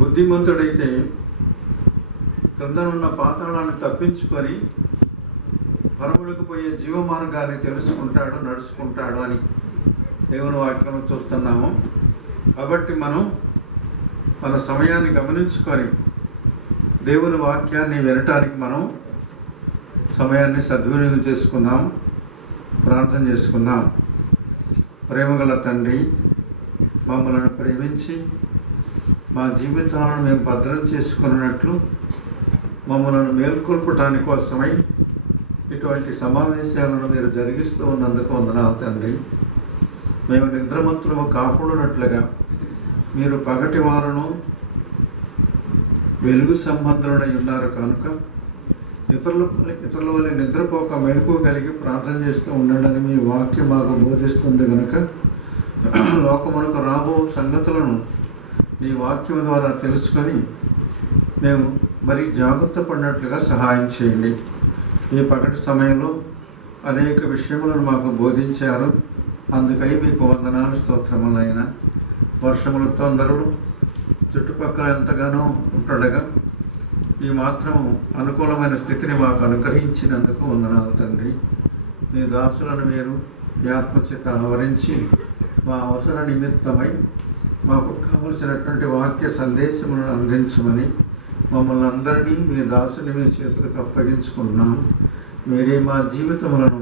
బుద్ధిమంతుడైతే క్రిందనున్న పాతాళాన్ని తప్పించుకొని పరములకు పోయే జీవ మార్గాన్ని తెలుసుకుంటాడు, నడుచుకుంటాడు అని దేవుని వాక్యం చూస్తున్నాము. కాబట్టి మనం మన సమయాన్ని గమనించుకొని దేవుని వాక్యాన్ని వినటానికి మనం సమయాన్ని సద్వినియోగం చేసుకుందాం. ప్రార్థన చేసుకుందాం. ప్రేమగల తండ్రి, మమ్మల్ని ప్రేమించి మా జీవితాలను మేము భద్రం చేసుకున్నట్లు మమ్మల్ని మేల్కొల్పటానికి కోసమై ఇటువంటి సమావేశాలను మీరు జరిగిస్తూ ఉన్నందుకు వందనాలు తండ్రి. మేము నిద్రమత్తులము కాకూడనట్లుగా మీరు పగటి వారును వెలుగు సంబంధులై ఉన్నారు కనుక ఇతరుల వల్ల నిద్రపోక మెలకు కలిగి ప్రార్థన చేస్తూ ఉండండి. మీ వాక్యం మాకు బోధిస్తుంది కనుక లోకమునకు రాబో సంగతులను నీ వాక్యం ద్వారా తెలుసుకొని మేము మరి జాగ్రత్త పడినట్లుగా సహాయం చేయండి. ఈ పగటి సమయంలో అనేక విషయములను మాకు బోధించారు. అందుకై మీకు వందనాలు, స్తోత్రములైన వర్షముల తొందరలు చుట్టుపక్కల ఎంతగానో ఉంటుండగా ఈ మాత్రం అనుకూలమైన స్థితిని మాకు అనుగ్రహించినందుకు వందనాలు తండ్రి. మీ దాసులను మీరు ఆత్మచేత ఆవరించి మా అవసర నిమిత్తమై మాకు కావలసినటువంటి వాక్య సందేశములను అందించమని మమ్మల్ని అందరినీ మీ దాసుని మీ చేతులకు అప్పగించుకుంటున్నాము. మీరే మా జీవితములను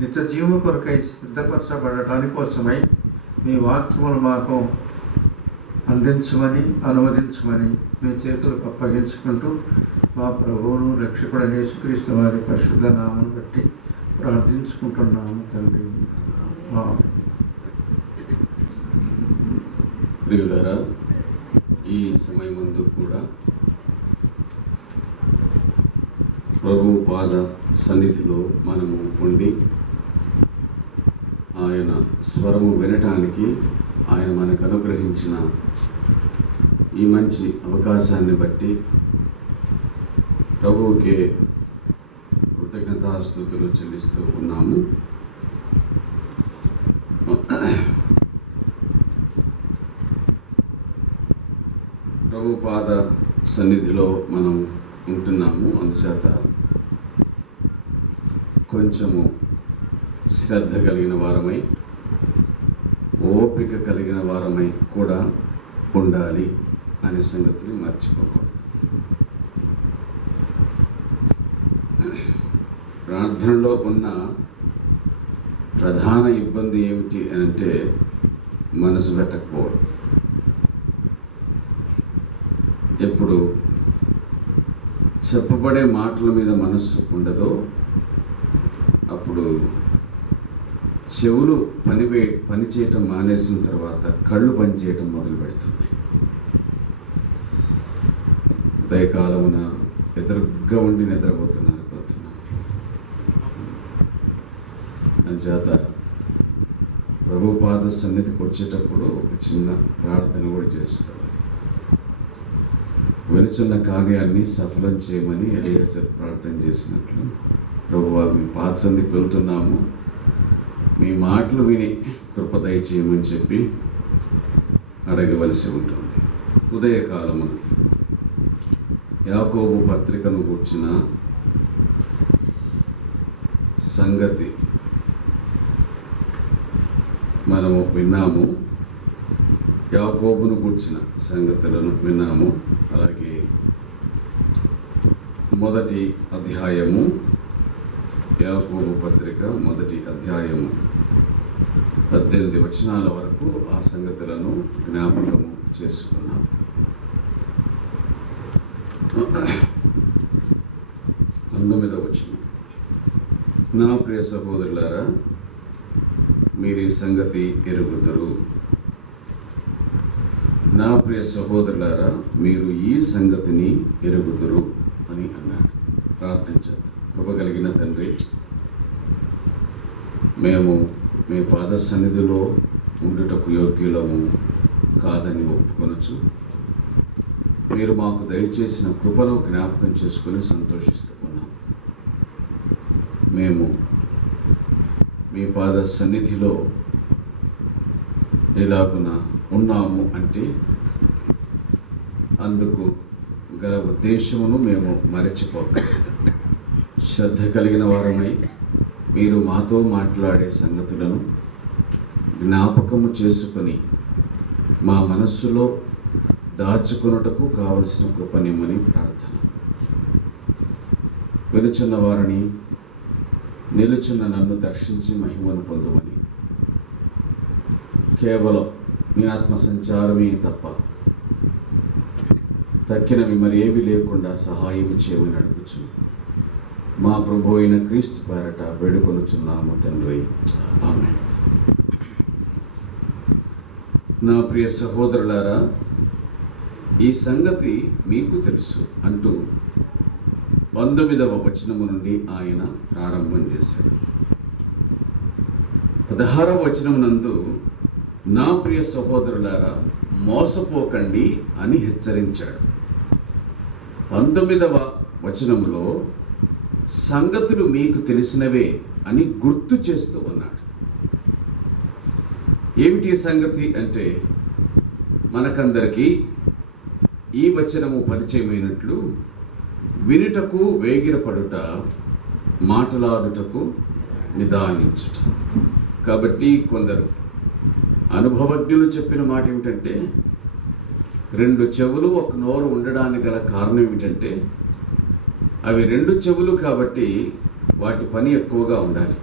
నిత్య జీవము కొరకై సిద్ధపరచబడటానికి కోసమై మీ వాక్యములు మాకు అందించమని, అనువదించమని మీ చేతులకు అప్పగించుకుంటూ మా ప్రభువును రక్షకుడైన యేసుక్రీస్తు వారి పరిశుద్ధ నామమును బట్టి ప్రార్థించుకుంటున్నాము తండ్రి. ప్రియులారా, ఈ సమయమందు కూడా ప్రభు పాద సన్నిధిలో మనము ఉండి ఆయన స్వరము వినటానికి ఆయన మనకు అనుగ్రహించిన ఈ మంచి అవకాశాన్ని బట్టి ప్రభువుకే కృతజ్ఞతాస్తుతులు చెల్లిస్తూ ఉన్నాము. ప్రభు పాద సన్నిధిలో మనం ఉంటున్నాము. అందుచేత కొంచెము శ్రద్ధ కలిగిన వారమై, ఓపిక కలిగిన వారమై కూడా ఉండాలి అనే సంగతిని మర్చిపోకూడదు. ప్రార్థనలో ఉన్న ప్రధాన ఇబ్బంది ఏమిటి అంటే మనసు పెట్టకపోవడం. ఎప్పుడు చెప్పబడే మాటల మీద మనస్సు ఉండదో అప్పుడు చెవులు పని చేయటం మానేసిన తర్వాత కళ్ళు పనిచేయటం మొదలు పెడుతుంది. ఉదయకాలమున ఎదురుగ్గా ఉండి నిద్రపోతున్నారు పొద్దున. అంచేత ప్రభు పాద సన్నిధికి వచ్చేటప్పుడు ఒక చిన్న ప్రార్థన కూడా చేసుకోవాలి. వెలుచున్న కార్యాన్ని సఫలం చేయమని ఎలియాజరు ప్రార్థన చేసినట్లు, ప్రభువా మీ పాద సన్నిధికి వెళ్తున్నాము, మీ మాటలు విని కృప దయచేయమని చెప్పి అడగవలసి ఉంటుంది. ఉదయకాలమున యాకోబు పత్రికను గూర్చిన సంగతి మనము విన్నాము. యాకోబును గూర్చిన సంగతులను విన్నాము. అలాగే మొదటి అధ్యాయము, యాకోబు పత్రిక మొదటి అధ్యాయము 18 వచనాల వరకు ఆ సంగతులను జ్ఞాపకము చేసుకున్నాం. 19వ వచనం, నా ప్రియ సహోదరులారా, మీరు ఈ సంగతి ఎరుగుదురు. నా ప్రియ సహోదరులారా, మీరు ఈ సంగతిని ఎరుగుదురు అని అన్నాడు. ప్రార్థించారు. కృప కలిగిన తండ్రి, మేము మీ పాద సన్నిధిలో ఉండుటకు యోగ్యులము కాదని ఒప్పుకొనొచ్చు. మీరు మాకు దయచేసిన కృపను జ్ఞాపకం చేసుకొని సంతోషిస్తూ ఉన్నాం. మేము మీ పాద సన్నిధిలో ఎలాగున ఉన్నాము అంటే అందుకు గల ఉద్దేశమును మేము మరచిపోక శ్రద్ధ కలిగిన వారమై మీరు మాతో మాట్లాడే సంగతులను జ్ఞాపకము చేసుకొని మా మనస్సులో దాచుకొనుటకు కావలసిన కృపనిమ్మని ప్రార్థన. వెలుచున్న వారిని నిలుచున్న నన్ను దర్శించి మహిమను పొందుమని, కేవలం మీ ఆత్మ సంచారమే తప్ప తక్కినవి మరి ఏవి లేకుండా సహాయం చేయమని అడుగుచు మా ప్రభు అయిన క్రీస్తు పేరట వేడుకొనుచున్నాము తండ్రి, ఆమేన్. నా ప్రియ సహోదరులారా, ఈ సంగతి మీకు తెలుసు అంటూ 19వ వచనము నుండి ఆయన ప్రారంభం చేశాడు. 16వ వచనం నందు నా ప్రియ సహోదరులారా మోసపోకండి అని హెచ్చరించాడు. 19వ వచనములో సంగతులు మీకు తెలిసినవే అని గుర్తు చేస్తూ ఉన్నాడు. ఏమిటి సంగతి అంటే, మనకందరికీ ఈ వచనము పరిచయమైనట్లు వినుటకు వేగిరపడుట, మాట్లాడుటకు నిదానించుట. కాబట్టి కొందరు అనుభవజ్ఞులు చెప్పిన మాట ఏమిటంటే, 2 చెవులు 1 నోరు ఉండడానికి గల కారణం ఏమిటంటే, అవి 2 చెవులు కాబట్టి వాటి పని ఎక్కువగా ఉండాలి,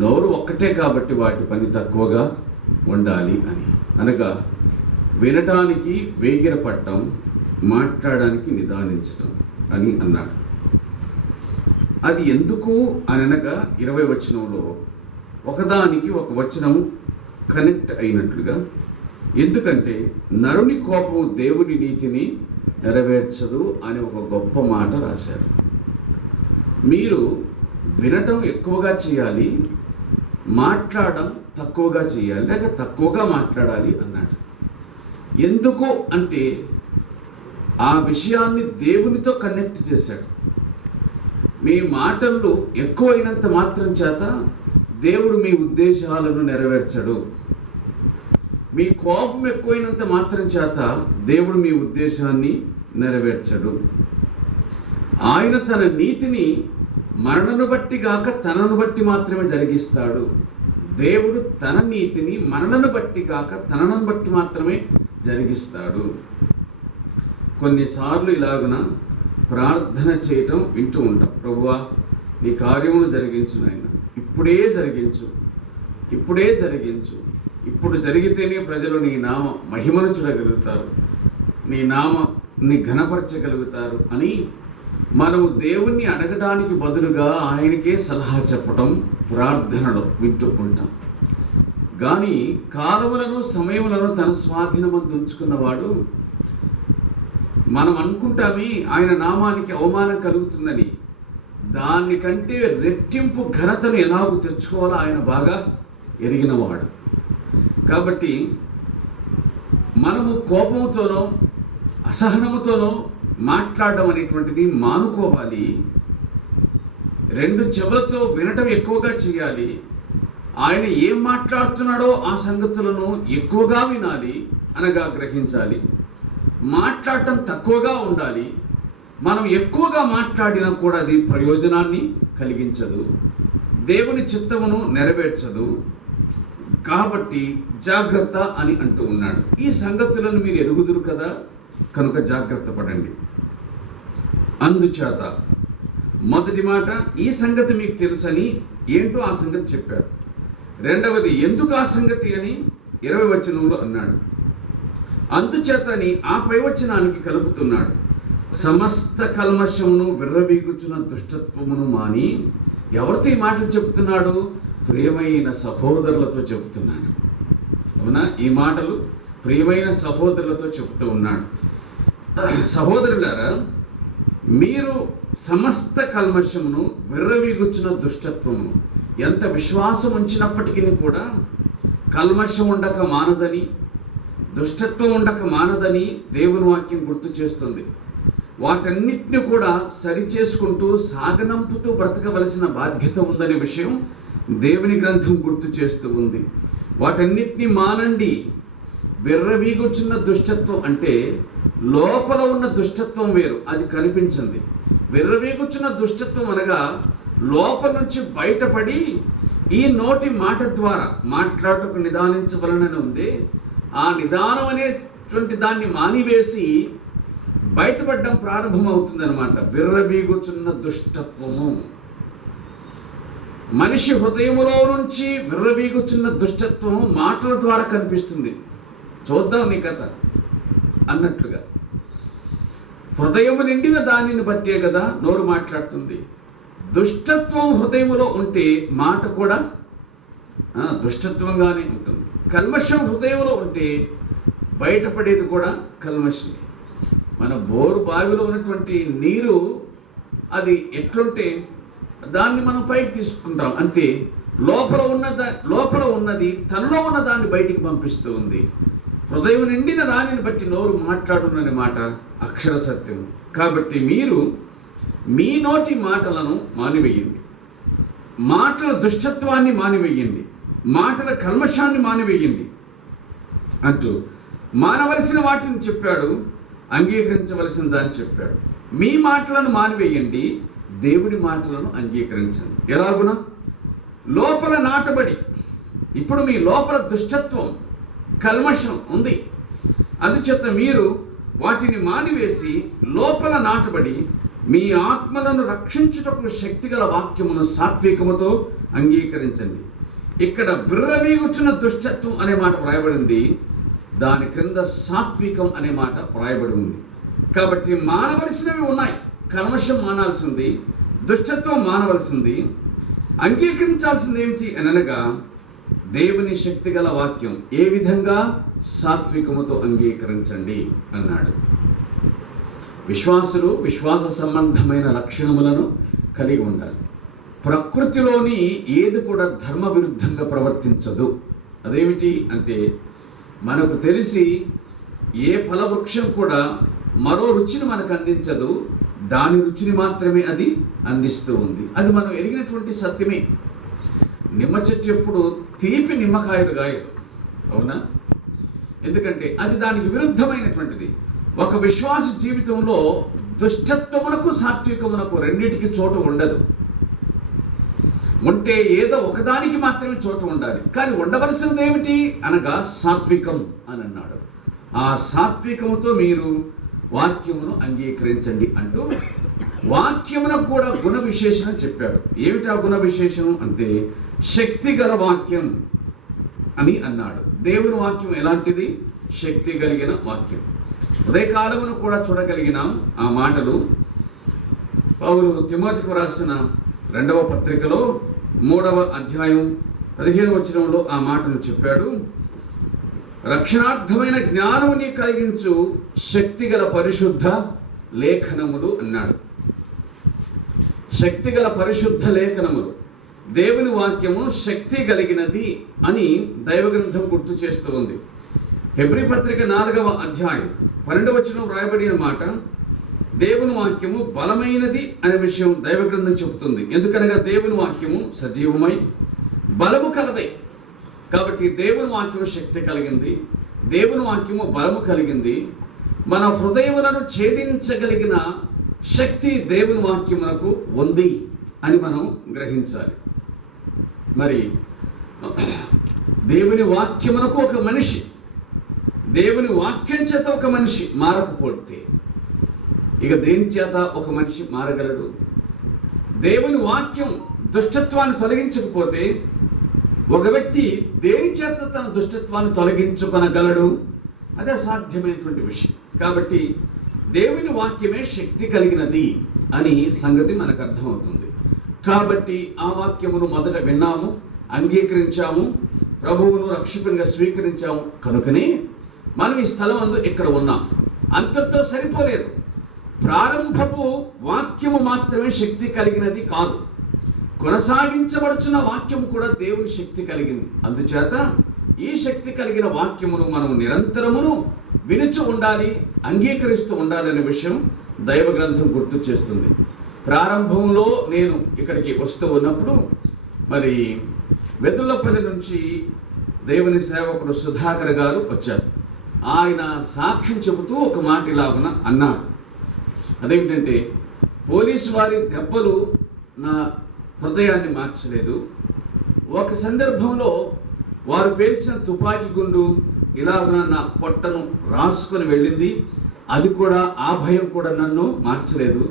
నోరు ఒక్కటే కాబట్టి వాటి పని తక్కువగా ఉండాలి అని. అనగా వినటానికి వేగిరపడటం, మాట్లాడడానికి నిదానించటం అని అన్నాడు. అది ఎందుకు అని అనగా 20వ వచనంలో ఒకదానికి ఒక వచనము కనెక్ట్ అయినట్లుగా, ఎందుకంటే నరుని కోపము దేవుని నీతిని నెరవేర్చదు అని ఒక గొప్ప మాట రాశారు. మీరు వినటం ఎక్కువగా చేయాలి, మాట్లాడడం తక్కువగా చేయాలి, లేక తక్కువగా మాట్లాడాలి అన్నాడు. ఎందుకు అంటే ఆ విషయాన్ని దేవునితో కనెక్ట్ చేశాడు. మీ మాటలు ఎక్కువైనంత మాత్రం చేత దేవుడు మీ ఉద్దేశాలను నెరవేర్చడు. మీ కోపం ఎక్కువైనంత మాత్రం చేత దేవుడు మీ ఉద్దేశాన్ని నెరవేర్చడు. ఆయన తన నీతిని మరణను బట్టి గాక తనను బట్టి మాత్రమే జరిగిస్తాడు. దేవుడు తన నీతిని మరణను బట్టి గాక తనను బట్టి మాత్రమే జరిగిస్తాడు. కొన్నిసార్లు ఇలాగున ప్రార్థన చేయటం వింటూ ఉంటాం. ప్రభువా, నీ కార్యమును జరిగించు నాయన, ఇప్పుడే జరిగించు, ఇప్పుడే జరిగించు, ఇప్పుడు జరిగితేనే ప్రజలు నీ నామ మహిమను చూడగలుగుతారు, నీ నామాన్ని ఘనపరచగలుగుతారు అని మనము దేవుణ్ణి అడగటానికి బదులుగా ఆయనకే సలహా చెప్పటం ప్రార్థనలో వింటూ ఉంటాం. కానీ కాలములను సమయములను తన స్వాధీనమందు ఉంచుకున్నవాడు, మనం అనుకుంటామే ఆయన నామానికి అవమానం కలుగుతుందని, దానికంటే రెట్టింపు ఘనతను ఎలాగూ తెచ్చుకోవాలో ఆయన బాగా ఎరిగినవాడు. కాబట్టి మనము కోపంతోనో అసహనముతోనో మాట్లాడడం అనేటువంటిది మానుకోవాలి. 2 చెవులతో వినటం ఎక్కువగా చేయాలి. ఆయన ఏం మాట్లాడుతున్నాడో ఆ సంగతులను ఎక్కువగా వినాలి, అనగా గ్రహించాలి. మాట్లాడటం తక్కువగా ఉండాలి. మనం ఎక్కువగా మాట్లాడినా కూడా అది ప్రయోజనాన్ని కలిగించదు, దేవుని చిత్తమును నెరవేర్చదు. కాబట్టి జాగ్రత్త అని అంటూ ఉన్నాడు. ఈ సంగతులను మీరు ఎరుగుదురు కదా, కనుక జాగ్రత్త పడండి. అందుచేత మొదటి మాట, ఈ సంగతి మీకు తెలుసని ఏంటో ఆ సంగతి చెప్పాడు. రెండవది, ఎందుకు ఆ సంగతి అని 20వ వచనంలో అన్నాడు. అందుచేతని ఆ పై వచనానికి కలుపుతున్నాడు. సమస్త కల్మషమును విర్రవీగుచున్న దుష్టత్వమును మాని. ఎవరితో ఈ మాటలు చెప్తున్నాడు? ప్రియమైన సహోదరులతో చెప్తున్నాడు. అవునా? ఈ మాటలు ప్రియమైన సహోదరులతో చెప్తూ ఉన్నాడు. సహోదరులారా, మీరు సమస్త కల్మషమును విర్రవీగుచున్న దుష్టత్వమును, ఎంత విశ్వాసం ఉంచినప్పటికీ కూడా కల్మషం ఉండక మానదని, దుష్టత్వం ఉండక మానదని దేవుని వాక్యం గుర్తు చేస్తుంది. వాటన్నిటిని కూడా సరిచేసుకుంటూ సాగనంపుతూ బ్రతకవలసిన బాధ్యత ఉందనే విషయం దేవుని గ్రంథం గుర్తు చేస్తూ ఉంది. వాటన్నిటినీ మానండి, విర్రవీగుచున్న దుష్టత్వం అంటే లోపల ఉన్న దుష్టత్వం వేరు, అది కనిపించింది. విర్రవీగుచున్న దుష్టత్వం అనగా లోపల నుంచి బయటపడి ఈ నోటి మాట ద్వారా మాట్లాడటకు నిదానించవలనని ఉంది. ఆ నిదానం అనేటువంటి దాన్ని మానివేసి బయటపడడం ప్రారంభమవుతుంది అనమాట. విర్రవీగుచున్న దుష్టత్వము, మనిషి హృదయములో నుంచి విర్రవీగుచున్న దుష్టత్వము మాటల ద్వారా కనిపిస్తుంది. చూద్దాం నీ కథ అన్నట్లుగా. హృదయము నిండిన దానిని బట్టే కదా నోరు మాట్లాడుతుంది. దుష్టత్వం హృదయములో ఉంటే మాట కూడా దుష్టత్వంగానే ఉంటుంది. కల్మషం హృదయంలో ఉంటే బయటపడేది కూడా కల్మషం. మన బోరు బావిలో ఉన్నటువంటి నీరు అది ఎట్లుంటే దాన్ని మనం పైకి తీసుకుంటాం అంతే. లోపల ఉన్నది తనలో ఉన్న దాన్ని బయటికి పంపిస్తూ ఉంది. హృదయం నిండిన దానిని బట్టి నోరు మాట్లాడుననే మాట అక్షర సత్యం. కాబట్టి మీరు మీ నోటి మాటలను మానివేయండి, మాటల దుష్టత్వాన్ని మానివేయండి, మాటల కల్మషాన్ని మానివేయండి అంటూ మానవలసిన వాటిని చెప్పాడు, అంగీకరించవలసిన దాన్ని చెప్పాడు. మీ మాటలను మానివేయండి, దేవుడి మాటలను అంగీకరించండి. ఎలాగునా? లోపల నాటబడి, ఇప్పుడు మీ లోపల దుష్టత్వం కల్మషం ఉంది, అందుచేత మీరు వాటిని మానివేసి లోపల నాటబడి మీ ఆత్మలను రక్షించుటకు శక్తిగల వాక్యమును సాత్వికముతో అంగీకరించండి. ఇక్కడ విర్రవీగుచున్న దుష్టత్వం అనే మాట వ్రాయబడింది, దాని క్రింద సాత్వికం అనే మాట వ్రాయబడి ఉంది. కాబట్టి మానవలసినవి ఉన్నాయి. కల్మషం మానాల్సింది, దుష్టత్వం మానవలసింది. అంగీకరించాల్సింది ఏమిటి అనగా దేవుని శక్తిగల వాక్యం. ఏ విధంగా? సాత్వికముతో అంగీకరించండి అన్నాడు. విశ్వాసులు విశ్వాస సంబంధమైన లక్షణములను కలిగి ఉండాలి. ప్రకృతిలోని ఏది కూడా ధర్మ విరుద్ధంగా ప్రవర్తించదు. అదేమిటి అంటే, మనకు తెలిసి ఏ ఫలవృక్షం కూడా మరో రుచిని మనకు అందించదు, దాని రుచిని మాత్రమే అది అందిస్తూ ఉంది. అది మనం ఎరిగినటువంటి సత్యమే. నిమ్మ చెట్టు ఎప్పుడు తీపి నిమ్మకాయలు గాయదు, అవునా? ఎందుకంటే అది దానికి విరుద్ధమైనటువంటిది. ఒక విశ్వాస జీవితంలో దుష్టత్వమునకు సాత్వికమునకు రెండింటికి చోటు ఉండదు. ఉంటే ఏదో ఒకదానికి మాత్రమే చోటు ఉండాలి. కానీ ఉండవలసినది ఏమిటి అనగా సాత్వికం అని అన్నాడు. ఆ సాత్వికముతో మీరు వాక్యమును అంగీకరించండి అంటూ వాక్యమునకు కూడా గుణ విశేషణం చెప్పాడు. ఏమిటి ఆ గుణ విశేషణం అంటే శక్తి గల వాక్యం అని అన్నాడు. దేవుని వాక్యం ఎలాంటిది? శక్తి కలిగిన వాక్యం. ఉదయకాలమును కూడా చూడగలిగినాం ఆ మాటలు. పౌలు తిమోతికి రాసిన 2వ పత్రికలో 3వ అధ్యాయం 15వ వచనంలో ఆ మాటను చెప్పాడు. రక్షణార్థమైన జ్ఞానముని కలిగించు శక్తిగల పరిశుద్ధ లేఖనములు అన్నాడు. శక్తిగల పరిశుద్ధ లేఖనములు, దేవుని వాక్యము శక్తి కలిగినది అని దైవగ్రంథం గుర్తు చేస్తూ ఉంది. హెబ్రీ పత్రిక 4వ అధ్యాయం 12వ వచనం రాయబడిన మాట, దేవుని వాక్యము బలమైనది అనే విషయం దైవగ్రంథం చెబుతుంది. ఎందుకనగా దేవుని వాక్యము సజీవమై బలము కలదై. కాబట్టి దేవుని వాక్యము శక్తి కలిగింది, దేవుని వాక్యము బలము కలిగింది. మన హృదయములను ఛేదించగలిగిన శక్తి దేవుని వాక్యమునకు ఉంది అని మనం గ్రహించాలి. మరి దేవుని వాక్యమునకు ఒక మనిషి, దేవుని వాక్యం చేత ఒక మనిషి మారకపోతే ఇక దేని చేత ఒక మనిషి మారగలడు? దేవుని వాక్యం దుష్టత్వాన్ని తొలగించకపోతే ఒక వ్యక్తి దేని చేత తన దుష్టత్వాన్ని తొలగించుకొనగలడు? అదే అసాధ్యమైనటువంటి విషయం. కాబట్టి దేవుని వాక్యమే శక్తి కలిగినది అని సంగతి మనకు అర్థమవుతుంది. కాబట్టి ఆ వాక్యమును మొదట విన్నాము, అంగీకరించాము, ప్రభువును రక్షకునిగా స్వీకరించాము. కనుకనే మనం ఈ స్థలం అందు ఇక్కడ ఉన్నాం. అంతటితో సరిపోలేదు. ప్రారంభపు వాక్యము మాత్రమే శక్తి కలిగినది కాదు, కొనసాగించబడుచున్న వాక్యము కూడా దేవుని శక్తి కలిగింది. అందుచేత ఈ శక్తి కలిగిన వాక్యమును మనం నిరంతరమును వినుచు ఉండాలి, అంగీకరిస్తూ ఉండాలి అనే విషయం దైవ గ్రంథం గుర్తు చేస్తుంది. ప్రారంభంలో నేను ఇక్కడికి వస్తూ ఉన్నప్పుడు మరి వెదుల్లపల్లి నుంచి దేవుని సేవకుడు సుధాకర్ గారు వచ్చారు. ఆయన సాక్ష్యం చెబుతూ ఒక మాట ఇలాగున అన్నారు. అదేమిటంటే, పోలీసు వారి దెబ్బలు నా హృదయాన్ని మార్చలేదు. ఒక సందర్భంలో వారు పేల్చిన తుపాకీ గుండు ఇలాగున నా పొట్టను రాసుకొని వెళ్ళింది. అది కూడా, ఆ భయం కూడా నన్ను మార్చలేదు.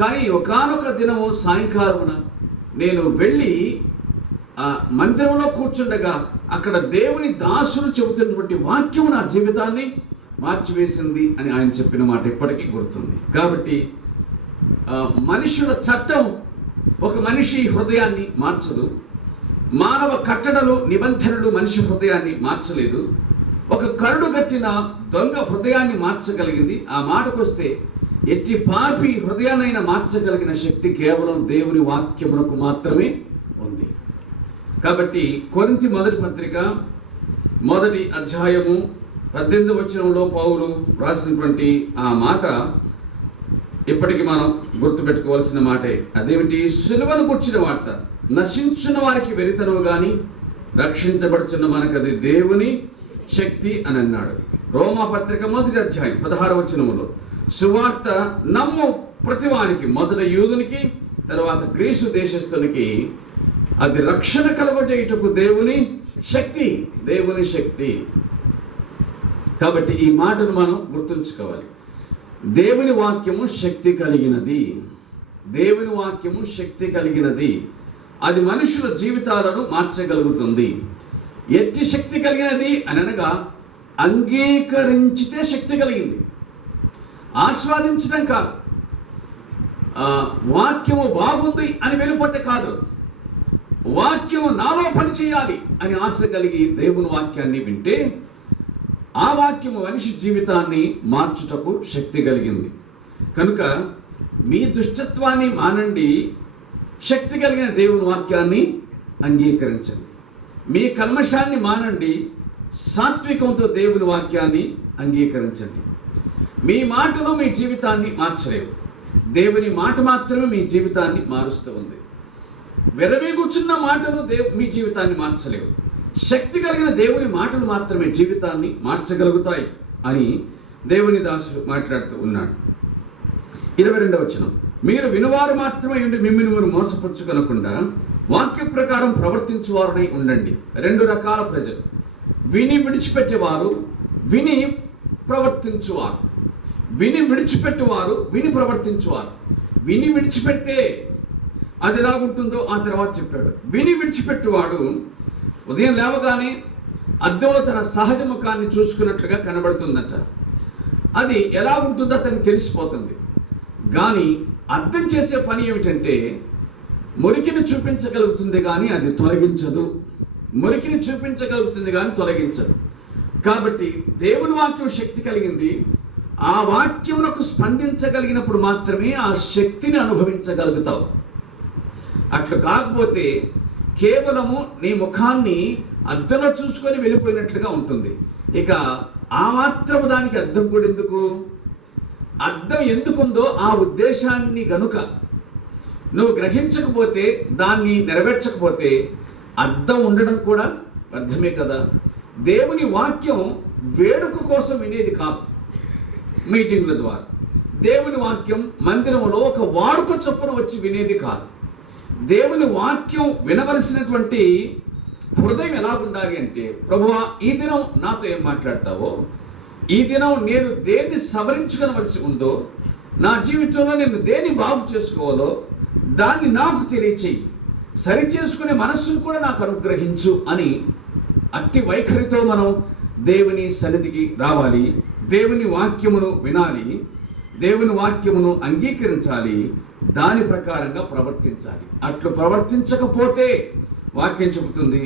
కానీ ఒకానొక దినము సాయంకాలమున నేను వెళ్ళి మందిరంలో కూర్చుండగా అక్కడ దేవుని దాసులు చెబుతున్నటువంటి వాక్యము నా జీవితాన్ని మార్చివేసింది అని ఆయన చెప్పిన మాట ఇప్పటికీ గుర్తుంది. కాబట్టి మనుషుల చట్టం ఒక మనిషి హృదయాన్ని మార్చదు. మానవ కట్టడలు, నిబంధనలు మనిషి హృదయాన్ని మార్చలేదు. ఒక కరుడు గట్టిన దొంగ హృదయాన్ని మార్చగలిగింది. ఆ మాటకొస్తే ఎట్టి పాపి హృదయాన్నైనా మార్చగలిగిన శక్తి కేవలం దేవుని వాక్యమునకు మాత్రమే ఉంది. కాబట్టి కొరింథీ మొదటి పత్రిక 1వ అధ్యాయము 18వ వచనంలో పౌలు రాసినటువంటి ఆ మాట ఇప్పటికి మనం గుర్తుపెట్టుకోవాల్సిన మాటే. అదేమిటి? సిలువను గుర్చిన వార్త నశించున్న వారికి వెరితనము కానీ రక్షించబడుచున్న మనకు అది దేవుని శక్తి అని అన్నాడు. రోమా పత్రిక 1వ అధ్యాయం 16వ వచనములో సువార్త నమ్ము ప్రతివానికి, మొదట యూదునికి, తర్వాత గ్రీసు దేశస్థునికి అది రక్షణ కలుగజేయుటకు దేవుని శక్తి, దేవుని శక్తి. కాబట్టి ఈ మాటను మనం గుర్తుంచుకోవాలి. దేవుని వాక్యము శక్తి కలిగినది. దేవుని వాక్యము శక్తి కలిగినది. అది మనుషుల జీవితాలను మార్చగలుగుతుంది. ఎట్టి శక్తి కలిగినది అని అనగా, అంగీకరించితే శక్తి కలిగింది. ఆస్వాదించడం కాదు, వాక్యము బాగుంది అని వెళ్ళిపోతే కాదు, వాక్యము నాలో పని చేయాలి అని ఆశ కలిగి దేవుని వాక్యాన్ని వింటే ఆ వాక్యము మనిషి జీవితాన్ని మార్చుటకు శక్తి కలిగింది. కనుక మీ దుష్టత్వాన్ని మానండి, శక్తి కలిగిన దేవుని వాక్యాన్ని అంగీకరించండి. మీ కల్మషాన్ని మానండి, సాత్వికంతో దేవుని వాక్యాన్ని అంగీకరించండి. మీ మాటలు మీ జీవితాన్ని మార్చలేవు. దేవుని మాట మాత్రమే మీ జీవితాన్ని మారుస్తూ ఉంది. విరవీగుచున్న మాటలు మీ జీవితాన్ని మార్చలేవు. శక్తి కలిగిన దేవుని మాటలు మాత్రమే జీవితాన్ని మార్చగలుగుతాయి అని దేవుని దాసుడు మాట్లాడుతూ ఉన్నాడు. 22వ వచనం, మీరు వినువారు మాత్రమే ఉండి మిమ్మల్ని మీరు మోసపుచ్చుకొనకుండా వాక్య ప్రకారం ప్రవర్తించువారునై ఉండండి. 2 రకాల ప్రజలు: విని విడిచిపెట్టేవారు, విని ప్రవర్తించువారు. విని విడిచిపెట్టువారు, విని ప్రవర్తించువారు. విని విడిచిపెడితే అది ఎలాగుంటుందో ఆ తర్వాత చెప్పాడు. విని విడిచిపెట్టువాడు ఉదయం లేవగానే అద్దంలో తన సహజ ముఖాన్ని చూసుకున్నట్లుగా కనబడుతుందట. అది ఎలా ఉంటుందో అతనికి తెలిసిపోతుంది. కానీ అర్థం చేసే పని ఏమిటంటే, మురికిని చూపించగలుగుతుంది కానీ అది తొలగించదు. మురికిని చూపించగలుగుతుంది కానీ తొలగించదు. కాబట్టి దేవుని వాక్యం శక్తి కలిగింది. ఆ వాక్యమునకు స్పందించగలిగినప్పుడు మాత్రమే ఆ శక్తిని అనుభవించగలుగుతావు. అట్లు కాకపోతే కేవలము నీ ముఖాన్ని అద్దంలో చూసుకొని వెళ్ళిపోయినట్లుగా ఉంటుంది. ఇక ఆ మాత్రము దానికి అద్దం కూడా ఎందుకు? అద్దం ఎందుకుందో ఆ ఉద్దేశాన్ని గనుక నువ్వు గ్రహించకపోతే, దాన్ని నెరవేర్చకపోతే అద్దం ఉండడం కూడా అర్థమే కదా. దేవుని వాక్యం వేడుక కోసం వినేది కాదు, మీటింగ్ల ద్వారా. దేవుని వాక్యం మందిరంలో ఒక వాడుక చొప్పున వచ్చి వినేది కాదు. దేవుని వాక్యం వినవలసినటువంటి హృదయం ఎలా ఉండాలి అంటే, ప్రభువా ఈ దినం నాతో ఏం మాట్లాడతావో, ఈ దినం నేను దేన్ని సవరించుకోవలసి ఉందో, నా జీవితంలో నేను దేన్ని బాగు చేసుకోవాలో దాన్ని నాకు తెలియచేయి, సరి చేసుకునే మనస్సును కూడా నాకు అనుగ్రహించు అని అట్టి వైఖరితో మనం దేవుని సన్నిధికి రావాలి. దేవుని వాక్యమును వినాలి, దేవుని వాక్యమును అంగీకరించాలి, దాని ప్రకారంగా ప్రవర్తించాలి. అట్లు ప్రవర్తించకపోతే వాక్యం చెబుతుంది,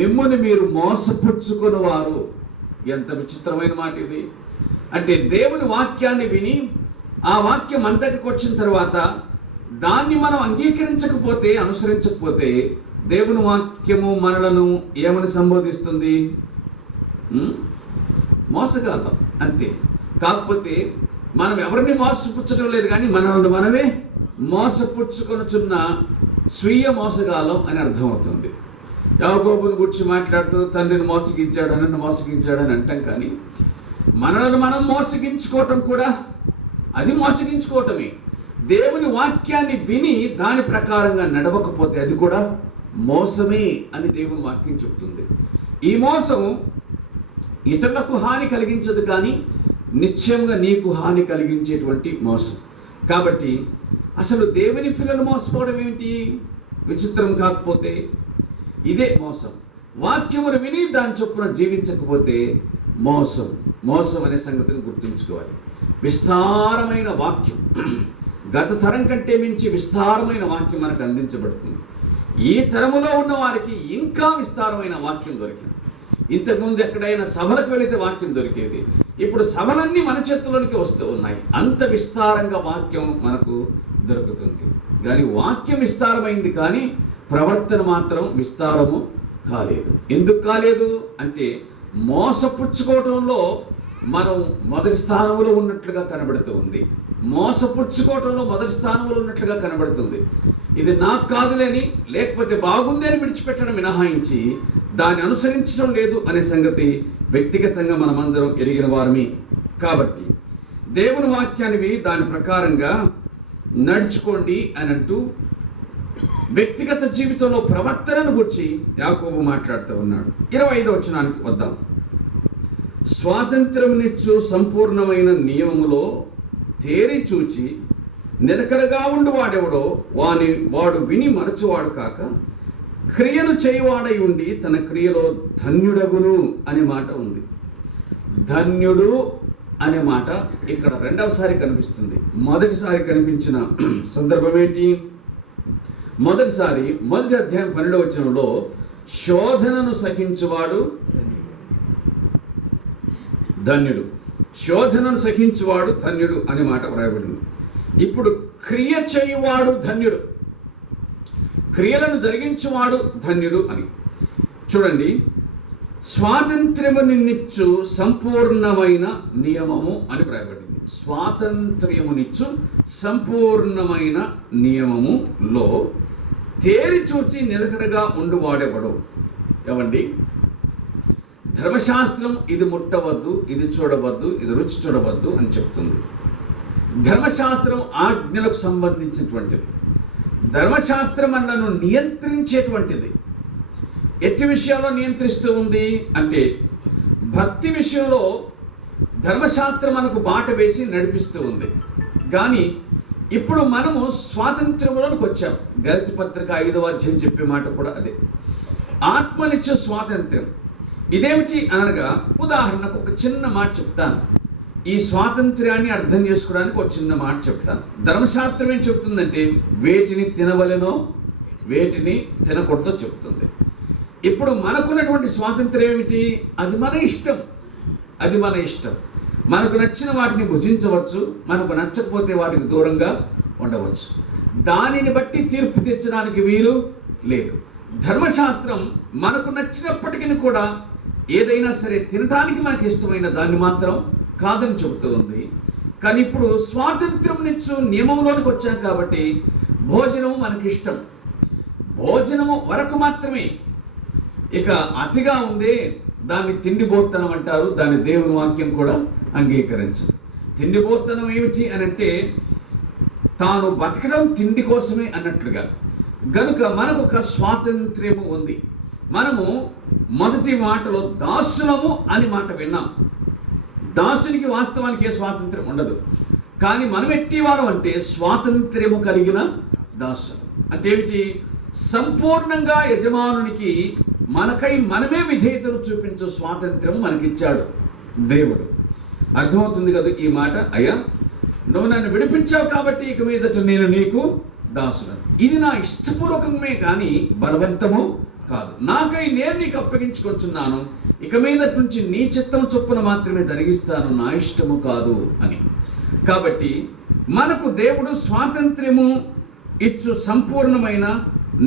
మిమ్మల్ని మీరు మోసపుచ్చుకుని వారు. ఎంత విచిత్రమైన మాట ఇది! అంటే దేవుని వాక్యాన్ని విని ఆ వాక్యం మన దగ్గరికి వచ్చిన తర్వాత దాన్ని మనం అంగీకరించకపోతే, అనుసరించకపోతే దేవుని వాక్యము మనలను ఏమని సంబోధిస్తుంది? మోసగాళ్ళం, అంతే. కాకపోతే మనం ఎవరిని మోసపుచ్చడం లేదు, కానీ మనల్ని మనమే మోసపుచ్చుకొనుచున్న స్వీయ మోసగాళ్ళం అని అర్థమవుతుంది. యాకోబుని గురించి మాట్లాడుతూ తండ్రిని మోసగించాడు, నన్ను మోసగించాడని అంటాం, కానీ మనల్ని మనం మోసగించుకోవటం కూడా అది మోసగించుకోవటమే. దేవుని వాక్యాన్ని విని దాని ప్రకారంగా నడవకపోతే అది కూడా మోసమే అని దేవుని వాక్యం చెప్తుంది. ఈ మోసం ఇతరులకు హాని కలిగించదు, కానీ నిశ్చయంగా నీకు హాని కలిగించేటువంటి మోసం. కాబట్టి అసలు దేవుని పిల్లలు మోసపోవడం ఏమిటి? విచిత్రం కాకపోతే ఇదే మోసం. వాక్యమును విని దాని చొప్పున జీవించకపోతే మోసం. మోసం అనే సంగతిని గుర్తుంచుకోవాలి. విస్తారమైన వాక్యం, గత తరం కంటే మించి విస్తారమైన వాక్యం మనకు అందించబడుతుంది. ఈ తరములో ఉన్న వారికి ఇంకా విస్తారమైన వాక్యం దొరికింది. ఇంతకుముందు ఎక్కడైనా సభలకు వెళితే వాక్యం దొరికేది, ఇప్పుడు సభలన్నీ మన చేతుల్లోనికి వస్తూ ఉన్నాయి. అంత విస్తారంగా వాక్యం మనకు దొరుకుతుంది. కానీ వాక్యం విస్తారమైంది, కానీ ప్రవర్తన మాత్రం విస్తారము కాలేదు. ఎందుకు కాలేదు అంటే మోసపుచ్చుకోవటంలో మనం మొదటి స్థానంలో ఉన్నట్లుగా కనబడుతూ ఉంది. మోసపుచ్చుకోవటంలో మొదటి స్థానంలో ఉన్నట్లుగా కనబడుతుంది. ఇది నాకు కాదులేని, లేకపోతే బాగుంది అని విడిచిపెట్టడం మినహాయించి దాన్ని అనుసరించడం లేదు అనే సంగతి వ్యక్తిగతంగా మనమందరం ఎరిగిన వారమే. కాబట్టి దేవుని వాక్యాన్ని విని దాని ప్రకారంగా నడుచుకోండి అని అంటూ వ్యక్తిగత జీవితంలో ప్రవర్తనను గురించి యాకోబు మాట్లాడుతూ ఉన్నాడు. 25వ వచనానికి వద్దాం. స్వాతంత్రమునిచ్చు సంపూర్ణమైన నియమములో తేరి చూచి నిలకడగా ఉండు వాడెవడో వాడు విని మరచువాడు కాక క్రియలు చేయువాడై ఉండి తన క్రియలో ధన్యుడగును అనే మాట ఉంది. ధన్యుడు అనే మాట ఇక్కడ రెండవసారి కనిపిస్తుంది. మొదటిసారి కనిపించిన సందర్భం ఏంటి? మొదటిసారి మొదటి అధ్యాయం 12వ వచనంలో శోధనను సహించువాడు ధన్యుడు, శోధనను సహించువాడు ధన్యుడు అనే మాట వ్రాయబడింది. ఇప్పుడు క్రియ చేయువాడు ధన్యుడు, క్రియలను జరిగించువాడు ధన్యుడు అని. చూడండి, స్వాతంత్ర్యమునిచ్చు సంపూర్ణమైన నియమము అని వ్రాయబడింది. స్వాతంత్ర్యమునిచ్చు సంపూర్ణమైన నియమములో తేరి చూచి నిలకడగా ఉండువాడెవడు. ఏమండి, ధర్మశాస్త్రం ఇది ముట్టవద్దు, ఇది చూడవద్దు, ఇది రుచి చూడవద్దు అని చెప్తుంది. ధర్మశాస్త్రం ఆజ్ఞలకు సంబంధించినటువంటిది. ధర్మశాస్త్రం మనలను నియంత్రించేటువంటిది. ఎట్టి విషయాల్లో నియంత్రిస్తూ ఉంది అంటే భక్తి విషయంలో ధర్మశాస్త్రం మనకు బాట వేసి నడిపిస్తూ ఉంది. కానీ ఇప్పుడు మనము స్వాతంత్ర్యంలోకి వచ్చాం. గలతీ పత్రిక 5వ అధ్యాయం చెప్పే మాట కూడా అదే. ఆత్మనిచ్చే స్వాతంత్ర్యం ఇదేమిటి అనగా, ఉదాహరణకు ఒక చిన్న మాట చెప్తాను. ఈ స్వాతంత్ర్యాన్ని అర్థం చేసుకోవడానికి ఒక చిన్న మాట చెప్తాను. ధర్మశాస్త్రం ఏం చెప్తుందంటే వేటిని తినవలెనో వేటిని తినకూడదో చెప్తుంది. ఇప్పుడు మనకున్నటువంటి స్వాతంత్ర్యం ఏమిటి? అది మన ఇష్టం. అది మన ఇష్టం. మనకు నచ్చిన వాటిని భుజించవచ్చు, మనకు నచ్చకపోతే వాటికి దూరంగా ఉండవచ్చు. దానిని బట్టి తీర్పు తెచ్చడానికి వీలు లేదు. ధర్మశాస్త్రం మనకు నచ్చినప్పటికీ కూడా ఏదైనా సరే తినడానికి మనకి ఇష్టమైన దాన్ని మాత్రం కాదని చెబుతూ ఉంది. కానీ ఇప్పుడు స్వాతంత్రం నిచ్చు నియమంలోనికి వచ్చాం కాబట్టి భోజనము మనకి ఇష్టం. భోజనము వరకు మాత్రమే. ఇక అతిగా ఉంది దాన్ని తిండిబోత్తనం అంటారు. దాన్ని దేవుని వాక్యం కూడా అంగీకరించదు. తిండిబోత్తనం ఏమిటి అని అంటే తాను బతకడం తిండి కోసమే అన్నట్లుగా. గనుక మనకు ఒక స్వాతంత్ర్యము ఉంది. మనము మొదటి మాటలో దాసులము అని మాట విన్నాం. దాసునికి వాస్తవానికి ఏ స్వాతంత్ర్యం ఉండదు. కానీ మనం ఎట్టివారు అంటే స్వాతంత్ర్యము కలిగిన దాసులు. అంటే ఏమిటి? సంపూర్ణంగా యజమానునికి మనకై మనమే విధేయతను చూపించే స్వాతంత్ర్యం మనకిచ్చాడు దేవుడు. అర్థమవుతుంది కదా ఈ మాట? అయ్యా, నువ్వు నన్ను విడిపించావు కాబట్టి ఇక మీదట నేను నీకు దాసులను. ఇది నా ఇష్టపూర్వకమే కానీ బలవంతము కాదు. నాకై నేను నీకు అప్పగించుకొచ్చున్నాను. ఇక మీదటి నుంచి నీ చిత్తం చొప్పున మాత్రమే జరిగిస్తాను, నా ఇష్టము కాదు అని. కాబట్టి మనకు దేవుడు స్వాతంత్ర్యము ఇచ్చు సంపూర్ణమైన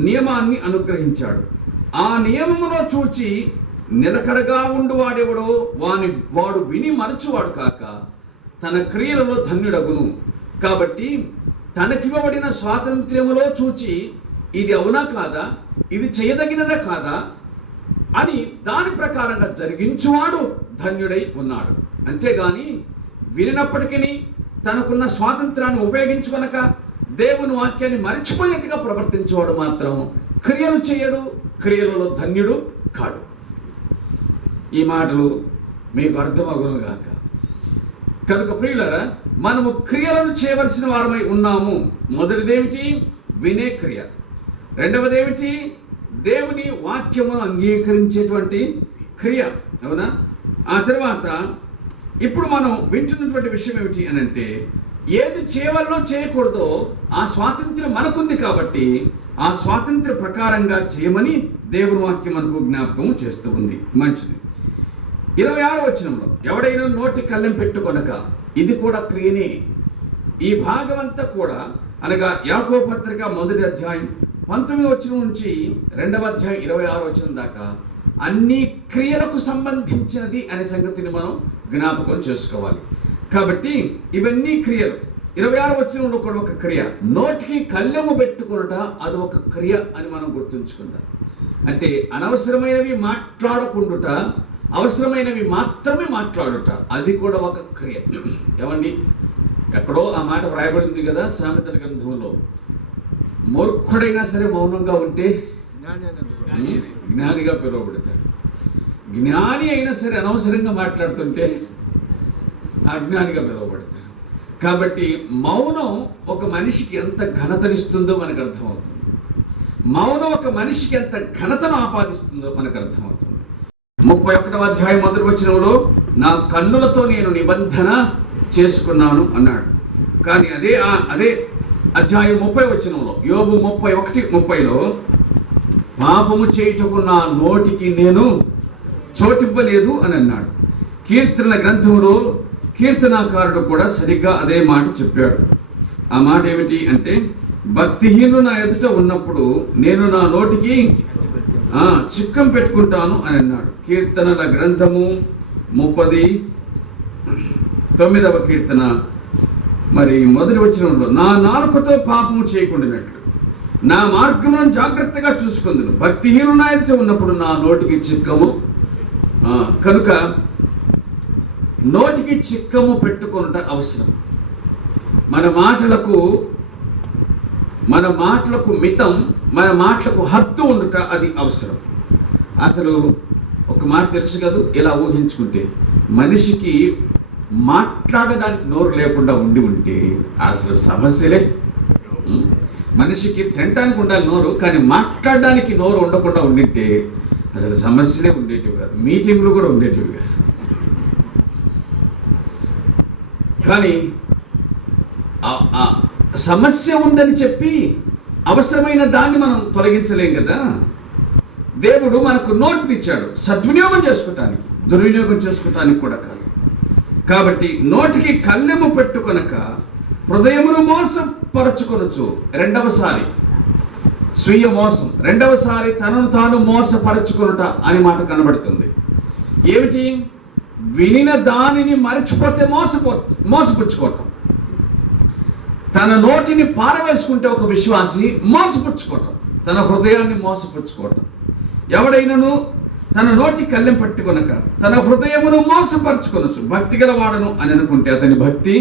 నియమాన్ని అనుగ్రహించాడు. ఆ నియమములో చూచి నిలకడగా ఉండు వాడెవడో వాడు విని మరచువాడు కాక తన క్రియలలో ధన్యుడగును. కాబట్టి తనకివ్వబడిన స్వాతంత్ర్యములో చూచి ఇది అవునా కాదా, ఇది చేయదగినదా కాదా అని దాని ప్రకారంగా జరిగించువాడు ధన్యుడై ఉన్నాడు. అంతేగాని వినినప్పటికీ తనకున్న స్వాతంత్రాన్ని ఉపయోగించుకొనక దేవుని వాక్యాన్ని మరిచిపోయినట్టుగా ప్రవర్తించేవాడు మాత్రం క్రియలు చేయడు, క్రియలలో ధన్యుడు కాడు. ఈ మాటలు మీకు అర్థమగును గాక. కనుక ప్రియులారా, మనము క్రియలను చేయవలసిన వారమై ఉన్నాము. మొదటిదేమిటి? వినే క్రియ. రెండవదేమిటి? దేవుని వాక్యమును అంగీకరించేటువంటి క్రియ. అవునా? ఆ తర్వాత ఇప్పుడు మనం వింటున్నటువంటి విషయం ఏమిటి అని అంటే, ఏది చేయవల్లో చేయకూడదో ఆ స్వాతంత్ర్యం మనకుంది కాబట్టి ఆ స్వాతంత్ర్య ప్రకారంగా చేయమని దేవుని వాక్యం మనకు జ్ఞాపకం చేస్తూ ఉంది. మంచిది. 26వ వచనంలో, ఎవడైనా నోటి కళ్ళెం పెట్టుకొనక, ఇది కూడా క్రియనే. ఈ భాగం అంతా కూడా అనగా యాకోబు పత్రిక 1వ అధ్యాయం 19వ వచనం నుంచి 2వ అధ్యాయం 26వ వచనం దాకా అన్ని క్రియలకు సంబంధించినది అనే సంగతిని మనం జ్ఞాపకం చేసుకోవాలి. కాబట్టి ఇవన్నీ క్రియలు. 26వ వచనంలో కూడా ఒక క్రియ, నోటికి కళ్ళెము పెట్టుకొనుట, అది ఒక క్రియ అని మనం గుర్తుంచుకుందాం. అంటే అనవసరమైనవి మాట్లాడకుండుట, అవసరమైనవి మాత్రమే మాట్లాడుట, అది కూడా ఒక క్రియ. ఏమండి, ఎక్కడో ఆ మాట వ్రాయబడింది కదా సామెతల గ్రంథంలో, మూర్ఖుడైనా సరే మౌనంగా ఉంటే జ్ఞానిగా పిలువబడతాడు, జ్ఞాని అయినా సరే అనవసరంగా మాట్లాడుతుంటే అజ్ఞానిగా పిలువబడతాడు. కాబట్టి మౌనం ఒక మనిషికి ఎంత ఘనతనిస్తుందో మనకు అర్థమవుతుంది. మౌనం ఒక మనిషికి ఎంత ఘనతను ఆపాదిస్తుందో మనకు అర్థమవుతుంది. 31వ అధ్యాయం 1వ వచనంలో, నా కన్నులతో నేను నిబంధన చేసుకున్నాను అన్నాడు. కానీ అదే అధ్యాయం 30వ వచనంలో, యోబు 31:30లో, పాపము చేయుటకు నా నోటికి నేను చోటివ్వలేదు అని అన్నాడు. కీర్తనల గ్రంథంలో కీర్తనాకారుడు కూడా సరిగ్గా అదే మాట చెప్పాడు. ఆ మాట ఏమిటి అంటే, భక్తిహీనులు నా ఎదుట ఉన్నప్పుడు నేను నా నోటికి చిక్కం పెట్టుకుంటాను అని అన్నాడు. కీర్తనల గ్రంథము 39వ కీర్తన మరి 1వ వచనంలో, నా నాలుకతో పాపము చేయకుండానట్లు నా మార్గములను జాగ్రత్తగా చూసుకుందును, భక్తిహీనులు నా ఎదుట ఉన్నప్పుడు నా నోటికి చిక్కము. కనుక నోటికి చిక్కము పెట్టుకొనుట అవసరం. మన మాటలకు మితం, మన మాటలకు హద్దు ఉండుట అది అవసరం. అసలు ఒక మాట తెలుసు కదా, ఇలా ఊహించుకుంటే మనిషికి మాట్లాడడానికి నోరు లేకుండా ఉంటే అసలు సమస్యలే. మనిషికి తినడానికి ఉండాలి నోరు, కానీ మాట్లాడడానికి నోరు ఉండకుండా ఉండింటే అసలు సమస్యలే ఉండేటివి కాదు, మీటింగ్లు కూడా ఉండేటివి కాదు. కానీ సమస్య ఉందని చెప్పి అవసరమైన దాన్ని మనం తొలగించలేం కదా. దేవుడు మనకు నోటినిచ్చాడు సద్వినియోగం చేసుకోవటానికి, దుర్వినియోగం చేసుకోవటానికి కూడా కాదు. కాబట్టి నోటికి కళ్ళెము పెట్టుకొనక హృదయమును మోసపరచుకొనొచ్చు. రెండవసారి స్వీయ మోసం, రెండవసారి తనను తాను మోసపరచుకొనుట అని మాట కనబడుతుంది. ఏమిటి? వినిన దానిని మరచిపోతే మోసపుచ్చుకోవటం. తన నోటిని పారవేసుకుంటే ఒక విశ్వాసి మోసపుచ్చుకోవటం, తన హృదయాన్ని మోసపుచ్చుకోవటం. ఎవడైనను తన నోటి కళ్ళెం పట్టుకొనక తన హృదయమును మోసపరచుకొనొచ్చు. భక్తి గలవాడను అని అనుకుంటే అతని భక్తి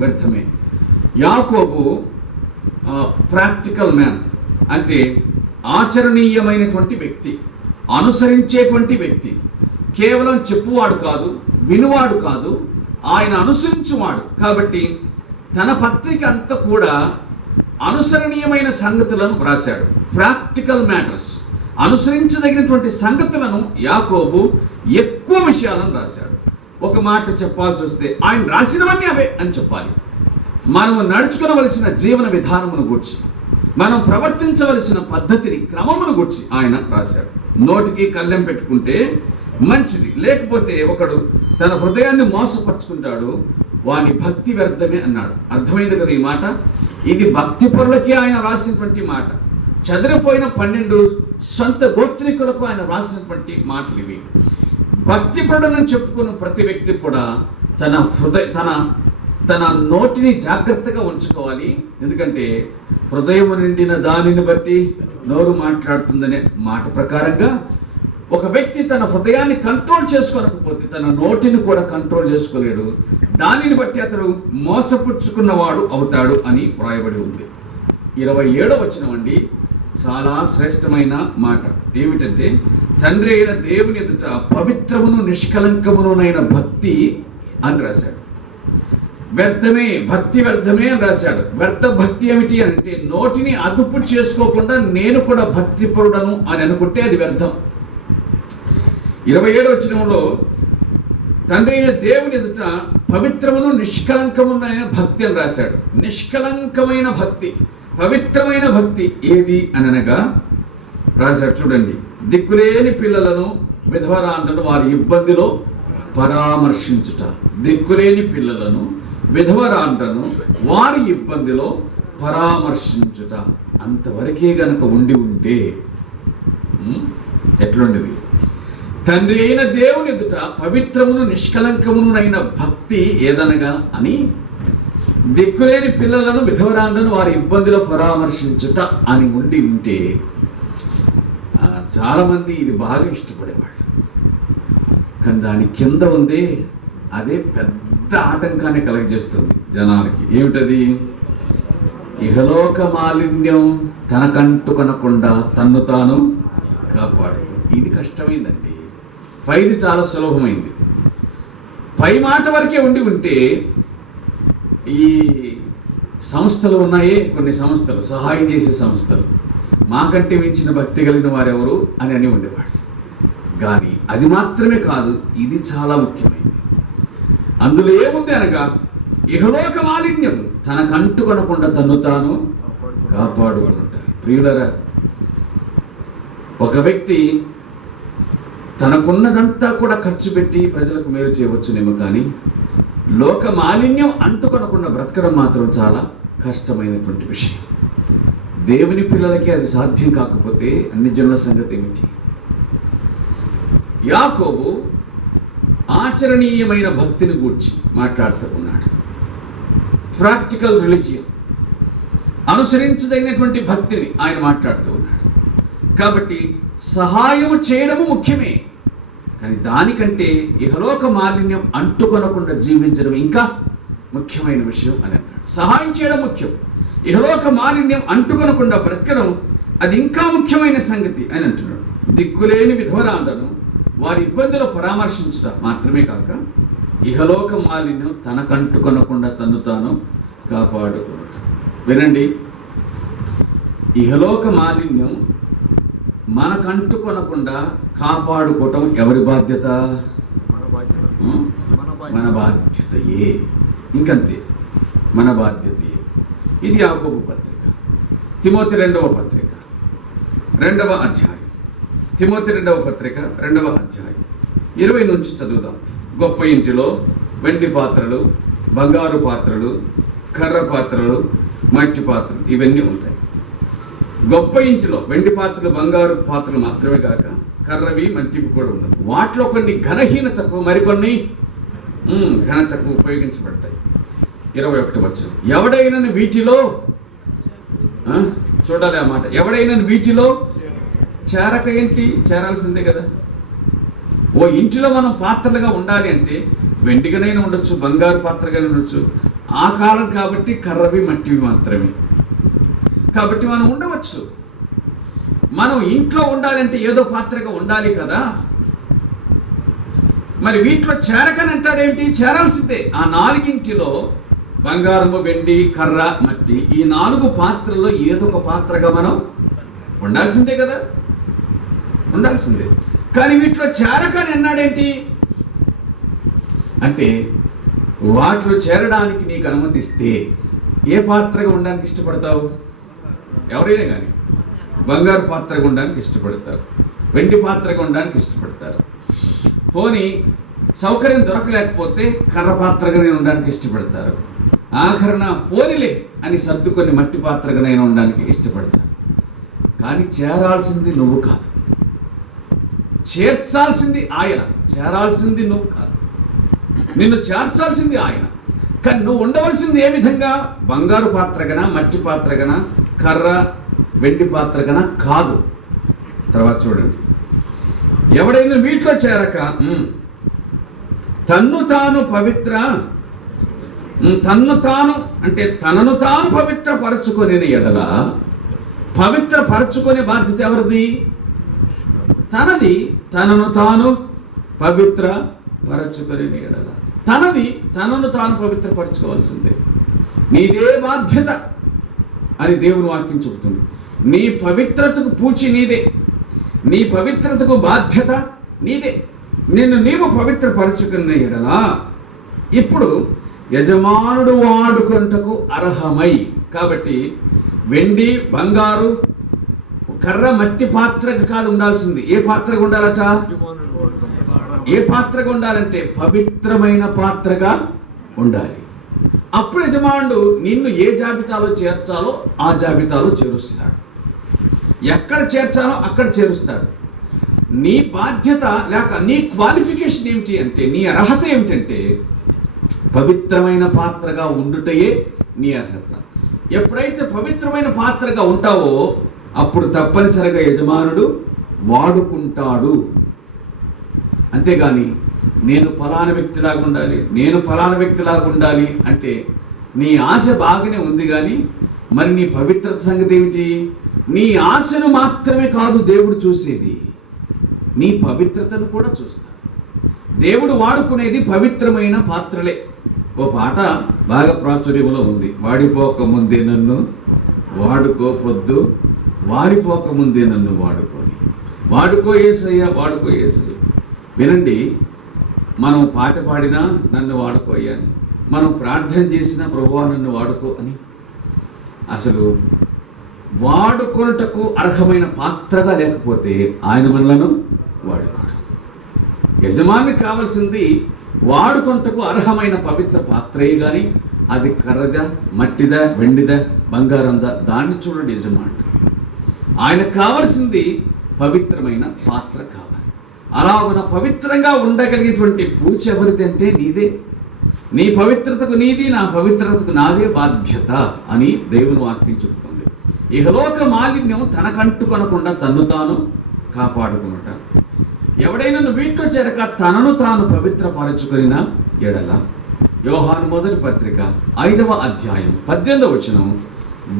వ్యర్థమే. యాకోబు ప్రాక్టికల్ మ్యాన్, అంటే ఆచరణీయమైనటువంటి వ్యక్తి, అనుసరించేటువంటి వ్యక్తి. కేవలం చెప్పువాడు కాదు, వినువాడు కాదు, ఆయన అనుసరించువాడు. కాబట్టి తన పత్రిక అంతా కూడా అనుసరణీయమైన సంగతులను వ్రాశాడు. ప్రాక్టికల్ మ్యాటర్స్, అనుసరించదగినటువంటి సంగతులను యాకోబు ఎక్కువ విషయాలను రాశాడు. ఒక మాట చెప్పాల్సి వస్తే ఆయన రాసినవన్నీ అవే అని చెప్పాలి. మనము నడుచుకోవలసిన జీవన విధానమును గూర్చి, మనం ప్రవర్తించవలసిన పద్ధతిని, క్రమమును గూర్చి ఆయన రాశాడు. నోటికి కళ్ళెం పెట్టుకుంటే మంచిది, లేకపోతే ఒకడు తన హృదయాన్ని మోసపరుచుకుంటాడు, వాని భక్తి వ్యర్థమే అన్నాడు. అర్థమైంది కదా ఈ మాట? ఇది భక్తి పరులకి ఆయన రాసినటువంటి మాట. చెదిరిపోయిన 12 సొంత గోత్రికులకు ఆయన రాసినటువంటి మాటలు ఇవి. భక్తి పరుడని చెప్పుకున్న ప్రతి వ్యక్తి కూడా తన నోటిని జాగ్రత్తగా ఉంచుకోవాలి. ఎందుకంటే హృదయం నిండిన దానిని బట్టి నోరు మాట్లాడుతుందనే మాట ప్రకారంగా ఒక వ్యక్తి తన హృదయాన్ని కంట్రోల్ చేసుకోలేకపోతే తన నోటిని కూడా కంట్రోల్ చేసుకోలేడు. దానిని బట్టి అతడు మోసపుచ్చుకున్నవాడు అవుతాడు అని వ్రాయబడి ఉంది. 27వ వచనం అండి, చాలా శ్రేష్టమైన మాట. ఏమిటంటే, తండ్రి అయిన దేవుని ఎదుట పవిత్రమును నిష్కలంకమునైన భక్తి అని రాశాడు. వ్యర్థమే, భక్తి వ్యర్థమే అని రాశాడు. వ్యర్థ భక్తి ఏమిటి అంటే, నోటిని అదుపు చేసుకోకుండా నేను కూడా భక్తిపరుడను అని అనుకుంటే అది వ్యర్థం. 27వ వచనంలో తండ్రి అయిన దేవుని ఎదుట పవిత్రమును నిష్కలంకమునైన భక్తి అని రాశాడు. నిష్కలంకమైన భక్తి, పవిత్రమైన భక్తి ఏది అని అనగా రాశాడు. చూడండి, దిక్కులేని పిల్లలను విధవరాండ్రను వారి ఇబ్బందిలో పరామర్శించుట. దిక్కులేని పిల్లలను విధవరాండ్రను వారి ఇబ్బందిలో పరామర్శించుట. అంతవరకే గనక ఉంటే ఎట్లుండేది? తండ్రి అయిన దేవుని ఎదుట పవిత్రమును నిష్కలంకమునైన భక్తి ఏదనగా అని, దిక్కులేని పిల్లలను విధవరాండ్రను వారి ఇబ్బందిలో పరామర్శించుట అని ఉంటే చాలామంది ఇది బాగా ఇష్టపడేవాళ్ళు. కానీ దాని కింద ఉంది, అదే పెద్ద ఆటంకాన్ని కలగజేస్తుంది జనాలకి. ఏమిటది? ఇహలోక మాలిన్యం తనకంటుకొనకుండా తన్ను తాను కాపాడు. ఇది కష్టమైందండి. పైది చాలా సులభమైంది. పై మాట వరకే ఉంటే ఈ సంస్థలు ఉన్నాయే, కొన్ని సంస్థలు, సహాయం చేసే సంస్థలు, మాకంటే మించిన భక్తి కలిగిన వారెవరు అని ఉండేవాడు. కానీ అది మాత్రమే కాదు, ఇది చాలా ముఖ్యమైనది. అందులో ఏముంది అనగా, ఇహలోక మాలిన్యం తనకంటుకొనకుండా తన్ను తాను కాపాడుకుంటారు. ప్రియులరా, ఒక వ్యక్తి తనకున్నదంతా కూడా ఖర్చు పెట్టి ప్రజలకు మేలు చేయవచ్చునేమో, కానీ లోక మాలిన్యం అంటుకొనకుండా బ్రతకడం మాత్రం చాలా కష్టమైనటువంటి విషయం. దేవుని పిల్లలకి అది సాధ్యం కాకపోతే అన్ని జనుల సంగతి ఏమిటి? యాకోబు ఆచరణీయమైన భక్తిని గూర్చి మాట్లాడుతూ ఉన్నాడు. ప్రాక్టికల్ రిలీజియన్, అనుసరించదగినటువంటి భక్తిని ఆయన మాట్లాడుతూ ఉన్నాడు. కాబట్టి సహాయము చేయడము ముఖ్యమే, కానీ దానికంటే ఇహలోక మాలిన్యం అంటుకొనకుండా జీవించడం ఇంకా ముఖ్యమైన విషయం అని అన్నాడు. సహాయం చేయడం ముఖ్యం, ఇహలోక మాలిన్యం అంటుకొనకుండా బ్రతకడం అది ఇంకా ముఖ్యమైన సంగతి అని అంటున్నాడు. దిక్కులేని విధవరాండ్రను వారి ఇబ్బందులు పరామర్శించుట మాత్రమే కాక, ఇహలోక మాలిన్యం తనకంటుకొనకుండా తన్ను తాను కాపాడుకోవట. వినండి, ఇహలోక మాలిన్యం మనకంటుకొనకుండా కాపాడుకోవటం ఎవరి బాధ్యత? మన బాధ్యతయే. ఇంకంతే, మన బాధ్యతయే. ఇది యాకోబు పత్రిక. తిమోతి 2వ పత్రిక 2వ అధ్యాయం. తిమోతి 2వ పత్రిక 2వ అధ్యాయం 20 నుంచి చదువుదాం. గొప్ప ఇంటిలో వెండి పాత్రలు, బంగారు పాత్రలు, కర్ర పాత్రలు, మట్టి పాత్రలు ఇవన్నీ ఉంటాయి. గొప్ప ఇంటిలో వెండి పాత్రలు, బంగారు పాత్రలు మాత్రమే కాక కర్రవి, మట్టివి కూడా ఉండదు. వాటిలో కొన్ని ఘనహీనతకు, మరికొన్ని ఘనతకు ఉపయోగించబడతాయి. 21వ వచనం, ఎవడైనా వీటిలో, చూడాలి ఆ మాట, ఎవడైనా వీటిలో చేరక ఏంటి? చేరాల్సిందే కదా. ఓ ఇంటిలో మనం పాత్రలుగా ఉండాలి అంటే వెండిగానైనా ఉండొచ్చు, బంగారు పాత్రగానే ఉండొచ్చు. ఆ కాలం కాబట్టి కర్రవి, మట్టివి మాత్రమే. కాబట్టి మనం ఉండవచ్చు. మనం ఇంట్లో ఉండాలంటే ఏదో పాత్రగా ఉండాలి కదా. మరి వీటిలో చేరకని అంటాడేంటి? చేరాల్సిందే. ఆ 4 బంగారము, వెండి, కర్ర, మట్టి, ఈ 4 పాత్రల్లో ఏదో ఒక పాత్రగా మనం ఉండాల్సిందే కదా, ఉండాల్సిందే. కానీ వీటిలో చేరకని అన్నాడేంటి అంటే, వాటిలో చేరడానికి నీకు అనుమతిస్తే ఏ పాత్రగా ఉండడానికి ఇష్టపడతావు? ఎవరైనా కానీ బంగారు పాత్రగా ఉండడానికి ఇష్టపడతారు, వెండి పాత్రగా ఉండడానికి ఇష్టపడతారు. పోనీ సౌకర్యం దొరకలేకపోతే కర్ర పాత్రగానే ఉండడానికి ఇష్టపడతారు. ఆఖరణ పోనిలే అని సర్దుకొని మట్టి పాత్రగానైనా ఉండడానికి ఇష్టపడతారు. కానీ చేరాల్సింది నువ్వు కాదు, చేర్చాల్సింది ఆయన. చేరాల్సింది నువ్వు కాదు, నిన్ను చేర్చాల్సింది ఆయన. కానీ నువ్వు ఉండవలసింది ఏ విధంగా? బంగారు పాత్రగన, మట్టి పాత్రగన, కర్ర, వెండి పాత్రగన కాదు. తర్వాత చూడండి, ఎవడైనా వీటిలో చేరక తన్ను తాను అంటే తనను తాను పవిత్రపరచుకునే ఎడల, పవిత్రపరచుకునే బాధ్యత ఎవరిది? తనది. తనను తాను పవిత్రపరచుకునే ఎడల తనను తాను పవిత్రపరచుకోవాల్సిందే. నీదే బాధ్యత అని దేవుని వాక్యం చెబుతుంది. నీ పవిత్రతకు పూచి నీదే, నీ పవిత్రతకు బాధ్యత నీదే. నిన్ను నీవు పవిత్రపరచుకున్న ఎడలా ఇప్పుడు యజమానుడు వాడుకొనుటకు అర్హమై. కాబట్టి వెండి, బంగారు, కర్ర, మట్టి పాత్రగా కాదు ఉండాల్సింది. ఏ పాత్రగా ఉండాలట? ఏ పాత్రగా ఉండాలంటే పవిత్రమైన పాత్రగా ఉండాలి. అప్పుడు యజమానుడు నిన్ను ఏ జాబితాలో చేర్చాలో ఆ జాబితాలో చేరుస్తాడు. ఎక్కడ చేర్చాలో అక్కడ చేరుస్తాడు. నీ బాధ్యత లేక నీ క్వాలిఫికేషన్ ఏమిటి అంటే, నీ అర్హత ఏమిటంటే పవిత్రమైన పాత్రగా ఉండుటయే నీ అర్హత. ఎప్పుడైతే పవిత్రమైన పాత్రగా ఉంటావో అప్పుడు తప్పనిసరిగా యజమానుడు వాడుకుంటాడు. అంతేగాని నేను ఫలానా వ్యక్తిలాగా ఉండాలి అంటే నీ ఆశ బాగానే ఉంది, కానీ మరి నీ పవిత్రత సంగతి ఏమిటి? నీ ఆశను మాత్రమే కాదు దేవుడు చూసేది, నీ పవిత్రతను కూడా చూస్తాడు. దేవుడు వాడుకునేది పవిత్రమైన పాత్రలే. ఓ పాట బాగా ప్రాచుర్యంలో ఉంది. వాడిపోక ముందే నన్ను వాడుకో, పొద్దు వాడిపోక ముందే నన్ను వాడుకోని. వాడుకో యేసయ్యా, వాడుకో యేసయ్యా. వినండి, మనం పాట పాడినా నన్ను వాడుకోయ్యా అని, మనం ప్రార్థన చేసినా ప్రభువా నన్ను వాడుకో అని. అసలు వాడుకొనుటకు అర్హమైన పాత్రగా లేకపోతే ఆయన మనలను వాడుకోడు. యజమానికి కావాల్సింది వాడుకొనుటకు అర్హమైన పవిత్ర పాత్రే, కానీ అది కర్రదా, మట్టిదా, వెండిదా, బంగారందా దాన్ని చూడండి యజమానుడు. ఆయనకు కావాల్సింది పవిత్రమైన పాత్ర కావాలి. అలాగున పవిత్రంగా ఉండగలిగేటువంటి పూజ ఎవరిది అంటే నీదే. నీ పవిత్రతకు నీది, నా పవిత్రతకు నాదే బాధ్యత అని దేవుని వాక్యం చెబుతుంది. ఇహలోక మాలిన్యం తనకంటుకొనకుండా తన్ను తాను కాపాడుకునుట. ఎవడైనా వీటిలో చేరక తనను తాను పవిత్రపరచుకున్న ఎడల, యోహాను మొదటి పత్రిక 5వ అధ్యాయం 18వ వచనం,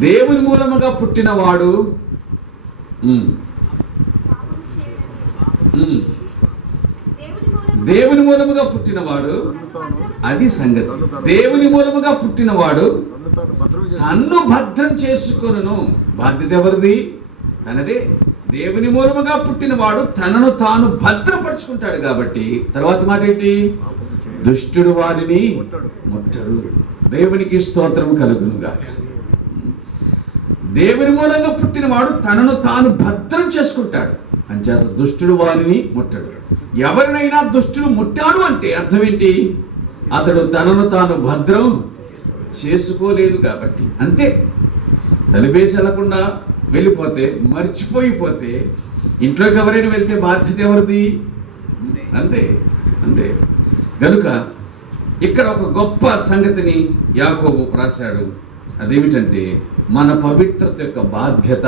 దేవుని మూలముగా పుట్టినవాడు దేవుని మూలముగా పుట్టినవాడు, అది సంగతి. దేవుని మూలముగా పుట్టినవాడు తన్ను భద్రం చేసుకొనును. బాధ్యత ఎవరిది? తనదే. దేవుని మూలముగా పుట్టినవాడు తనను తాను భద్రపరుచుకుంటాడు. కాబట్టి తర్వాత మాట ఏంటి? దుష్టుడు వారిని ముట్టడు. దేవునికి స్తోత్రం కలుగునుగాక. దేవుని మూలంగా పుట్టినవాడు తనను తాను భద్రం చేసుకుంటాడు. అంచేత దుష్టుడు వారిని ముట్టడు. ఎవరినైనా దుష్టుడు ముట్టాడు అంటే అర్థం ఏంటి? అతడు తనను తాను భద్రం చేసుకోలేదు కాబట్టి. అంతే. తలుపేసి వెళ్లకుండా వెళ్ళిపోతే, మర్చిపోయిపోతే, ఇంట్లోకి ఎవరైనా వెళ్తే బాధ్యత ఎవరిది? అంతే అంతే. కనుక ఇక్కడ ఒక గొప్ప సంగతిని యాకోబు రాశాడు. అదేమిటంటే మన పవిత్రత యొక్క బాధ్యత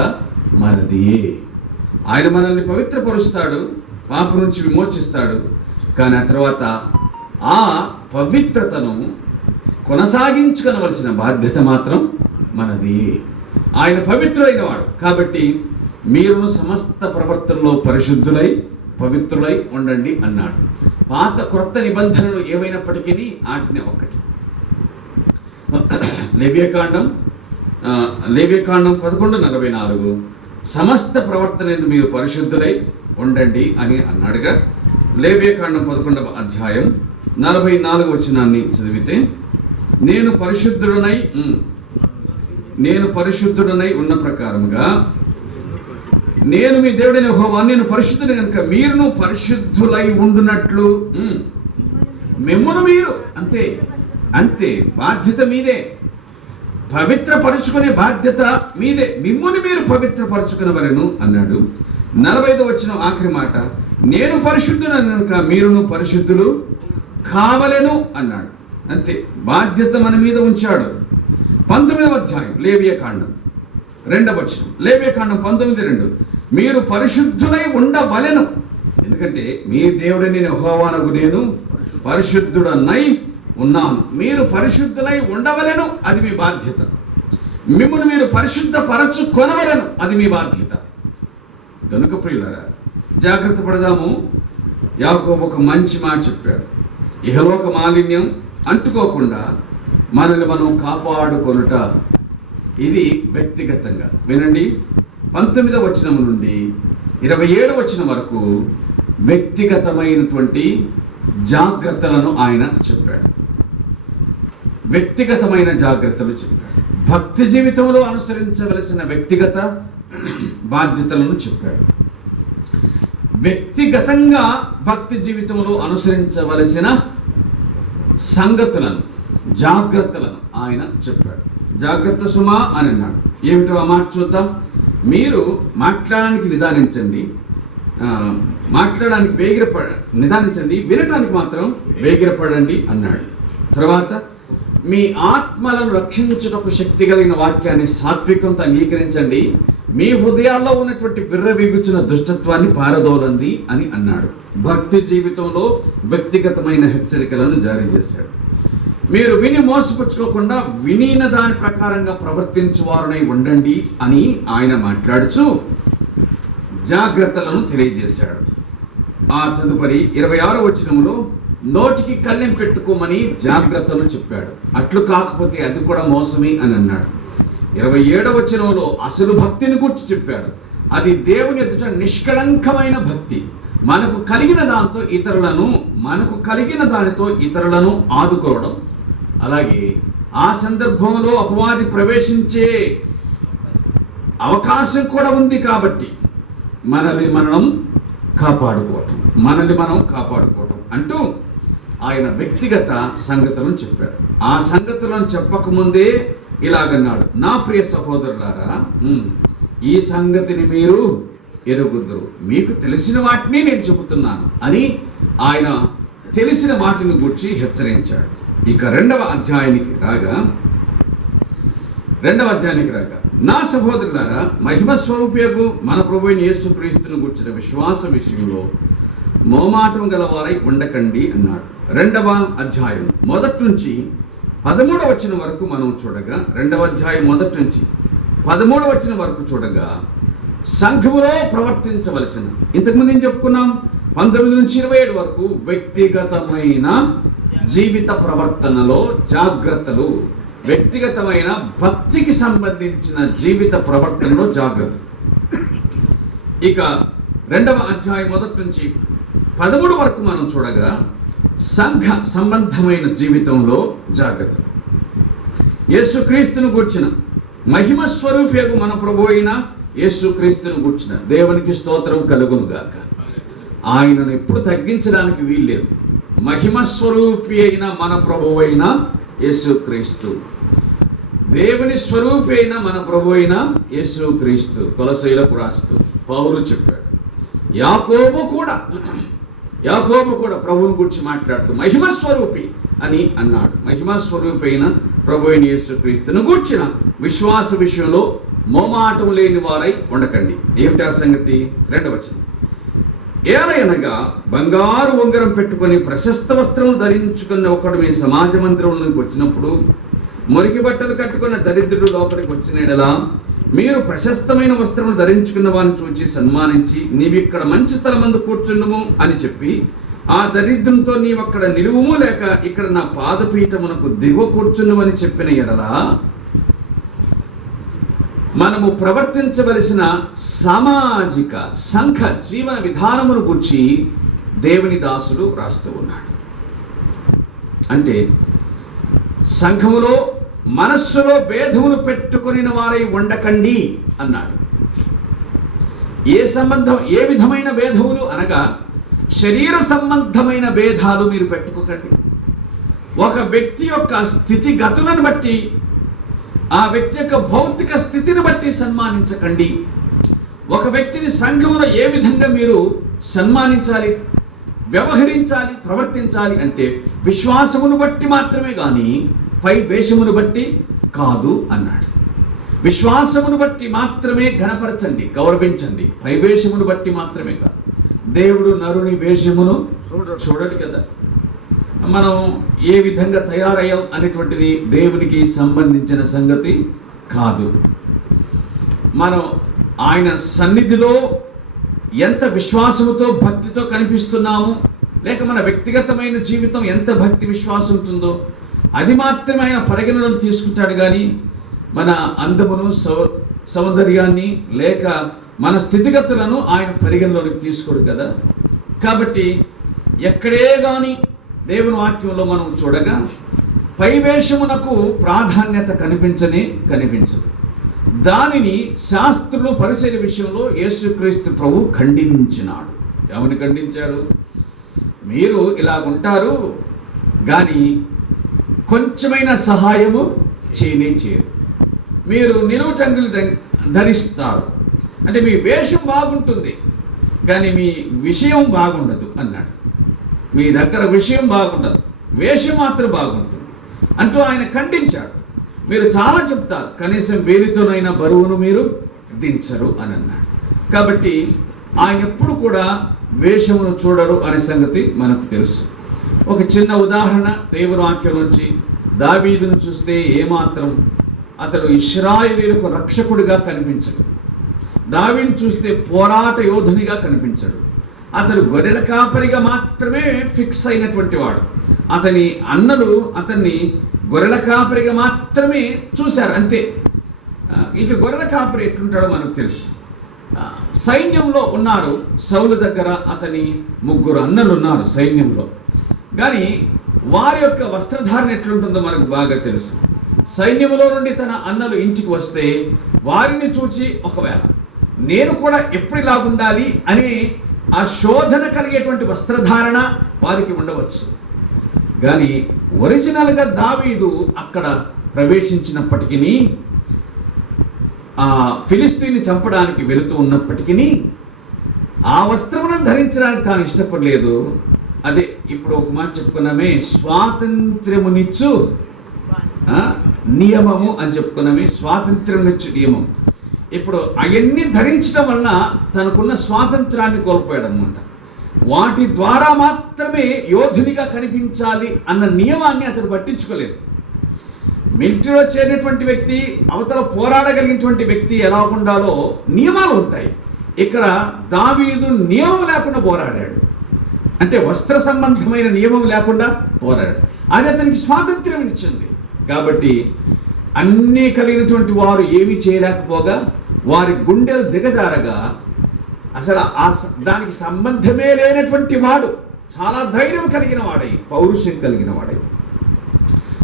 మనది. ఆయన మనల్ని పవిత్రపరుస్తాడు, పాప నుంచి విమోచిస్తాడు. కానీ ఆ తర్వాత ఆ పవిత్రతను కొనసాగించుకోవలసిన బాధ్యత మాత్రం మనది. ఆయన పవిత్రుడైన వాడు కాబట్టి మీరు సమస్త ప్రవర్తనలో పరిశుద్ధులై పవిత్రులై ఉండండి అన్నాడు. పాత క్రొత్త నిబంధనలు ఏమైనప్పటికీ ఆజ్ఞ ఒక్కటి. లేవియకాండం 11:44 సమస్త ప్రవర్తన మీరు పరిశుద్ధులై ఉండండి అని అన్నాడుగా. లేవియకాండం 11వ అధ్యాయం 44వ వచనాన్ని చదివితే, నేను పరిశుద్ధుడనై ఉన్న ప్రకారముగా నేను మీ దేవుడైన యెహోవా, నేను పరిశుద్ధుని కనుక మీరును పరిశుద్ధులై ఉండునట్లు మిమ్మును మీరు. అంతే అంతే. బాధ్యత మీదే. పవిత్రపరుచుకునే బాధ్యత మీదే. మిమ్ముని మీరు పవిత్రపరచుకునవలెను అన్నాడు. 45వ వచనం ఆఖరి మాట, నేను పరిశుద్ధుడని కనుక మీరును పరిశుద్ధులు కావలెను అన్నాడు. అంతే. బాధ్యత మన మీద ఉంచాడు. 19వ అధ్యాయం లేవియకాండం 2వ వచనం, లేవియకాండం 19:2, మీరు పరిశుద్ధులై ఉండవలెను. ఎందుకంటే ఎందుకంటే మీ దేవుడని యెహోవానగు నేను పరిశుద్ధుడనై ఉన్నాను. మీరు పరిశుద్ధులై ఉండవలెను, అది మీ బాధ్యత. మిమ్మల్ని మీరు పరిశుద్ధ పరచుకొనవలెను, అది మీ బాధ్యత. కనుక ప్రియులారా, జాగ్రత్త పడదాము. యాకోబు ఒక మంచి మాట చెప్పాడు. ఇహలోక మాలిన్యం అంటుకోకుండా మనల్ని మనం కాపాడుకొనుట, ఇది వ్యక్తిగతంగా. వినండి, 19వ వచనం నుండి 27వ వచనం వరకు వ్యక్తిగతమైనటువంటి జాగ్రత్తలను ఆయన చెప్పాడు. వ్యక్తిగతమైన జాగ్రత్తలు చెప్పాడు. భక్తి జీవితంలో అనుసరించవలసిన వ్యక్తిగత బాధ్యతలను చెప్పాడు. వ్యక్తిగతంగా భక్తి జీవితంలో అనుసరించవలసిన సంగతులను, జాగ్రత్తలను ఆయన చెప్పాడు. జాగ్రత్త సుమా అని అన్నాడు. ఏమిటో ఆ మాట చూద్దాం. మీరు మాట్లాడడానికి నిదానించండి, నిదానించండి, వినటానికి మాత్రం వేగిరపడండి అన్నాడు. తర్వాత మీ ఆత్మలను రక్షించుటకు శక్తి కలిగిన వాక్యాన్ని సాత్వికంతో అంగీకరించండి, మీ హృదయాల్లో ఉన్నటువంటి విర్రవీగుచున్న దుష్టత్వాన్ని పారదోలండి అని అన్నాడు. భక్తి జీవితంలో వ్యక్తిగతమైన హెచ్చరికలను జారీ చేశాడు. మీరు విని మోసపుచ్చుకోకుండా వినిన దాని ప్రకారంగా ప్రవర్తించువారునై ఉండండి అని ఆయన మాట్లాడుచు జాగ్రత్తలను తెలియజేశాడు. ఆ తదుపరి 26వ వచనంలో నోటికి కళ్ళెం పెట్టుకోమని జాగ్రత్తలు చెప్పాడు. అట్లు కాకపోతే అది కూడా మోసమే అని అన్నాడు. 27వ వచనంలో అసలు భక్తిని గురించి చెప్పాడు. అది దేవుని ఎదుట నిష్కళంకమైన భక్తి. మనకు కలిగిన దానితో ఇతరులను ఆదుకోవడం. అలాగే ఆ సందర్భంలో అపవాది ప్రవేశించే అవకాశం కూడా ఉంది కాబట్టి మనల్ని మనం కాపాడుకోవటం అంటూ ఆయన వ్యక్తిగత సంగతులను చెప్పాడు. ఆ సంగతులను చెప్పకముందే ఇలాగన్నాడు, నా ప్రియ సహోదరులారా, ఈ సంగతిని మీరు ఎరుగుదురు, మీకు తెలిసిన వాటిని నేను చెబుతున్నాను అని ఆయన తెలిసిన వాటిని గురించి హెచ్చరించాడు. ఇక రెండవ అధ్యాయానికి రాగా నా సహోదరులారా, మహిమ స్వరూపేగు మన ప్రభువైన యేసుక్రీస్తును గుర్చిన విశ్వాస విషయంలో మోమాటం గలవారై ఉండకండి అన్నాడు. 2వ అధ్యాయం మొదటి నుంచి 13వ వచనం వరకు మనం చూడగా, 2వ అధ్యాయం మొదటి నుంచి 13వ వచనం వరకు చూడగా సంఘములో ప్రవర్తించవలసిన, ఇంతకుముందు ఏం చెప్పుకున్నాం, 19 నుంచి 27 వరకు వ్యక్తిగతమైన జీవిత ప్రవర్తనలో జాగ్రత్తలు, వ్యక్తిగతమైన భక్తికి సంబంధించిన జీవిత ప్రవర్తనలో జాగ్రత్త. ఇక 2వ అధ్యాయం మొదటి నుంచి 13 వరకు మనం చూడగా సంఘ సంబంధమైన జీవితంలో జాగ్రత్త. యేసుక్రీస్తును గూర్చిన మహిమ స్వరూపేగు మన ప్రభువు అయిన యేసుక్రీస్తును గూర్చిన దేవునికి స్తోత్రం కలుగును గాక. ఆయనను ఎప్పుడు తగ్గించడానికి వీల్లేదు. మహిమ స్వరూపి అయిన మన ప్రభువు అయిన యేసుక్రీస్తు, దేవుని స్వరూపి అయిన మన ప్రభువు అయిన యేసుక్రీస్తు కొలసీలకు రాస్తూ పౌలు చెప్పాడు. యాకోబు కూడా ప్రభువుని గురించి మాట్లాడుతూ మహిమ స్వరూపి అని అన్నాడు. మహిమ స్వరూపి అయిన ప్రభువు అయిన యేసుక్రీస్తును గూర్చిన విశ్వాస విషయంలో మోమాటం లేని వారై ఉండకండి. ఏమిటి ఆ సంగతి? 2వ వచనం, ఏలయనగా బంగారు ఉంగరం పెట్టుకొని ప్రశస్త వస్త్రం ధరించుకున్న ఒకడు మీ సమాజ మందిరంలోకి వచ్చినప్పుడు మురికి బట్టలు కట్టుకున్న దరిద్రుడు లోపలికి వచ్చిన ఎడలా మీరు ప్రశస్తమైన వస్త్రములు ధరించుకున్న వారిని చూచి సన్మానించి, నీవిక్కడ మంచి స్థలమందు కూర్చుండుము అని చెప్పి, ఆ దరిద్రంతో నీవక్కడ నిలువుము, లేక ఇక్కడ నా పాదపీఠమునకు దిగువ కూర్చుండుమని చెప్పిన ఎడలా మనము ప్రవర్తించవలసిన సామాజిక సంఘ జీవన విధానమును గురించి దేవుని దాసుడు రాస్తూ ఉన్నాడు. అంటే సంఘములో మనస్సులో భేదములు పెట్టుకుని వారై ఉండకండి అన్నాడు. ఏ విధమైన భేదములు అనగా శరీర సంబంధమైన భేదాలు మీరు పెట్టుకోకండి. ఒక వ్యక్తి యొక్క స్థితిగతులను బట్టి, ఆ వ్యక్తి యొక్క భౌతిక స్థితిని బట్టి సన్మానించకండి. ఒక వ్యక్తిని సంఘములో ఏ విధంగా మీరు సన్మానించాలి, వ్యవహరించాలి, ప్రవర్తించాలి అంటే విశ్వాసమును బట్టి మాత్రమే కానీ పై వేషమును బట్టి కాదు అన్నాడు. విశ్వాసమును బట్టి మాత్రమే ఘనపరచండి, గౌరవించండి, పై వేషమును బట్టి మాత్రమే కాదు. దేవుడు నరుని వేషమును చూడడు కదా. మనం ఏ విధంగా తయారయ్యాం అనేటువంటిది దేవునికి సంబంధించిన సంగతి కాదు. మనం ఆయన సన్నిధిలో ఎంత విశ్వాసముతో భక్తితో కనిపిస్తున్నాము, లేక మన వ్యక్తిగతమైన జీవితం ఎంత భక్తి విశ్వాసం ఉంటుందో అది మాత్రమే ఆయన పరిగణలోకి తీసుకుంటాడు. కానీ మన అందమును సౌందర్యాన్ని లేక మన స్థితిగతులను ఆయన పరిగణలోనికి తీసుకోడు కదా. కాబట్టి ఎక్కడే కానీ దేవుని వాక్యంలో మనం చూడగా పైవేషమునకు ప్రాధాన్యత కనిపించదు. దానిని శాస్త్రులు పరిశీలన విషయంలో యేసుక్రీస్తు ప్రభు ఖండించినాడు. ఎవరిని ఖండించాడు? మీరు ఇలాగుంటారు కానీ కొంచెమైన సహాయము చేయరు. మీరు నిలువుటంగులు ధరిస్తారు, అంటే మీ వేషం బాగుంటుంది కానీ మీ విషయం బాగుండదు అన్నాడు. మీ దగ్గర విషయం బాగుండదు, వేషం మాత్రం బాగుంటుంది అంటూ ఆయన ఖండించాడు. మీరు చాలా చెప్తారు, కనీసం వేలితోనైనా బరువును మీరు దించరు అని అన్నాడు. కాబట్టి ఆయన ఎప్పుడు కూడా వేషమును చూడరు అనే సంగతి మనకు తెలుసు. ఒక చిన్న ఉదాహరణ దేవుని వాక్యం నుంచి. దావీదును చూస్తే ఏమాత్రం అతడు ఇశ్రాయేలీయులకు రక్షకుడిగా కనిపించడు. దావీదును చూస్తే పోరాట యోధునిగా కనిపించడు. అతడు గొర్రెల కాపరిగా మాత్రమే ఫిక్స్ అయినటువంటి వాడు. అతని అన్నలు అతన్ని గొర్రెల కాపరిగా మాత్రమే చూశారు, అంతే. ఇక గొర్రెల కాపరి ఎట్లుంటాడో మనకు తెలుసు. సైన్యంలో ఉన్నారు, సౌలు దగ్గర అతని 3 అన్నలు ఉన్నారు సైన్యంలో. కానీ వారి యొక్క వస్త్రధారణ ఎట్లుంటుందో మనకు బాగా తెలుసు. సైన్యంలో నుండి తన అన్నలు ఇంటికి వస్తే వారిని చూచి ఒకవేళ నేను కూడా ఎప్పుడు ఇలా ఉండాలి అనే ఆ శోధన కలిగేటువంటి వస్త్రధారణ వారికి ఉండవచ్చు. కానీ ఒరిజినల్గా దావీదు అక్కడ ప్రవేశించినప్పటికీ, ఆ ఫిలిస్తీన్ని చంపడానికి వెళుతూ ఉన్నప్పటికీ ఆ వస్త్రములను ధరించడానికి తాను ఇష్టపడలేదు. అదే ఇప్పుడు ఒక మాట చెప్పుకున్నామే, స్వాతంత్ర్యమునిచ్చు నియమము అని చెప్పుకున్నామే. స్వాతంత్ర్యమునిచ్చు నియమం. ఇప్పుడు అవన్నీ ధరించడం వలన తనకున్న స్వాతంత్రాన్ని కోల్పోయాడు అన్నమాట. వాటి ద్వారా మాత్రమే యోధునిగా కనిపించాలి అన్న నియమాన్ని అతను పట్టించుకోలేదు. మిలిటరీలో చేరినటువంటి వ్యక్తి, అవతల పోరాడగలిగినటువంటి వ్యక్తి ఎలా ఉండాలో నియమాలు ఉంటాయి. ఇక్కడ దావీదు నియమం లేకుండా పోరాడాడు, అంటే వస్త్ర సంబంధమైన నియమం లేకుండా పోరాడాడు. అది అతనికి స్వాతంత్ర్యం ఇచ్చింది. కాబట్టి అన్నీ కలిగినటువంటి వారు ఏమీ చేయలేకపోగా వారి గుండెలు దిగజారగా అసలు దానికి సంబంధమే లేనటువంటి వాడు చాలా ధైర్యం కలిగిన వాడై, పౌరుషం కలిగిన వాడై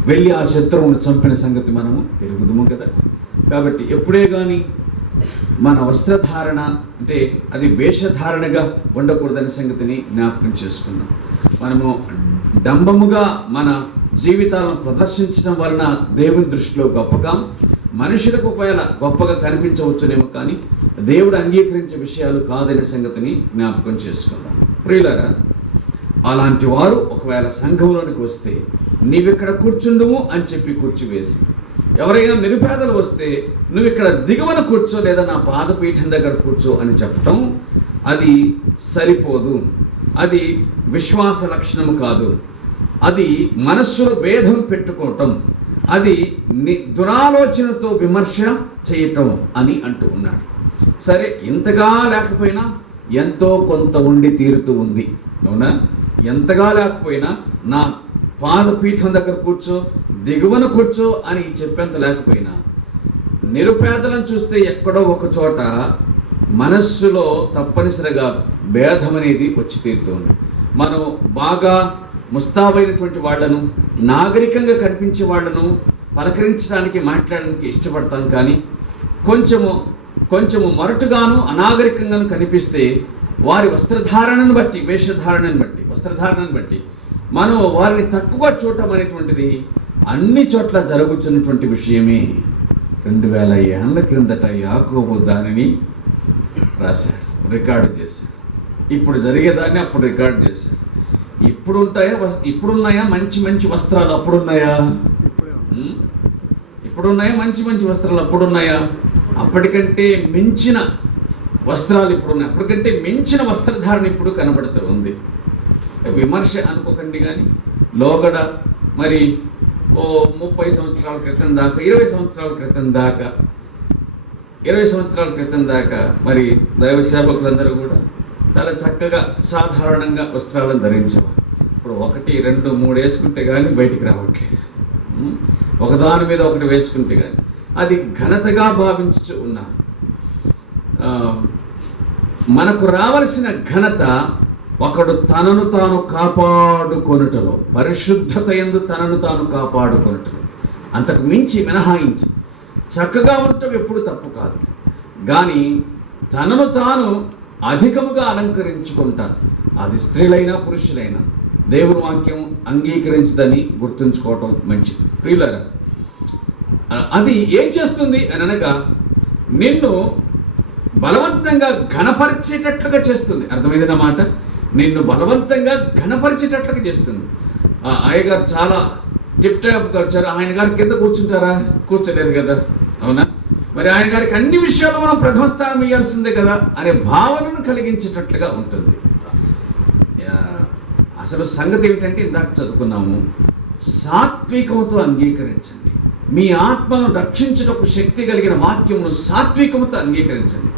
వెళ్ళి ఆ శత్రువును చంపిన సంగతి మనము ఎరుగుదుము కదా. కాబట్టి ఎప్పుడే కానీ మన వస్త్రధారణ అంటే అది వేషధారణగా ఉండకూడదనే సంగతిని జ్ఞాపకం చేసుకున్నాం. మనము డంబముగా మన జీవితాలను ప్రదర్శించడం వలన దేవుని దృష్టిలో గొప్పగా, మనుషులకు ఒకవేళ గొప్పగా కనిపించవచ్చునేమో, కానీ దేవుడు అంగీకరించే విషయాలు కాదనే సంగతిని జ్ఞాపకం చేసుకుందాం. ప్రియులారా, అలాంటి వారు ఒకవేళ సంఘంలోనికి వస్తే నీవిక్కడ కూర్చుండుము అని చెప్పి కూర్చోవేసి, ఎవరైనా నిరుపేదలు వస్తే నువ్వు ఇక్కడ దిగువన కూర్చో లేదా నా పాదపీఠం దగ్గర కూర్చో అని చెప్పటం అది సరిపోదు. అది విశ్వాస లక్షణము కాదు. అది మనస్సులో భేదం పెట్టుకోవటం, అది దురాలోచనతో విమర్శ చేయటం అని అంటూ ఉన్నాడు. సరే, ఇంతగా లేకపోయినా ఎంతో కొంత ఉండి తీరుతూ ఉంది, అవునా? ఎంతగా లేకపోయినా నా పాదపీఠం దగ్గర కూర్చో, దిగువన కూర్చో అని చెప్పేంత లేకపోయినా నిరుపేదలను చూస్తే ఎక్కడో ఒక చోట మనస్సులో తప్పనిసరిగా భేదం అనేది వచ్చి తీరుతుంది. మనం బాగా ముస్తాబైనటువంటి వాళ్లను, నాగరికంగా కనిపించే వాళ్లను పలకరించడానికి, మాట్లాడడానికి ఇష్టపడతాం. కానీ కొంచెము మొరటుగాను అనాగరికంగాను కనిపిస్తే వారి వస్త్రధారణను బట్టి, వేషధారణను బట్టి, వస్త్రధారణను బట్టి మనం వారిని తక్కువ చూడటం అనేటువంటిది అన్ని చోట్ల జరుగుతున్నటువంటి విషయమే. 2000 ఏళ్ల క్రిందట యాకోబు దానిని రాశాడు, రికార్డు చేశాడు. ఇప్పుడు జరిగేదాన్ని అప్పుడు రికార్డు చేశాడు. ఇప్పుడున్నాయా మంచి మంచి వస్త్రాలు? అప్పుడున్నాయా? ఇప్పుడున్నాయా మంచి మంచి వస్త్రాలు? అప్పుడున్నాయా? అప్పటికంటే మించిన వస్త్రాలు ఇప్పుడు ఉన్నాయి, అప్పటికంటే మించిన వస్త్రధారణ ఇప్పుడు కనబడుతూ ఉంది. విమర్శ అనుకోకండి, కానీ లోగడ మరి 30 సంవత్సరాల క్రితం దాకా 20 సంవత్సరాల క్రితం దాకా మరి దైవ సేవకులందరూ కూడా చాలా చక్కగా సాధారణంగా వస్త్రాలను ధరించేవారు. ఇప్పుడు 1, 2, 3 వేసుకుంటే కానీ బయటికి రావట్లేదు. ఒకదాని మీద ఒకటి వేసుకుంటే కానీ అది ఘనతగా భావించు ఉన్నారు. మనకు రావలసిన ఘనత ఒకడు తనను తాను కాపాడుకొనుటలో, పరిశుద్ధత యందు తనను తాను కాపాడుకొనుటలో, అంతకు మించి మినహాయించి చక్కగా ఉండటం ఎప్పుడు తప్పు కాదు, కానీ తనను తాను అధికముగా అలంకరించుకుంటారు. అది స్త్రీలైనా పురుషులైనా దేవుని వాక్యం అంగీకరించదని గుర్తుంచుకోవటం మంచిది. ప్రియులారా, అది ఏం చేస్తుంది అని అనగా నిన్ను బలవంతంగా ఘనపరిచేటట్లుగా చేస్తుంది. అర్థమైందన్న మాట? నిన్ను బలవంతంగా ఘనపరిచేటట్లుగా చేస్తుంది. అయ్యగారు చాలా టిప్ టాప్గా వచ్చారు, ఆయన గారి కింద కూర్చుంటారా? కూర్చోలేరు కదా, అవునా? మరి ఆయన గారికి అన్ని విషయాలు మనం ప్రథమ స్థానం ఇవ్వాల్సిందే కదా అనే భావనను కలిగించేటట్లుగా ఉంటుంది. అసలు సంగతి ఏమిటంటే, ఇందాక చదువుకున్నాము, సాత్వికముతో అంగీకరించండి. మీ ఆత్మను రక్షించుటకు శక్తి కలిగిన వాక్యమును సాత్వికముతో అంగీకరించండి.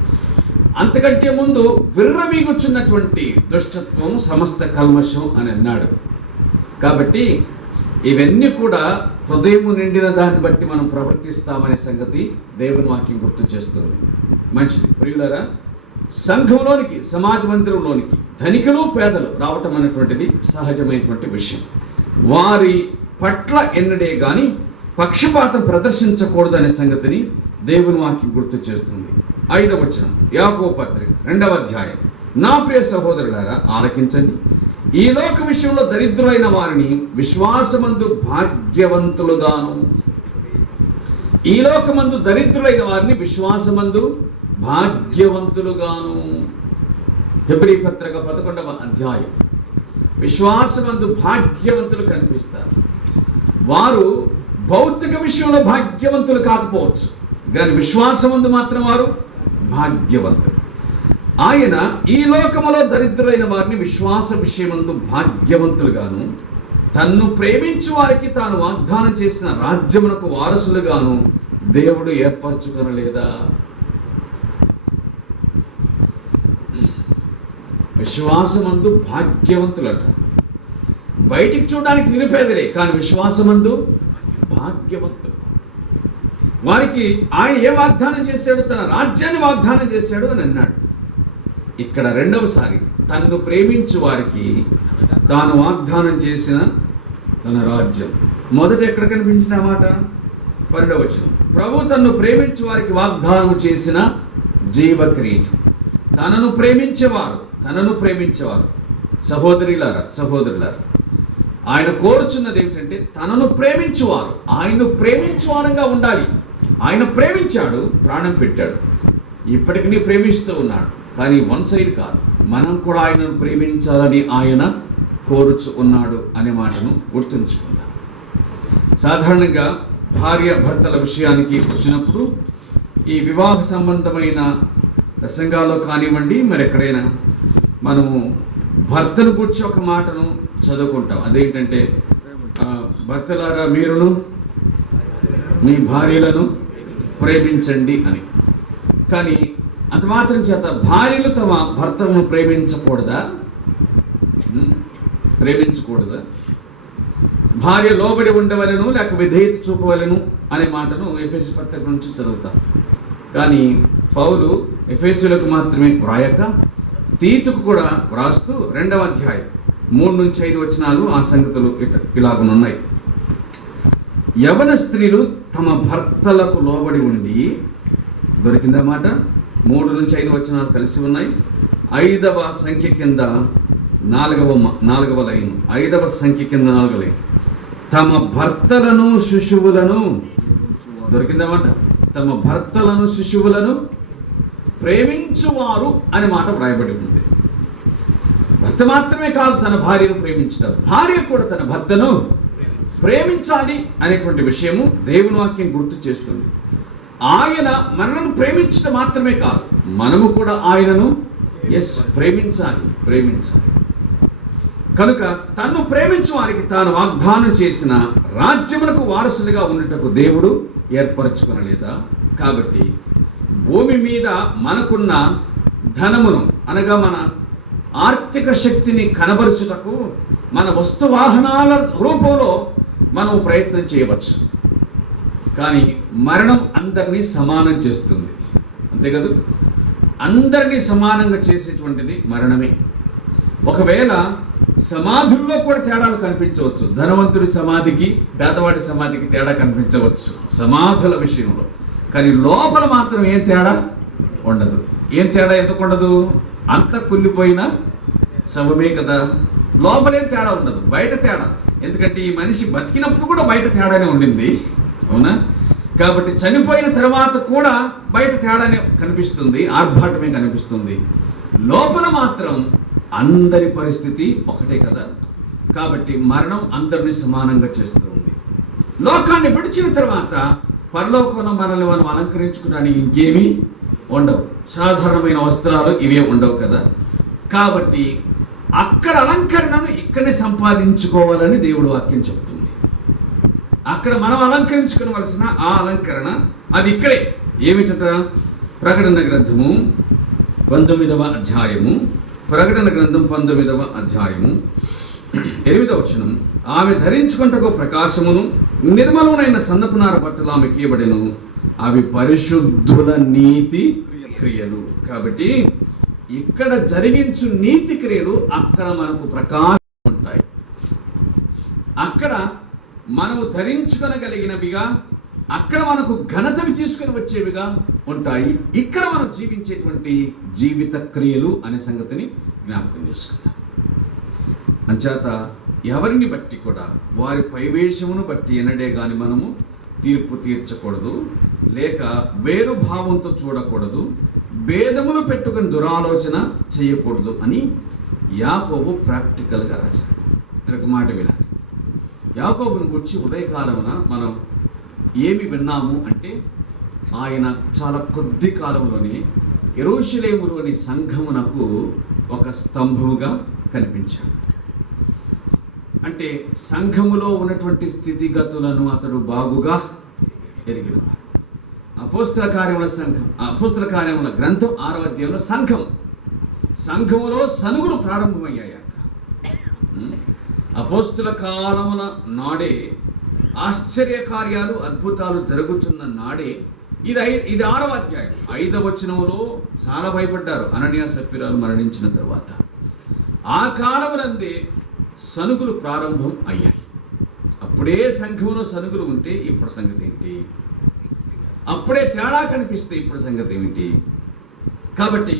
అంతకంటే ముందు విర్రవీగుచున్నటువంటి దుష్టత్వం సమస్త కల్మషం అని అన్నాడు. కాబట్టి ఇవన్నీ కూడా హృదయము నిండిన దాన్ని బట్టి మనం ప్రవర్తిస్తామనే సంగతి దేవుని వాక్యం గుర్తు చేస్తుంది. మంచిది. ప్రియులారా, సంఘంలోనికి, సమాజ మందిరంలోనికి ధనికులు పేదలు రావటం అనేటువంటిది సహజమైనటువంటి విషయం. వారి పట్ల ఎన్నడే కానీ పక్షపాతం ప్రదర్శించకూడదనే సంగతిని దేవుని వాక్యం గుర్తు చేస్తుంది. 5వ వచనం, యాకోబు పత్రిక 2వ అధ్యాయం. నా ప్రియ సహోదరులారా, ఆలకించండి. ఈ లోక విషయంలో దరిద్రులైన వారిని విశ్వాసమందు భాగ్యవంతులుగాను, ఈ లోకమందు దరిద్రులైన వారిని విశ్వాసమందు భాగ్యవంతులుగాను. హెబ్రీ పత్రిక 11వ అధ్యాయం. విశ్వాసమందు భాగ్యవంతులు కనిపిస్తారు. వారు భౌతిక విషయంలో భాగ్యవంతులు కాకపోవచ్చు, కానీ విశ్వాసమందు మాత్రం వారు భాగ్యవంతులు. ఆయన ఈ లోకములో దరిద్రులైన వారిని విశ్వాస విషయమందు భాగ్యవంతులుగాను, తన్ను ప్రేమించు వారికి తాను వాగ్దానం చేసిన రాజ్యమునకు వారసులుగాను దేవుడు ఏర్పరచుకొనలేదా? విశ్వాసమందు భాగ్యవంతులట. బయటికి చూడడానికి నిరుపేదలే, కానీ విశ్వాసమందు భాగ్యవంతులు. వారికి ఆయన ఏ వాగ్దానం చేశాడు? తన రాజ్యాన్ని వాగ్దానం చేశాడు అని అన్నాడు. ఇక్కడ రెండవసారి తన్ను ప్రేమించు వారికి తాను వాగ్దానం చేసిన తన రాజ్యం. మొదట ఎక్కడ కనిపించిన మాట? 12వ వచనం. ప్రభు తన్ను ప్రేమించు వారికి వాగ్దానం చేసిన జీవ కిరీటం. తనను ప్రేమించేవారు సహోదరులారా, ఆయన కోరుచున్నది ఏమిటంటే తనను ప్రేమించువారు, ఆయన్ను ప్రేమించువారంగా ఉండాలి. ఆయన ప్రేమించాడు, ప్రాణం పెట్టాడు, ఇప్పటికీ ప్రేమిస్తూ ఉన్నాడు. కానీ వన్ సైడ్ కాదు, మనం కూడా ఆయనను ప్రేమించాలని ఆయన కోరుచు ఉన్నాడు అనే మాటను గుర్తుంచుకుందాం. సాధారణంగా భార్య భర్తల విషయానికి వచ్చినప్పుడు ఈ వివాహ సంబంధమైన ప్రసంగాల్లో కానివ్వండి, మరి ఎక్కడైనా మనము భర్తను గురించి ఒక మాటను చదువుకుంటాం. అదేంటంటే, భర్తలారా మీరును మీ భార్యలను ప్రేమించండి అని. కానీ అంత మాత్రం చేత భార్యలు తమ భర్తలను ప్రేమించకూడదా? భార్య లోబడి ఉండవలను, లేక విధేయత చూపవలను అనే మాటను ఎఫెసీ పత్రిక నుంచి చదువుతాం. కానీ పౌలు ఎఫెసీయులకు మాత్రమే వ్రాయక తీతుకు కూడా వ్రాస్తూ 2వ అధ్యాయం 3-5 వచనాలు ఆ సంగతులు ఇలాగునున్నాయి. యవన స్త్రీలు తమ భర్తలకు లోబడి ఉండి, దొరికిందా మాట? 3-5 వచనాలు కలిసి ఉన్నాయి. 5వ సంఖ్య కింద 4వ లైన్, 5వ సంఖ్య కింద 4వ లైన్. తమ భర్తలను శిశువులను, దొరికిందా మాట? తమ భర్తలను శిశువులను ప్రేమించువారు అనే మాట వ్రాయబడి ఉంది. భర్త మాత్రమే కాదు తన భార్యను ప్రేమించడం, భార్య కూడా తన భర్తను ప్రేమించాలి అనేటువంటి విషయము దేవుని వాక్యం గుర్తు చేస్తుంది. ఆయన మనల్ని ప్రేమించడం మాత్రమే కాదు, మనము కూడా ఆయనను ప్రేమించాలి. కనుక తన్ను ప్రేమించు వారికి తాను వాగ్దానం చేసిన రాజ్యమునకు వారసులుగా ఉండుటకు దేవుడు ఏర్పరచుకొనలేదా? కాబట్టి భూమి మీద మనకున్న ధనమును అనగా మన ఆర్థిక శక్తిని కనబరుచుటకు మన వస్తువాహనాల రూపంలో మనం ప్రయత్నం చేయవచ్చు. కానీ మరణం అందరినీ సమానం చేస్తుంది, అంతే కదా? అందరినీ సమానంగా చేసేటువంటిది మరణమే. ఒకవేళ సమాధుల్లో కూడా తేడాలు కనిపించవచ్చు. ధనవంతుడి సమాధికి పేదవాడి సమాధికి తేడా కనిపించవచ్చు సమాధుల విషయంలో. కానీ లోపల మాత్రం ఏం తేడా ఉండదు. ఏం తేడా ఎందుకు ఉండదు? అంత కుళ్ళిపోయిన శవమే కదా, లోపలేం తేడా ఉండదు, బయట తేడా. ఎందుకంటే ఈ మనిషి బతికినప్పుడు కూడా బయట తేడానే ఉండింది, అవునా? కాబట్టి చనిపోయిన తర్వాత కూడా బయట తేడానే కనిపిస్తుంది, ఆర్భాటమే కనిపిస్తుంది. లోపల మాత్రం అందరి పరిస్థితి ఒకటే కదా. కాబట్టి మరణం అందరినీ సమానంగా చేస్తూ ఉంది. లోకాన్ని విడిచిన తర్వాత పరలోకంలో మనల్ని మనం అలంకరించుకోవడానికి ఇంకేమీ ఉండవు, సాధారణమైన వస్త్రాలు ఇవే ఉండవు కదా. కాబట్టి అక్కడ అలంకరణను ఇక్కడనే సంపాదించుకోవాలని దేవుడు వాక్యం చెప్తుంది. అక్కడ మనం అలంకరించుకోవలసిన ఆ అలంకరణ అది ఇక్కడే. ఏమిటట? ప్రకటన గ్రంథము 19వ అధ్యాయము, ప్రకటన గ్రంథం 19వ అధ్యాయము 8వ వచనం. ఆమె ధరించుకుంటకు ప్రకాశమును నిర్మలమైన సన్నపునార బట్టలు ఆమెకి ఇవ్వబడెను, అవి పరిశుద్ధుల నీతి క్రియలు. కాబట్టి ఇక్కడ జరిగించు నీతి క్రియలు అక్కడ మనకు ప్రకాశం ఉంటాయి. అక్కడ మనము ధరించుకొనగలిగినవిగా, అక్కడ మనకు ఘనతవి తీసుకొని వచ్చేవిగా ఉంటాయి. ఇక్కడ మనం జీవించేటువంటి జీవిత క్రియలు అనే సంగతిని జ్ఞాపకం చేసుకుందాం. అంచేత ఎవరిని బట్టి కూడా వారి పైవేషమును బట్టి ఎన్నడే కానీ మనము తీర్పు తీర్చకూడదు, లేక వేరు భావంతో చూడకూడదు, భేదములు పెట్టుకుని దురాలోచన చేయకూడదు అని యాకోబు ప్రాక్టికల్గా రాశాడు. ఒక మాట వినాలి. యాకోబుని గురించి ఉదయకాలమున మనం ఏమి విన్నాము అంటే, ఆయన చాలా కొద్ది కాలంలోనే యెరూషలేములోని సంఘమునకు ఒక స్తంభముగా కనిపించాడు. అంటే సంఘములో ఉన్నటువంటి స్థితిగతులను అతడు బాగుగా ఎరిగినవాడు. అపోస్తల కార్యముల గ్రంథం 6వ అధ్యాయంలో సంఘములో సనుగులు ప్రారంభమయ్యాయట. అపోస్తల కాలమున నాడే ఆశ్చర్య కార్యాలు అద్భుతాలు జరుగుతున్న నాడే ఇది 6వ అధ్యాయం 5వ వచనంలో చాలా భయపడ్డారు అననీయ సప్ఫీరాలు మరణించిన తర్వాత. ఆ కాలమునందే సనుగులు ప్రారంభం అయ్యాయి. అప్పుడే సంఘంలో సనుగులు ఉంటే ఇప్పుడు సంగతి ఏంటి? అప్పుడే తేడా కనిపిస్తే ఇప్పుడు సంగతి ఏమిటి? కాబట్టి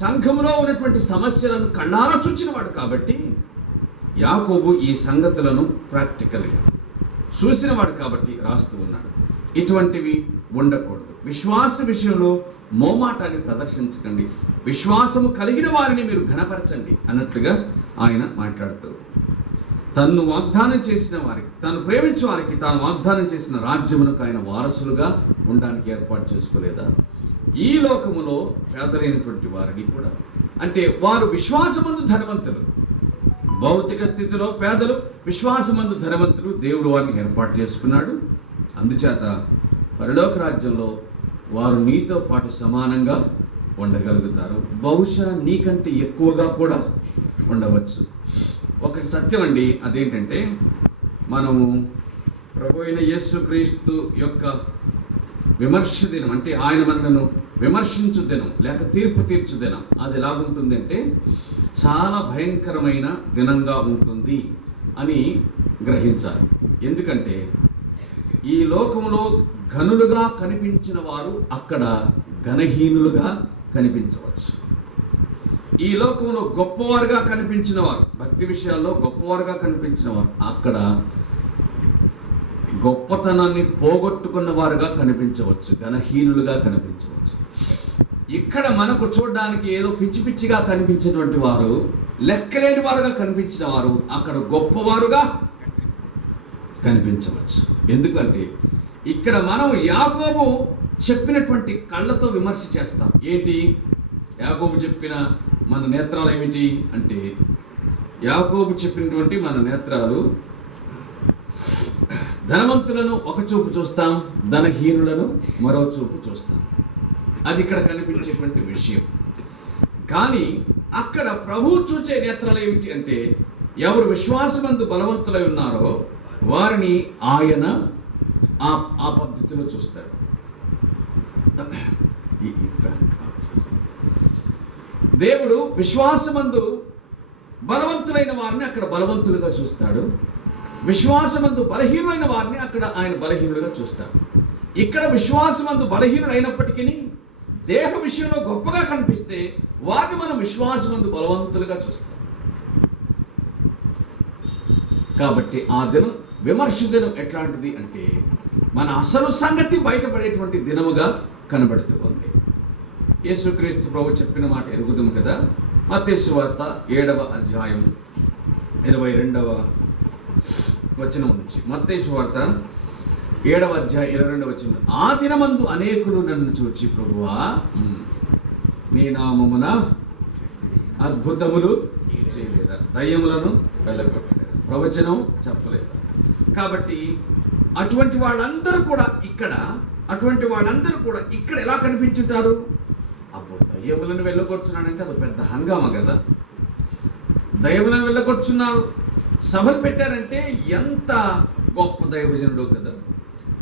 సంఘంలో ఉన్నటువంటి సమస్యలను కళ్ళారా చూచినవాడు కాబట్టి యాకోబు ఈ సంగతులను ప్రాక్టికల్గా చూసినవాడు కాబట్టి రాస్తూ ఉన్నాడు. ఇటువంటివి ఉండకూడదు. విశ్వాస విషయంలో మోమాటాన్ని ప్రదర్శించకండి, విశ్వాసము కలిగిన వారిని మీరు ఘనపరచండి అన్నట్లుగా ఆయన మాట్లాడుతూ, తన్ను వాగ్దానం చేసిన వారికి, తాను ప్రేమించే వారికి తాను వాగ్దానం చేసిన రాజ్యమునకు ఆయన వారసులుగా ఉండడానికి ఏర్పాటు చేసుకోలేదా? ఈ లోకములో పేదలైనటువంటి వారిని కూడా, అంటే వారు విశ్వాసమందు ధనవంతులు, భౌతిక స్థితిలో పేదలు, విశ్వాసమందు ధనవంతులు, దేవుడు వారిని ఏర్పాటు చేసుకున్నాడు. అందుచేత పరలోక రాజ్యంలో వారు నీతో పాటు సమానంగా ఉండగలుగుతారు. బహుశా నీకంటే ఎక్కువగా కూడా ఉండవచ్చు. ఒక సత్యం అండి, అదేంటంటే మనము ప్రభు అయిన యేసుక్రీస్తు యొక్క విమర్శ దినం, అంటే ఆయన మనలను విమర్శించు దినం లేక తీర్పు తీర్చు దినం, అది ఎలాగుంటుంది అంటే చాలా భయంకరమైన దినంగా ఉంటుంది అని గ్రహించాలి. ఎందుకంటే ఈ లోకంలో ఘనులుగా కనిపించిన వారు అక్కడ ఘనహీనులుగా కనిపించవచ్చు. ఈ లోకంలో గొప్పవారుగా కనిపించిన వారు, భక్తి విషయాల్లో గొప్పవారుగా కనిపించిన వారు అక్కడ గొప్పతనాన్ని పోగొట్టుకున్న వారుగా కనిపించవచ్చు, ఘనహీనులుగా కనిపించవచ్చు. ఇక్కడ మనకు చూడడానికి ఏదో పిచ్చి పిచ్చిగా కనిపించినటువంటి వారు, లెక్కలేని వారుగా కనిపించిన వారు అక్కడ గొప్పవారుగా కనిపించవచ్చు. ఎందుకంటే ఇక్కడ మనం యాకోబు చెప్పినటువంటి కళ్ళతో విమర్శ చేస్తాం. ఏంటి యాకోబు చెప్పిన మన నేత్రాలు ఏమిటి అంటే, యాకోబు చెప్పినటువంటి మన నేత్రాలు ధనవంతులను ఒక చూపు చూస్తాం, ధనహీనులను మరో చూపు చూస్తాం. అది ఇక్కడ కనిపించేటువంటి విషయం. కానీ అక్కడ ప్రభువు చూచే నేత్రాలు ఏమిటి అంటే, ఎవరు విశ్వాసమందు బలవంతులై ఉన్నారో వారిని ఆయన ఆ పద్ధతిలో చూస్తాడు. దేవుడు విశ్వాసమందు బలవంతులైన వారిని అక్కడ బలవంతులుగా చూస్తాడు, విశ్వాసమందు బలహీనులైన వారిని అక్కడ ఆయన బలహీనులుగా చూస్తాడు. ఇక్కడ విశ్వాసమందు బలహీనులు అయినప్పటికీ దేహ విషయంలో గొప్పగా కనిపిస్తే వారిని మనం విశ్వాసమందు బలవంతులుగా చూస్తాం. కాబట్టి ఆ దినం విమర్శ దినం ఎట్లాంటిది అంటే, మన అసలు సంగతి బయటపడేటువంటి దినముగా కనబడుతూ ఉంది. యేసుక్రీస్తు ప్రభు చెప్పిన మాట ఎరుగుదాము కదా. మత్తయి సువార్త 7వ అధ్యాయం 22వ వచనం నుంచి. మత్తయి సువార్త 7వ అధ్యాయం 22వ వచనం. ఆ దినమందు అనేకులు నన్ను చూచి, ప్రభువా నీ నామమున అద్భుతములు చేయలేదా, దయ్యములను వెళ్ళగొట్టలేదా, ప్రవచనం చెప్పలేదా. కాబట్టి అటువంటి వాళ్ళందరూ కూడా ఇక్కడ ఎలా కనిపించుతారు? అప్పుడు దయ్యములను వెళ్ళగొచ్చున్నాడంటే అది పెద్ద హంగామా కదా. దయ్యములను వెళ్ళగొచ్చున్నారు, సభలు పెట్టారంటే ఎంత గొప్ప దైవజనుడు కదా.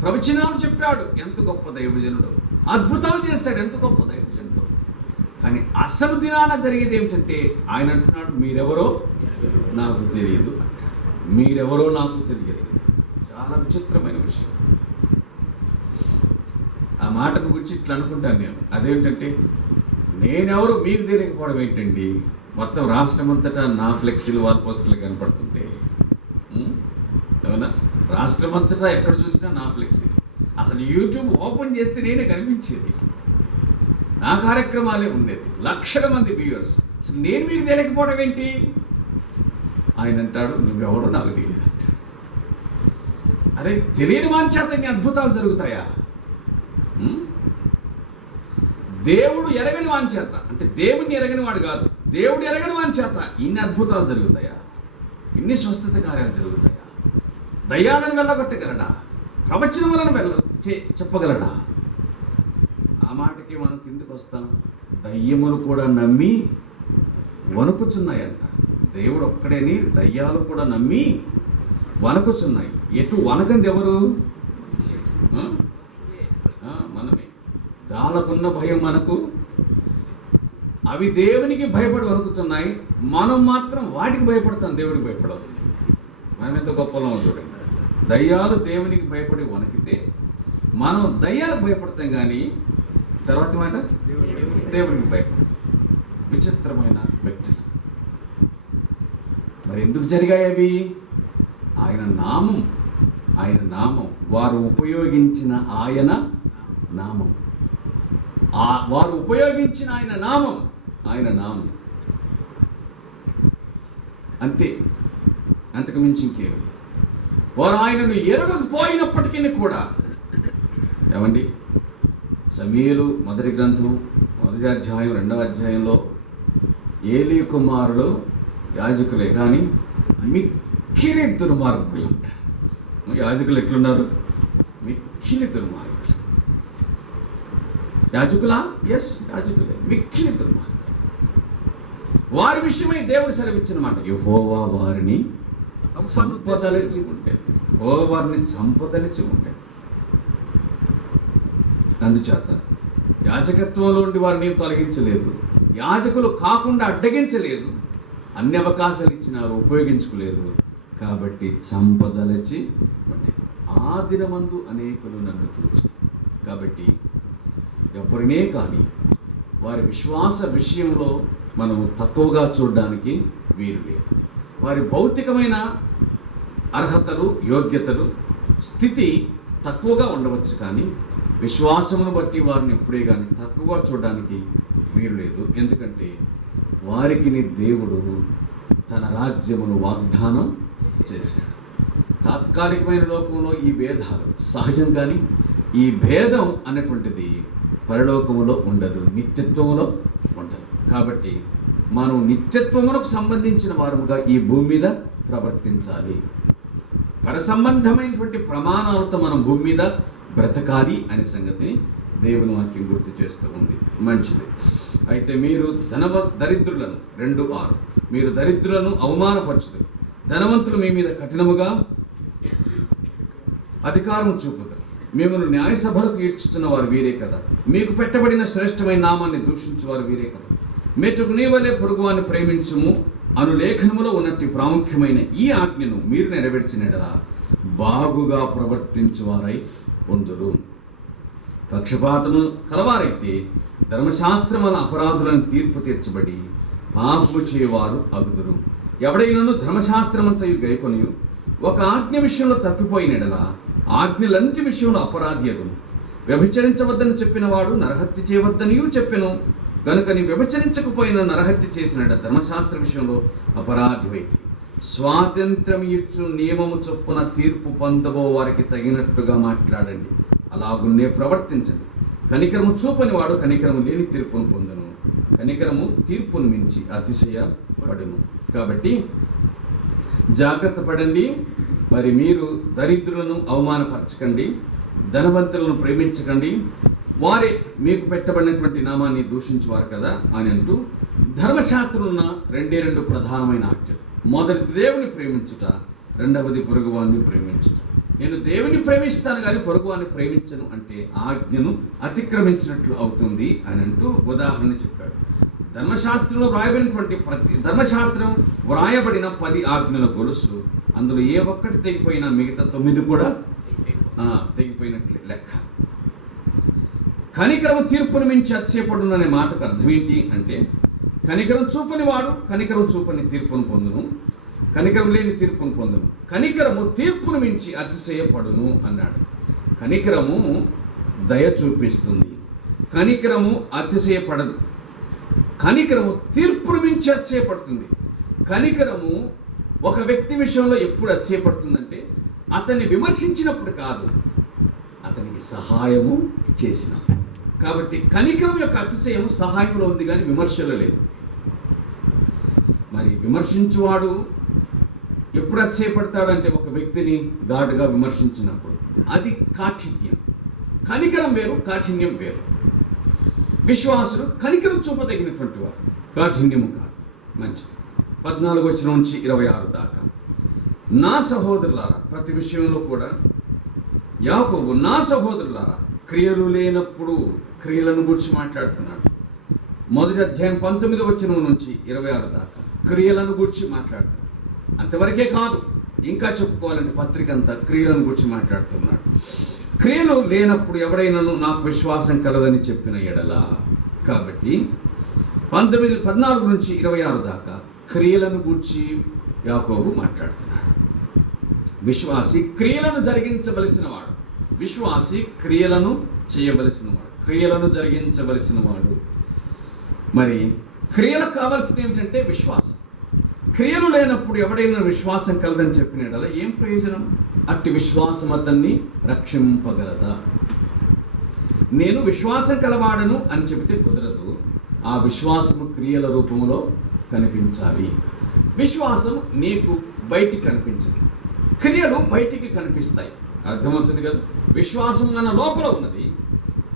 ప్రవచనాలు చెప్పాడు, ఎంత గొప్ప దైవజనుడు. అద్భుతాలు చేశాడు, ఎంత గొప్ప దైవజనుడు. కానీ అసలు దినాన జరిగేది ఏమిటంటే, ఆయన అంటున్నాడు, మీరెవరో నాకు తెలియదు అంటాడు. మీరెవరో నాకు తెలియదు. చాలా విచిత్రమైన విషయం. ఆ మాటను గురించి ఇట్లా అనుకుంటాను నేను. అదేంటంటే, నేనెవరో మీకు తెలియకపోవడం ఏంటండి? మొత్తం రాష్ట్రం అంతటా నా ఫ్లెక్సీలు వాల్ పోస్టర్లు కనపడుతుంటే, అవునా? రాష్ట్రం అంతటా ఎక్కడ చూసినా నా ఫ్లెక్సీలు. అసలు యూట్యూబ్ ఓపెన్ చేస్తే నేనే కనిపించేది, నా కార్యక్రమాలే ఉండేది, లక్షల మంది వ్యూవర్స్. అసలు నేను మీకు తెలియకపోవడం ఏంటి? ఆయన అంటాడు, నువ్వెవడో నాకు తెలియదు అంటాడు. అరే, తెలియని వాని చేత ఇన్ని అద్భుతాలు జరుగుతాయా? దేవుడు ఎరగని వాని చేత, అంటే దేవుడిని ఎరగని వాడు కాదు, దేవుడు ఎరగని వాని చేత ఇన్ని అద్భుతాలు జరుగుతాయా? ఇన్ని స్వస్థత కార్యాలు జరుగుతాయా? దయ్యాలను వెళ్ళగొట్టగలడా? ప్రవచనములను చెప్పగలడా? ఆ మాటకి మనం కిందకు వస్తాం. దయ్యములు కూడా నమ్మి వణుకుచున్నాయంట. దేవుడు ఒక్కడేని దయ్యాలు కూడా నమ్మి వణుకుచున్నాయి. ఎటు వణకంది ఎవరు? మనమే. దానికున్న భయం మనకు. అవి దేవునికి భయపడి వణుకుతున్నాయి, మనం మాత్రం వాటికి భయపడతాం, దేవుడికి భయపడదు. మనం ఎంత గొప్పలో చూడండి. దయ్యాలు దేవునికి భయపడి వణికితే మనం దయ్యాలకు భయపడతాం, కానీ తర్వాత మాట దేవుడికి భయపడతాం. విచిత్రమైన వ్యక్తులు. మరి ఎందుకు జరిగాయి అవి? ఆయన నామం, వారు ఉపయోగించిన ఆయన నామం, ఆయన నామం అంతే, అంతకు మించి ఇంకేం. వారు ఆయనను ఎరగకపోయినప్పటికీ కూడా, ఏమండి, సమూయేలు మొదటి గ్రంథం 1వ అధ్యాయం 2వ అధ్యాయంలో ఏలీ కుమారులు యాజకులే, కానీ మిక్కిలి దుర్మార్గులు ఉంటారు. యాజకులు ఎట్లున్నారు? మిక్కిలి దుర్మార్గులు. యాజకులా? ఎస్, యాజకులే, మిక్కిలి దుర్మార్గులు. వారి విషయమై దేవుడు సెలవిచ్చిన మాట, యెహోవా వారిని సంపదలిచి ఉంటే, అందుచేత యాజకత్వంలో ఉండి వారిని తొలగించలేదు, యాజకులు కాకుండా అడ్డగించలేదు, అన్ని అవకాశాలు ఇచ్చినారు, ఉపయోగించుకోలేదు. కాబట్టి సంపదలచి ఉంటే ఆ దినమందు అనేకులు నన్ను చూచి. కాబట్టి ఎవరినే కానీ వారి విశ్వాస విషయంలో మనం తక్కువగా చూడడానికి వీలు లేదు. వారి భౌతికమైన అర్హతలు, యోగ్యతలు, స్థితి తక్కువగా ఉండవచ్చు, కానీ విశ్వాసమును బట్టి వారిని ఎప్పుడే కానీ తక్కువగా చూడడానికి వీలు లేదు. ఎందుకంటే వారికి దేవుడు తన రాజ్యమును వాగ్దానం చేశాడు. తాత్కాలికమైన లోకంలో ఈ భేదాలు సహజం, కానీ ఈ భేదం అనేటువంటిది పరలోకములో ఉండదు, నిత్యత్వములో ఉండదు. కాబట్టి మనం నిత్యత్వములకు సంబంధించిన వారముగా ఈ భూమి మీద ప్రవర్తించాలి. పరసంబంధమైనటువంటి ప్రమాణాలతో మనం భూమి మీద బ్రతకాలి అనే సంగతిని దేవుని వాక్యం గుర్తు చేస్తూ ఉంది. మంచిది. అయితే మీరు దరిద్రులను 2:6 మీరు దరిద్రులను అవమానపరచుదురు, ధనవంతులు మీ మీద కఠినముగా అధికారం చూపుతారు. మిమ్మల్ని న్యాయసభలకు ఈడ్చుతున్న వారు వీరే కదా, మీకు పెట్టబడిన శ్రేష్టమైన నామాన్ని దూషించువారు వీరే కదా. మెట్టుకు నీ వలె పొరుగువాన్ని ప్రేమించుము అను లేఖనములో ఉన్నట్టు ప్రాముఖ్యమైన ఈ ఆజ్ఞను మీరు నెరవేర్చినట్లా బాగుగా ప్రవర్తించువారై ఉందురు. పక్షపాతము కలవారైతే ధర్మశాస్త్రముల అపరాధులను తీర్పు తీర్చబడి పాపము చేయవారు అగుదురు. ఎవడైనను ధర్మశాస్త్రమంతయు గైకొని ఒక ఆజ్ఞ విషయంలో తప్పిపోయినడలా ఆజ్ఞలంటి విషయంలో అపరాధి అగును. వ్యభిచరించవద్దని చెప్పిన వాడు నరహత్య చేయవద్దనియూ చెప్పెను కనుక నీ వ్యభిచరించకపోయిన నరహత్య చేసినట ధర్మశాస్త్ర విషయంలో అపరాధివైతే స్వాతంత్రం ఇచ్చు నియమము చొప్పున తీర్పు పొందబో వారికి తగినట్టుగా మాట్లాడండి, అలాగున్నే ప్రవర్తించండి. కనికరము చూపని వాడు కనికరము లేని తీర్పును పొందును, కనికరము తీర్పును మించి అతిశయపడును. కాబట్టి జాగ్రత్త పడండి. మరి మీరు దరిద్రులను అవమానపరచకండి, ధనవంతులను ప్రేమించకండి, వారే మీకు పెట్టబడినటువంటి నామాన్ని దూషించేవారు కదా అని అంటూ ధర్మశాస్త్రంలో ఉన్న 2 ప్రధానమైన ఆజ్ఞలు. మొదటిది దేవుని ప్రేమించుట, రెండవది పొరుగువాన్ని ప్రేమించుట. నేను దేవుని ప్రేమిస్తాను కానీ పొరుగువాన్ని ప్రేమించను అంటే ఆజ్ఞను అతిక్రమించినట్లు అవుతుంది అని అంటూ ఉదాహరణ చెప్పాడు. ధర్మశాస్త్రంలో ధర్మశాస్త్రం వ్రాయబడిన 10 ఆజ్ఞల గొలుసు, అందులో ఏ ఒక్కటి తెగిపోయినా మిగతా 9 కూడా తెగిపోయినట్లే లెక్క. కనికరము తీర్పును మించి అతిశయపడును అనే మాటకు అర్థం ఏంటి అంటే, కనికరం చూపని వాడు కనికరం చూపని తీర్పును పొందును, కనికరం లేని తీర్పును పొందును. కనికరము తీర్పును మించి అతిశయపడును అన్నాడు. కనికరము దయ చూపిస్తుంది, కనికరము అతిశయపడదు. కనికరము తీర్పును మించి అతిశయపడుతుంది. కనికరము ఒక వ్యక్తి విషయంలో ఎప్పుడు అతిశయపడుతుందంటే అతన్ని విమర్శించినప్పుడు కాదు, అతనికి సహాయము చేసినప్పుడు. కాబట్టి కనికరం యొక్క అతిశయము సహాయంలో ఉంది కానీ విమర్శలో లేదు. మరి విమర్శించువాడు ఎప్పుడు అతిశయపడతాడంటే ఒక వ్యక్తిని ఘాటుగా విమర్శించినప్పుడు. అది కాఠిన్యం. కనికరం వేరు, కాఠిన్యం వేరు. విశ్వాసులు కనికరం చూపదగినటువంటి వారు, కాఠిన్యము కాదు. మంచిది. 14 వచనం నుంచి 26 దాకా. నా సహోదరులారా, ప్రతి విషయంలో కూడా యాకోబు నా సహోదరులారా క్రియలు లేనప్పుడు క్రియలను గురించి మాట్లాడుతున్నాడు. మొదటి అధ్యాయం 19 వచనం నుంచి 26 దాకా క్రియలను గురించి మాట్లాడుతున్నాడు. అంతవరకే కాదు, ఇంకా చెప్పుకోవాలంటే పత్రిక అంతా క్రియలను గురించి మాట్లాడుతున్నాడు. క్రియలు లేనప్పుడు ఎవడైనాను నాకు విశ్వాసం కలదని చెప్పిన ఎడలా. కాబట్టి 14 నుంచి 26 దాకా క్రియలను గూర్చి యాకోబు మాట్లాడుతున్నాడు. విశ్వాసి క్రియలను జరిగించవలసిన వాడు, విశ్వాసి క్రియలను చేయవలసిన వాడు, క్రియలను జరిగించవలసిన వాడు. మరి క్రియలకు కావాల్సింది ఏమిటంటే విశ్వాసం. క్రియలు లేనప్పుడు ఎవడైనా విశ్వాసం కలదని చెప్పిన ఎడల ఏం ప్రయోజనం? అట్టి విశ్వాసం అతన్ని రక్షింపగలదా? నేను విశ్వాసం కలవాడను అని చెబితే కుదరదు. ఆ విశ్వాసము క్రియల రూపంలో కనిపించాలి. విశ్వాసం నీకు బయటికి కనిపించదు, క్రియలు బయటికి కనిపిస్తాయి. అర్థమవుతుంది కదా? విశ్వాసం మన లోపల ఉన్నది,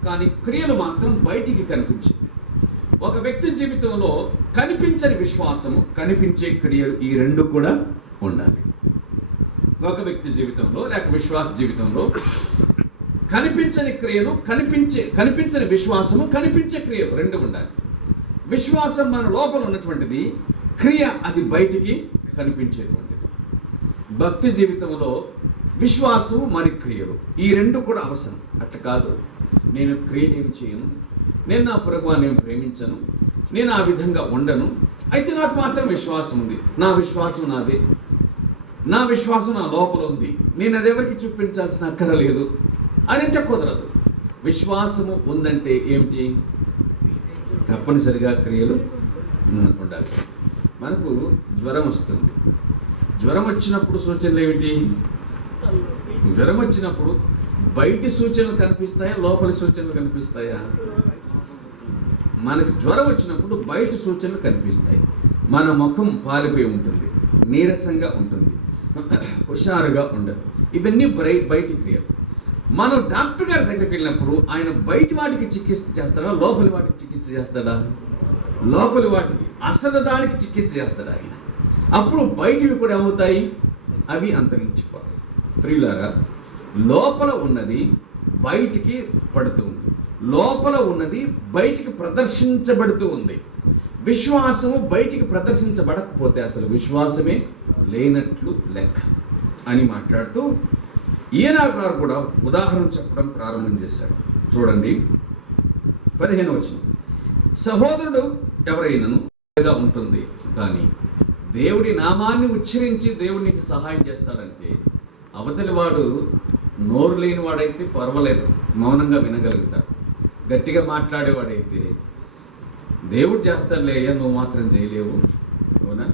కానీ క్రియలు మాత్రం బయటికి కనిపించింది. ఒక వ్యక్తి జీవితంలో కనిపించని విశ్వాసము, కనిపించే క్రియలు, ఈ 2 కూడా ఉండాలి. ఒక వ్యక్తి జీవితంలో లేక విశ్వాస జీవితంలో కనిపించని క్రియలు, కనిపించని విశ్వాసము, కనిపించే క్రియలు 2 ఉండాలి. విశ్వాసం మన లోపల ఉన్నటువంటిది, క్రియ అది బయటికి కనిపించేటువంటిది. భక్తి జీవితంలో విశ్వాసం మరి క్రియలు, ఈ 2 కూడా అవసరం. అట్ట కాదు నేను క్రియలు ఏమి చేయను, నేను నా ప్రభువుని ప్రేమించను, నేను ఆ విధంగా ఉండను, అయితే నాకు మాత్రం విశ్వాసం ఉంది, నా విశ్వాసం నాదే, నా విశ్వాసం నా లోపల ఉంది, నేను అది ఎవరికి చూపించాల్సిన అక్కరలేదు అని అంటే కుదరదు. విశ్వాసము ఉందంటే ఏమిటి? తప్పనిసరిగా క్రియలు ఉండాల్సింది. మనకు జ్వరం వస్తుంది, జ్వరం వచ్చినప్పుడు సూచనలు ఏమిటి? జ్వరం వచ్చినప్పుడు బయటి సూచనలు కనిపిస్తాయా, లోపలి సూచనలు కనిపిస్తాయా? మనకు జ్వరం వచ్చినప్పుడు బయట సూచనలు కనిపిస్తాయి. మన ముఖం పాలిపోయి ఉంటుంది, నీరసంగా ఉంటుంది, హుషారుగా ఉండదు. ఇవన్నీ బయటి క్రియలు. మనం డాక్టర్ గారి దగ్గరికి వెళ్ళినప్పుడు ఆయన బయటి వాటికి చికిత్స చేస్తాడా, లోపలి వాటికి చికిత్స చేస్తాడా? లోపలి వాటికి, అసలు దానికి చికిత్స చేస్తాడా ఆయన. అప్పుడు బయటివి కూడా ఏమవుతాయి? అవి అంతరించిపోతాయి. ప్రియులారా, లోపల ఉన్నది బయటికి పడుతూ ఉంది, లోపల ఉన్నది బయటికి ప్రదర్శించబడుతూ ఉంది. విశ్వాసము బయటికి ప్రదర్శించబడకపోతే అసలు విశ్వాసమే లేనట్లు లెక్క అని మాట్లాడుతూ ఈయన గారు కూడా ఉదాహరణ చెప్పడం ప్రారంభం చేశాడు. చూడండి 15వ వచనం. సహోదరుడు ఎవరైనాను ఉంటుంది, కానీ దేవుడి నామాన్ని ఉచ్చరించి దేవునికి సహాయం చేస్తాడంటే అవతలి వాడు నోరు లేని వాడైతే పర్వాలేదు, మౌనంగా వినగలుగుతాడు. గట్టిగా మాట్లాడేవాడైతే దేవుడు చేస్తాడులే అయ్యా, నువ్వు మాత్రం చేయలేవు, అవునా,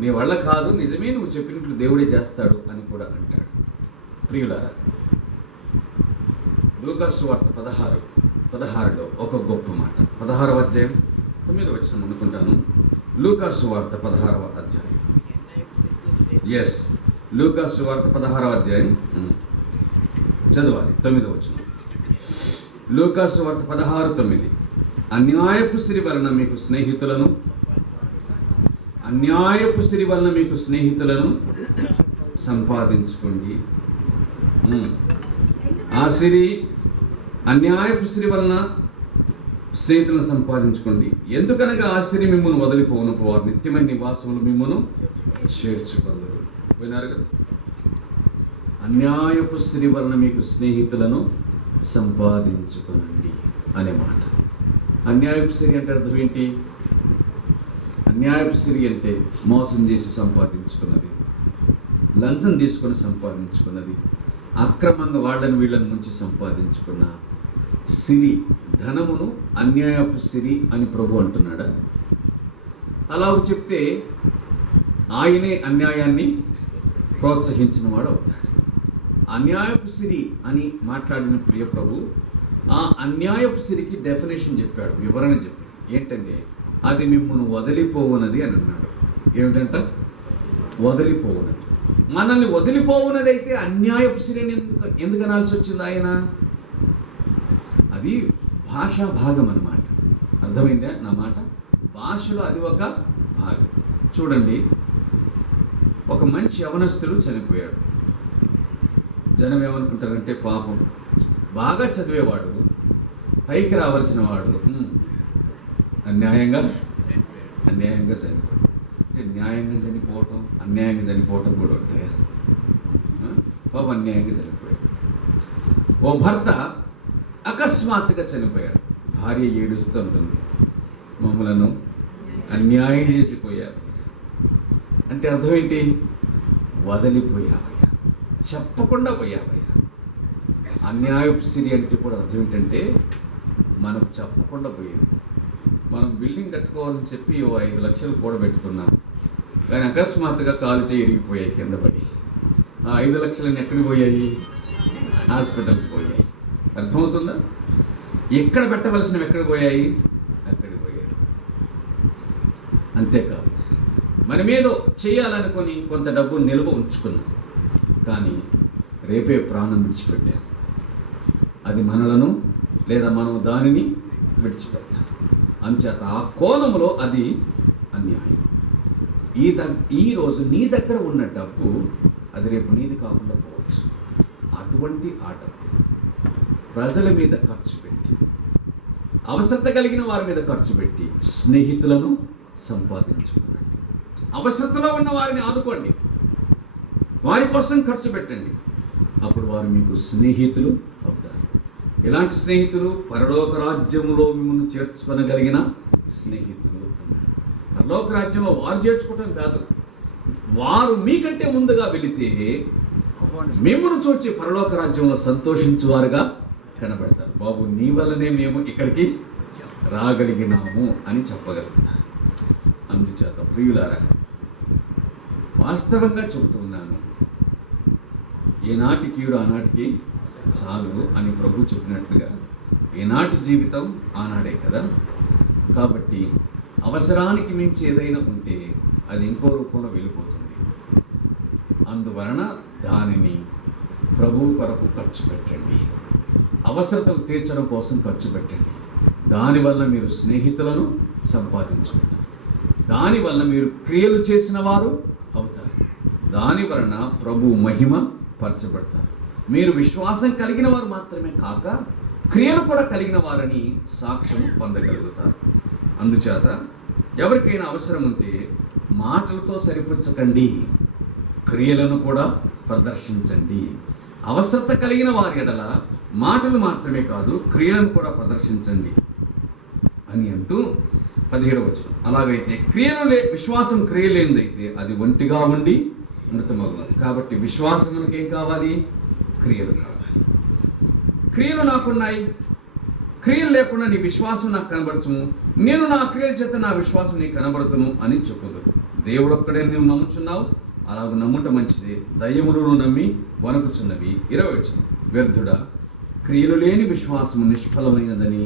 నీ వల్ల కాదు, నిజమే నువ్వు చెప్పినట్లు దేవుడే చేస్తాడు అని కూడా అంటాడు. ప్రియులారా, లూకాసు వార్త 16లో ఒక గొప్ప మాట. 16వ అధ్యాయం 9వ వచనం అనుకుంటాను. లూకాసు వార్త 16వ అధ్యాయం. ఎస్, లూకాసు వార్త 16వ అధ్యాయం చదవాలి. 9వ వచనం. లూకాసు వార్త 16:9. అన్యాయపు సిరి వలన మీకు స్నేహితులను సంపాదించుకోండి. ఆ సిరి, అన్యాయపు సిరి వలన స్నేహితులను సంపాదించుకోండి. ఎందుకనగా ఆ సిరి మిమ్మల్ని వదిలిపోవును, వారు నిత్యమైన నివాసములు మిమ్మల్ని చేర్చుకుందరు. విన్నారు కదా? అన్యాయపు సిరి వలన మీకు స్నేహితులను సంపాదించుకోనండి అనే మాట. అన్యాయపు సిరి అంటే అర్థం ఏంటి? అన్యాయపు సిరి అంటే మోసం చేసి సంపాదించుకున్నది, లంచం తీసుకొని సంపాదించుకున్నది, అక్రమంగా వాళ్ళని వీళ్ళని ముంచి సంపాదించుకున్న సిరి, ధనమును అన్యాయపు సిరి అని ప్రభు అంటున్నాడా? అలా చెప్తే ఆయనే అన్యాయాన్ని ప్రోత్సహించిన వాడు అవుతాడు. అన్యాయపు సిరి అని మాట్లాడిన ప్రియ ప్రభు ఆ అన్యాయపు సిరికి డెఫినేషన్ చెప్పాడు, వివరణ చెప్పాడు. ఏంటంటే అది మిమ్మల్ని వదిలిపోవునది అని అన్నాడు. ఏమిటంట? వదిలిపోవునది. మనల్ని వదిలిపోవునది అయితే అన్యాయపు సిరిని ఎందుకు అనాల్సి వచ్చింది ఆయన? అది భాషా భాగం అన్నమాట. అర్థమైందా నా మాట? భాషలో అది ఒక భాగం. చూడండి, ఒక మంచి యవనస్తుడు చనిపోయాడు. జనం ఏమనుకుంటారంటే పాపం, బాగా చదివేవాడు, పైకి రావాల్సిన వాడు అన్యాయంగా చనిపోయాడు. న్యాయంగా చనిపోవటం, అన్యాయంగా చనిపోవటం కూడా ఉంటాయా? పాపం అన్యాయంగా చనిపోయాడు. ఓ భర్త అకస్మాత్తుగా చనిపోయాడు. భార్య ఏడుస్తూ ఉంటుంది, మమ్మలను అన్యాయం చేసిపోయారు అంటే అర్థం ఏంటి? వదిలిపోయావయ్యా, చెప్పకుండా పోయావయ్యా. అన్యాయపు సిరి అంటే కూడా అర్థం ఏంటంటే మనకు చెప్పకుండా పోయేది. మనం బిల్డింగ్ కట్టుకోవాలని చెప్పి 5 లక్షలు కూడబెట్టుకున్నాం, కానీ అకస్మాత్తుగా కాలు చేయి ఇరిగిపోయాయి కింద పడి. ఆ 5 లక్షలన్నీ ఎక్కడికి పోయాయి? హాస్పిటల్కి పోయాయి. అర్థమవుతుందా? ఎక్కడ పెట్టవలసినవి ఎక్కడికి పోయాయి? అక్కడికి పోయాయి. అంతేకాదు, మనమేదో చేయాలనుకొని కొంత డబ్బు నిల్వ ఉంచుకున్నాం, కానీ రేపే ప్రాణం విడిచిపెట్టాం. అది మనలను లేదా మనం దానిని విడిచిపెడతాం. అంచేత ఆ కోణంలో అది అన్యాయం. ఈరోజు నీ దగ్గర ఉన్న డబ్బు అది రేపు నీది కాకుండా పోవచ్చు. అటువంటి ఆట ప్రజల మీద ఖర్చు పెట్టి, అవసరత కలిగిన వారి మీద ఖర్చు పెట్టి స్నేహితులను సంపాదించుకోండి. అవసరతలో ఉన్న వారిని ఆదుకోండి, వారి కోసం ఖర్చు పెట్టండి. అప్పుడు వారు మీకు స్నేహితులు అవుతారు. ఎలాంటి స్నేహితులు? పరలోక రాజ్యంలో మిమ్మల్ని చేర్చుకొనగలిగిన స్నేహితులు. పరలోక రాజ్యంలో వారు చేర్చుకోవటం కాదు, వారు మీకంటే ముందుగా వెళితే మిమ్మల్ని చూచి పరలోక రాజ్యంలో సంతోషించువారుగా కనబడతారు. బాబు, నీ వల్లనే మేము ఇక్కడికి రాగలిగినాము అని చెప్పగలుగుతారు. అందుచేత ప్రియులారా, వాస్తవంగా చెబుతున్నాను, ఏనాటి కీడు ఆనాటికి చాలు అని ప్రభు చెప్పినట్లుగా ఏనాటి జీవితం ఆనాడే కదా. కాబట్టి అవసరానికి మించి ఏదైనా ఉంటే అది ఇంకో రూపంలో వెళ్ళిపోతుంది. అందువలన దానిని ప్రభువు కొరకు ఖర్చు పెట్టండి. అవసరతలు తీర్చడం కోసం ఖర్చు పెట్టండి. దానివల్ల మీరు స్నేహితులను సంపాదించుకుంటారు. దానివల్ల మీరు క్రియలు చేసిన వారు అవుతారు. దానివలన ప్రభు మహిమ పరచబడతారు. మీరు విశ్వాసం కలిగిన వారు మాత్రమే కాక క్రియలు కూడా కలిగిన వారని సాక్ష్యం పొందగలుగుతారు. అందుచేత ఎవరికైనా అవసరం ఉంటే మాటలతో సరిపుచ్చకండి, క్రియలను కూడా ప్రదర్శించండి. అవసరత కలిగిన వారి ఎడల మాటలు మాత్రమే కాదు క్రియలను కూడా ప్రదర్శించండి అని అంటూ 17వ వచనం, అలాగైతే విశ్వాసం క్రియలేనిదైతే అది ఒంటిగా ఉండి మృతమగును. కాబట్టి విశ్వాసం మనకి ఏం కావాలి? క్రియలు కావాలి. క్రియలు నాకున్నాయి, క్రియలు లేకుండా నీ విశ్వాసం నాకు కనబరచుము, నేను నా క్రియల చేత నా విశ్వాసం నీకు కనబడుతును అని చెప్పుదు. దేవుడు ఒక్కడే నువ్వు నమ్ముచున్నావు, అలాగ నమ్ముట మంచిదే. దయ్యములను నమ్మి వణుకుచున్నవి. 20వ వచనం, వ్యర్థుడా, క్రియలు లేని విశ్వాసము నిష్ఫలమైనదని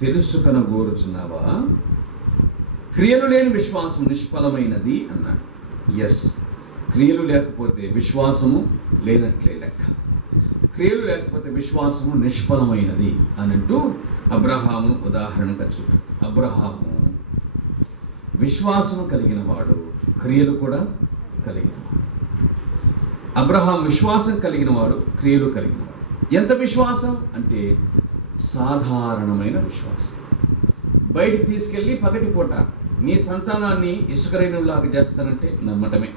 తెలుసుకొనగోరుచున్నావా? క్రియలు లేని విశ్వాసం నిష్ఫలమైనది అన్నాడు. ఎస్, క్రియలు లేకపోతే విశ్వాసము లేనట్లే లెక్క. క్రియలు లేకపోతే విశ్వాసము నిష్ఫలమైనది అని అంటూ అబ్రహామును ఉదాహరణగా చూడు. అబ్రహాము విశ్వాసము కలిగిన వాడు, క్రియలు కూడా కలిగిన వాడు. అబ్రహాం విశ్వాసం కలిగిన వాడు, క్రియలు కలిగిన వాడు. ఎంత విశ్వాసం అంటే సాధారణమైన విశ్వాసం. బయటికి తీసుకెళ్ళి పగటిపూట నీ సంతానాన్ని ఇసుకరేణులాగా చేస్తానంటే నమ్మటమే.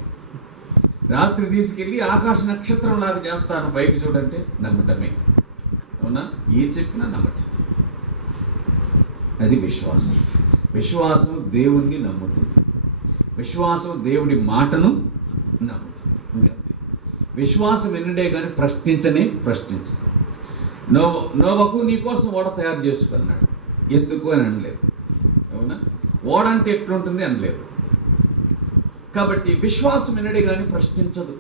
రాత్రి తీసుకెళ్ళి ఆకాశ నక్షత్రంలాగా చేస్తాను పైకి చూడంటే నమ్మటమే. అవునా? ఏం చెప్పినా నమ్మటం. అది విశ్వాసం. విశ్వాసం దేవుణ్ణి నమ్ముతుంది. విశ్వాసం దేవుడి మాటను నమ్ముతుంది. ఇంకంతే. విశ్వాసం ఎన్నుడే కానీ ప్రశ్నించదు. నోవకు నీకోసం ఓడ తయారు చేసుకున్నాడు, ఎందుకు అని అనలేదు. అవునా? ఓడ అంటే ఎట్లుంటుంది అనలేదు. కాబట్టి విశ్వాసం ఎన్నడే కానీ ప్రశ్నించదు.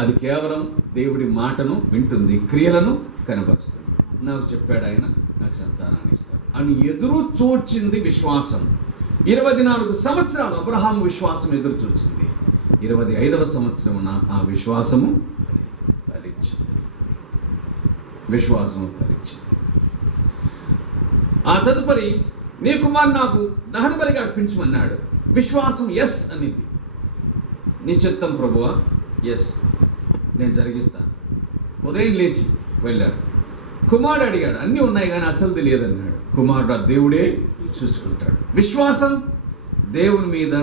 అది కేవలం దేవుడి మాటను వింటుంది, క్రియలను కనబరుస్తుంది. నాకు చెప్పాడు ఆయన, నాకు సంతానాన్ని ఇస్తాడు అని ఎదురు చూచింది విశ్వాసం. 24 సంవత్సరాలు అబ్రహాము విశ్వాసం ఎదురు చూచింది. 25వ సంవత్సరమున ఆ విశ్వాసము ఫలించింది. ఆ తదుపరి నీ కుమారు నాకు దహన బలిగా అర్పించమన్నాడు. విశ్వాసం ఎస్ అనేది. నీ చిత్తం ప్రభువా, ఎస్ నేను జరిగిస్తాను. ఉదయం లేచి వెళ్ళాడు. కుమారుడు అడిగాడు, అన్నీ ఉన్నాయి కానీ అసలు తెలియదన్నాడు. కుమారుడు ఆ దేవుడే చూసుకుంటాడు. విశ్వాసం దేవుని మీద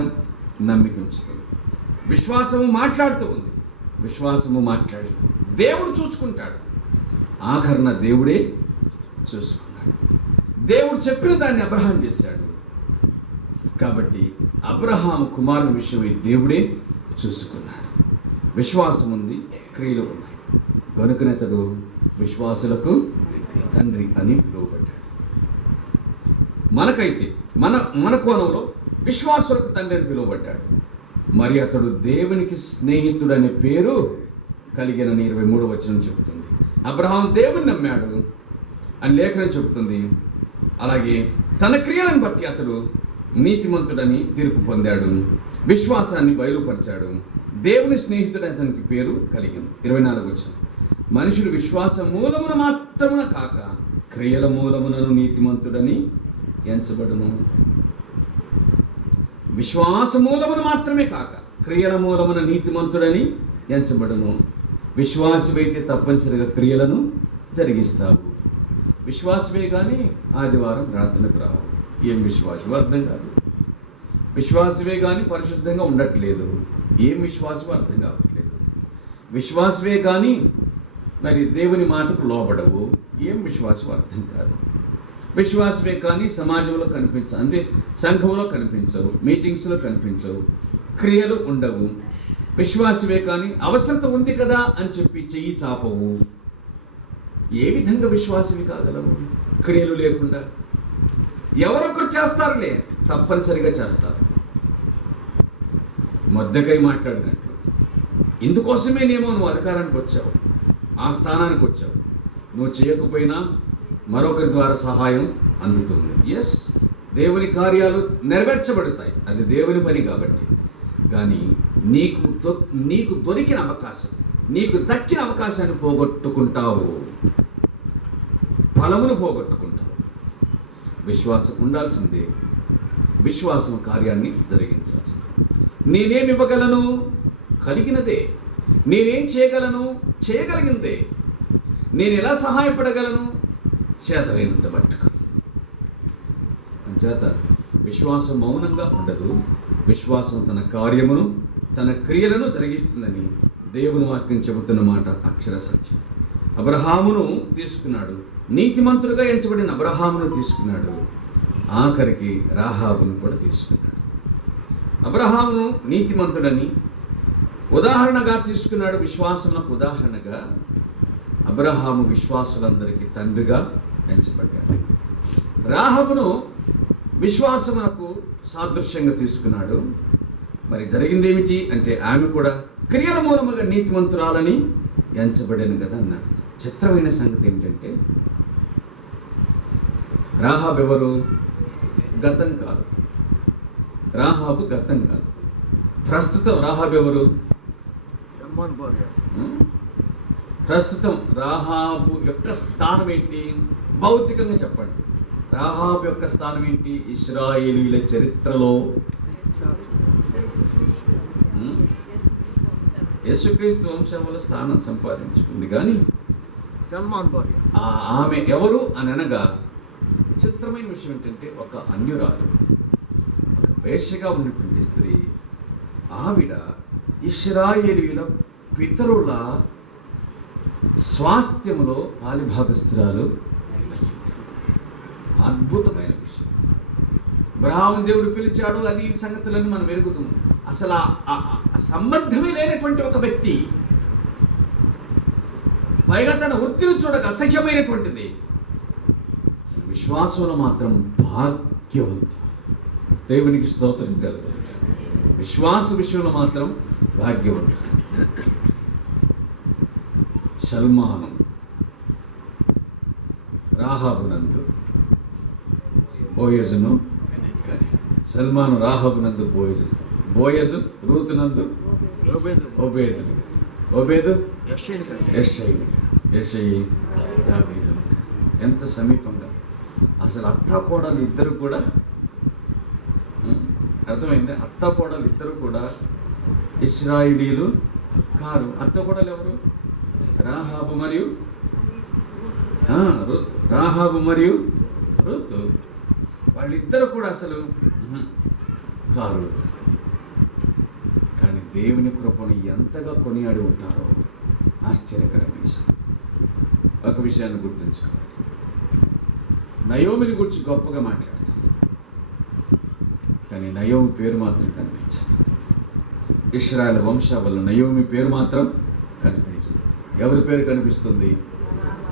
నమ్మిక ఉంచుతుంది. విశ్వాసము మాట్లాడుతూ ఉంది. విశ్వాసము మాట్లాడి దేవుడు చూసుకుంటాడు. ఆఖరణ దేవుడే చూసుకున్నాడు. దేవుడు చెప్పిన దాన్ని అబ్రహాం చేశాడు. కాబట్టి అబ్రహాము కుమారుని విషయమై దేవుడే చూసుకున్నాడు. విశ్వాసం ఉంది, క్రియలు ఉన్నాయి. కనుకనతడు విశ్వాసులకు తండ్రి అని పిలువబడ్డాడు. మనకైతే మన కోణంలో విశ్వాసులకు తండ్రి అని పిలువబడ్డాడు. మరి అతడు దేవునికి స్నేహితుడనే పేరు కలిగిన 23వ వచనం చెబుతుంది. అబ్రహాం దేవుని నమ్మాడు అని లేఖనం చెబుతుంది. అలాగే తన క్రియలను బట్టి అతడు నీతిమంతుడని తీర్పు పొందాడు, విశ్వాసాన్ని బయలుపరిచాడు. దేవుని స్నేహితుడు అతనికి పేరు కలిగింది. 24వ వచనం, మనుషుడు విశ్వాస మూలమున మాత్రమున కాక క్రియల మూలమునను నీతిమంతుడని ఎంచబడును. విశ్వాస మూలమున మాత్రమే కాక క్రియల మూలమున నీతిమంతుడని ఎంచబడును. విశ్వాసమైతే తప్పనిసరిగా క్రియలను జరిగిస్తావు. విశ్వాసమే కానీ ఆదివారం ప్రార్థనకు రావు. ఏం విశ్వాసం అర్థం కాదు. విశ్వాసమే కానీ పరిశుద్ధంగా ఉండట్లేదు. ఏం విశ్వాసం అర్థం కావట్లేదు. విశ్వాసమే కానీ మరి దేవుని మాటకు లోబడవు. ఏం విశ్వాసం అర్థం కాదు. విశ్వాసమే కానీ సమాజంలో కనిపించవు, అంటే సంఘంలో కనిపించవు, మీటింగ్స్లో కనిపించవు, క్రియలు ఉండవు. విశ్వాసమే కానీ అవసరత ఉంది కదా అని చెప్పి చెయ్యి చాపవు. ఏ విధంగా విశ్వాసమే కాగలవు క్రియలు లేకుండా? ఎవరొకరు చేస్తారులే, తప్పనిసరిగా చేస్తారు. మొద్దకై మాట్లాడినట్లు ఇందుకోసమేనేమో నువ్వు అధికారానికి వచ్చావు, ఆ స్థానానికి వచ్చావు. నువ్వు చేయకపోయినా మరొకరి ద్వారా సహాయం అందుతుంది. ఎస్, దేవుని కార్యాలు నెరవేర్చబడతాయి, అది దేవుని పని కాబట్టి. కానీ నీకు దొరికిన అవకాశం, నీకు దక్కిన అవకాశాన్ని పోగొట్టుకుంటావు, ఫలమును పోగొట్టుకుంటావు. విశ్వాసం ఉండాల్సిందే, విశ్వాసం కార్యాన్ని జరిగించాల్సింది. నేనేమి ఇవ్వగలను? కలిగినదే. నేనేం చేయగలను? చేయగలిగిందే. నేను ఎలా సహాయపడగలను? చేతనైనంత మట్టుకు. చేత విశ్వాసం మౌనంగా ఉండదు. విశ్వాసం తన కార్యమును, తన క్రియలను జరిగిస్తుందని దేవుని వాక్యం చెబుతున్న మాట అక్షర సత్యం. అబ్రహామును తీసుకున్నాడు, నీతిమంతుడుగా ఎంచబడిన అబ్రహామును తీసుకున్నాడు, ఆఖరికి రాహాబును కూడా తీసుకున్నాడు. అబ్రహామును నీతిమంతుడని ఉదాహరణగా తీసుకున్నాడు, విశ్వాసములకు ఉదాహరణగా. అబ్రహాము విశ్వాసులందరికీ తండ్రిగా ఎంచబడ్డాడు. రాహాబును విశ్వాసమునకు సాదృశ్యంగా తీసుకున్నాడు. మరి జరిగింది ఏమిటి అంటే, ఆమె కూడా క్రియల మూలముగా నీతిమంతురాలని ఎంచబడాను కదా అన్నాడు. చిత్రమైన సంగతి ఏమిటంటే, రాహాబు ఎవరు? గతం కాదు. రాహాబు గతం కాదు. ప్రస్తుతం రాహాబు ఎవరు? ప్రస్తుతం రాహాబు యొక్క స్థానం ఏంటి? భౌతికంగా చెప్పండి. రాహాబు యొక్క స్థానం ఏంటి? ఇశ్రాయేలీయుల చరిత్రలో యేసుక్రీస్తు వంశంలో స్థానం సంపాదించుకుంది. కానీ ఆమె ఎవరు అని అనగా, విచిత్రమైన విషయం ఏంటంటే, ఒక అన్యురాలు, ఒక వేశ్యగా ఉన్నటువంటి స్త్రీ, ఆవిడ ఇశ్రాయేలీయుల పితరుల స్వాస్థ్యములో పాలిభాగస్తురాలు. అద్భుతమైన విషయం. అబ్రహాము దేవుడు పిలిచాడు, అది ఈ సంగతులను మనం ఎరుగుతాం. అసలు ఆ సంబంధమే లేనటువంటి ఒక వ్యక్తి, పైగా తన వృత్తిని చూడక అసహ్యమైనటువంటిది, విశ్వాసంలో మాత్రం భాగ్యవంతుడు. దేవునికి స్తోత్రం కలుగు. విశ్వాస విషయంలో మాత్రం భాగ్యవంతుడు. సల్మాను రాహాబునందు బోయజును, సల్మాను రాహాబునందు బోయజు, బోయజు రూతునందు ఓబేదు, ఓబేదు యెషయి దావీదు. ఎంత సమీపంగా అసలు అత్తా కోడలు ఇద్దరు కూడా, అర్థమైంది? అత్తా కోడలు ఇద్దరు కూడా ఇశ్రాయేలీయులు కారు. అత్త కోడలు ఎవరు? రాహాబు మరియు రాహాబు మరియు రూతు. వాళ్ళిద్దరు కూడా అసలు కారు. కానీ దేవుని కృపను ఎంతగా కొనియాడి ఉంటారో ఆశ్చర్యకరమైన. ఒక విషయాన్ని గుర్తుంచుకోవాలి. నయోమిని గురించి గొప్పగా మాట్లాడతాం, కానీ నయోమి పేరు మాత్రం కనిపించదు. ఇశ్రాయేలు వంశావళిలో నయోమి పేరు మాత్రం కనిపించదు. ఎవరి పేరు కనిపిస్తుంది?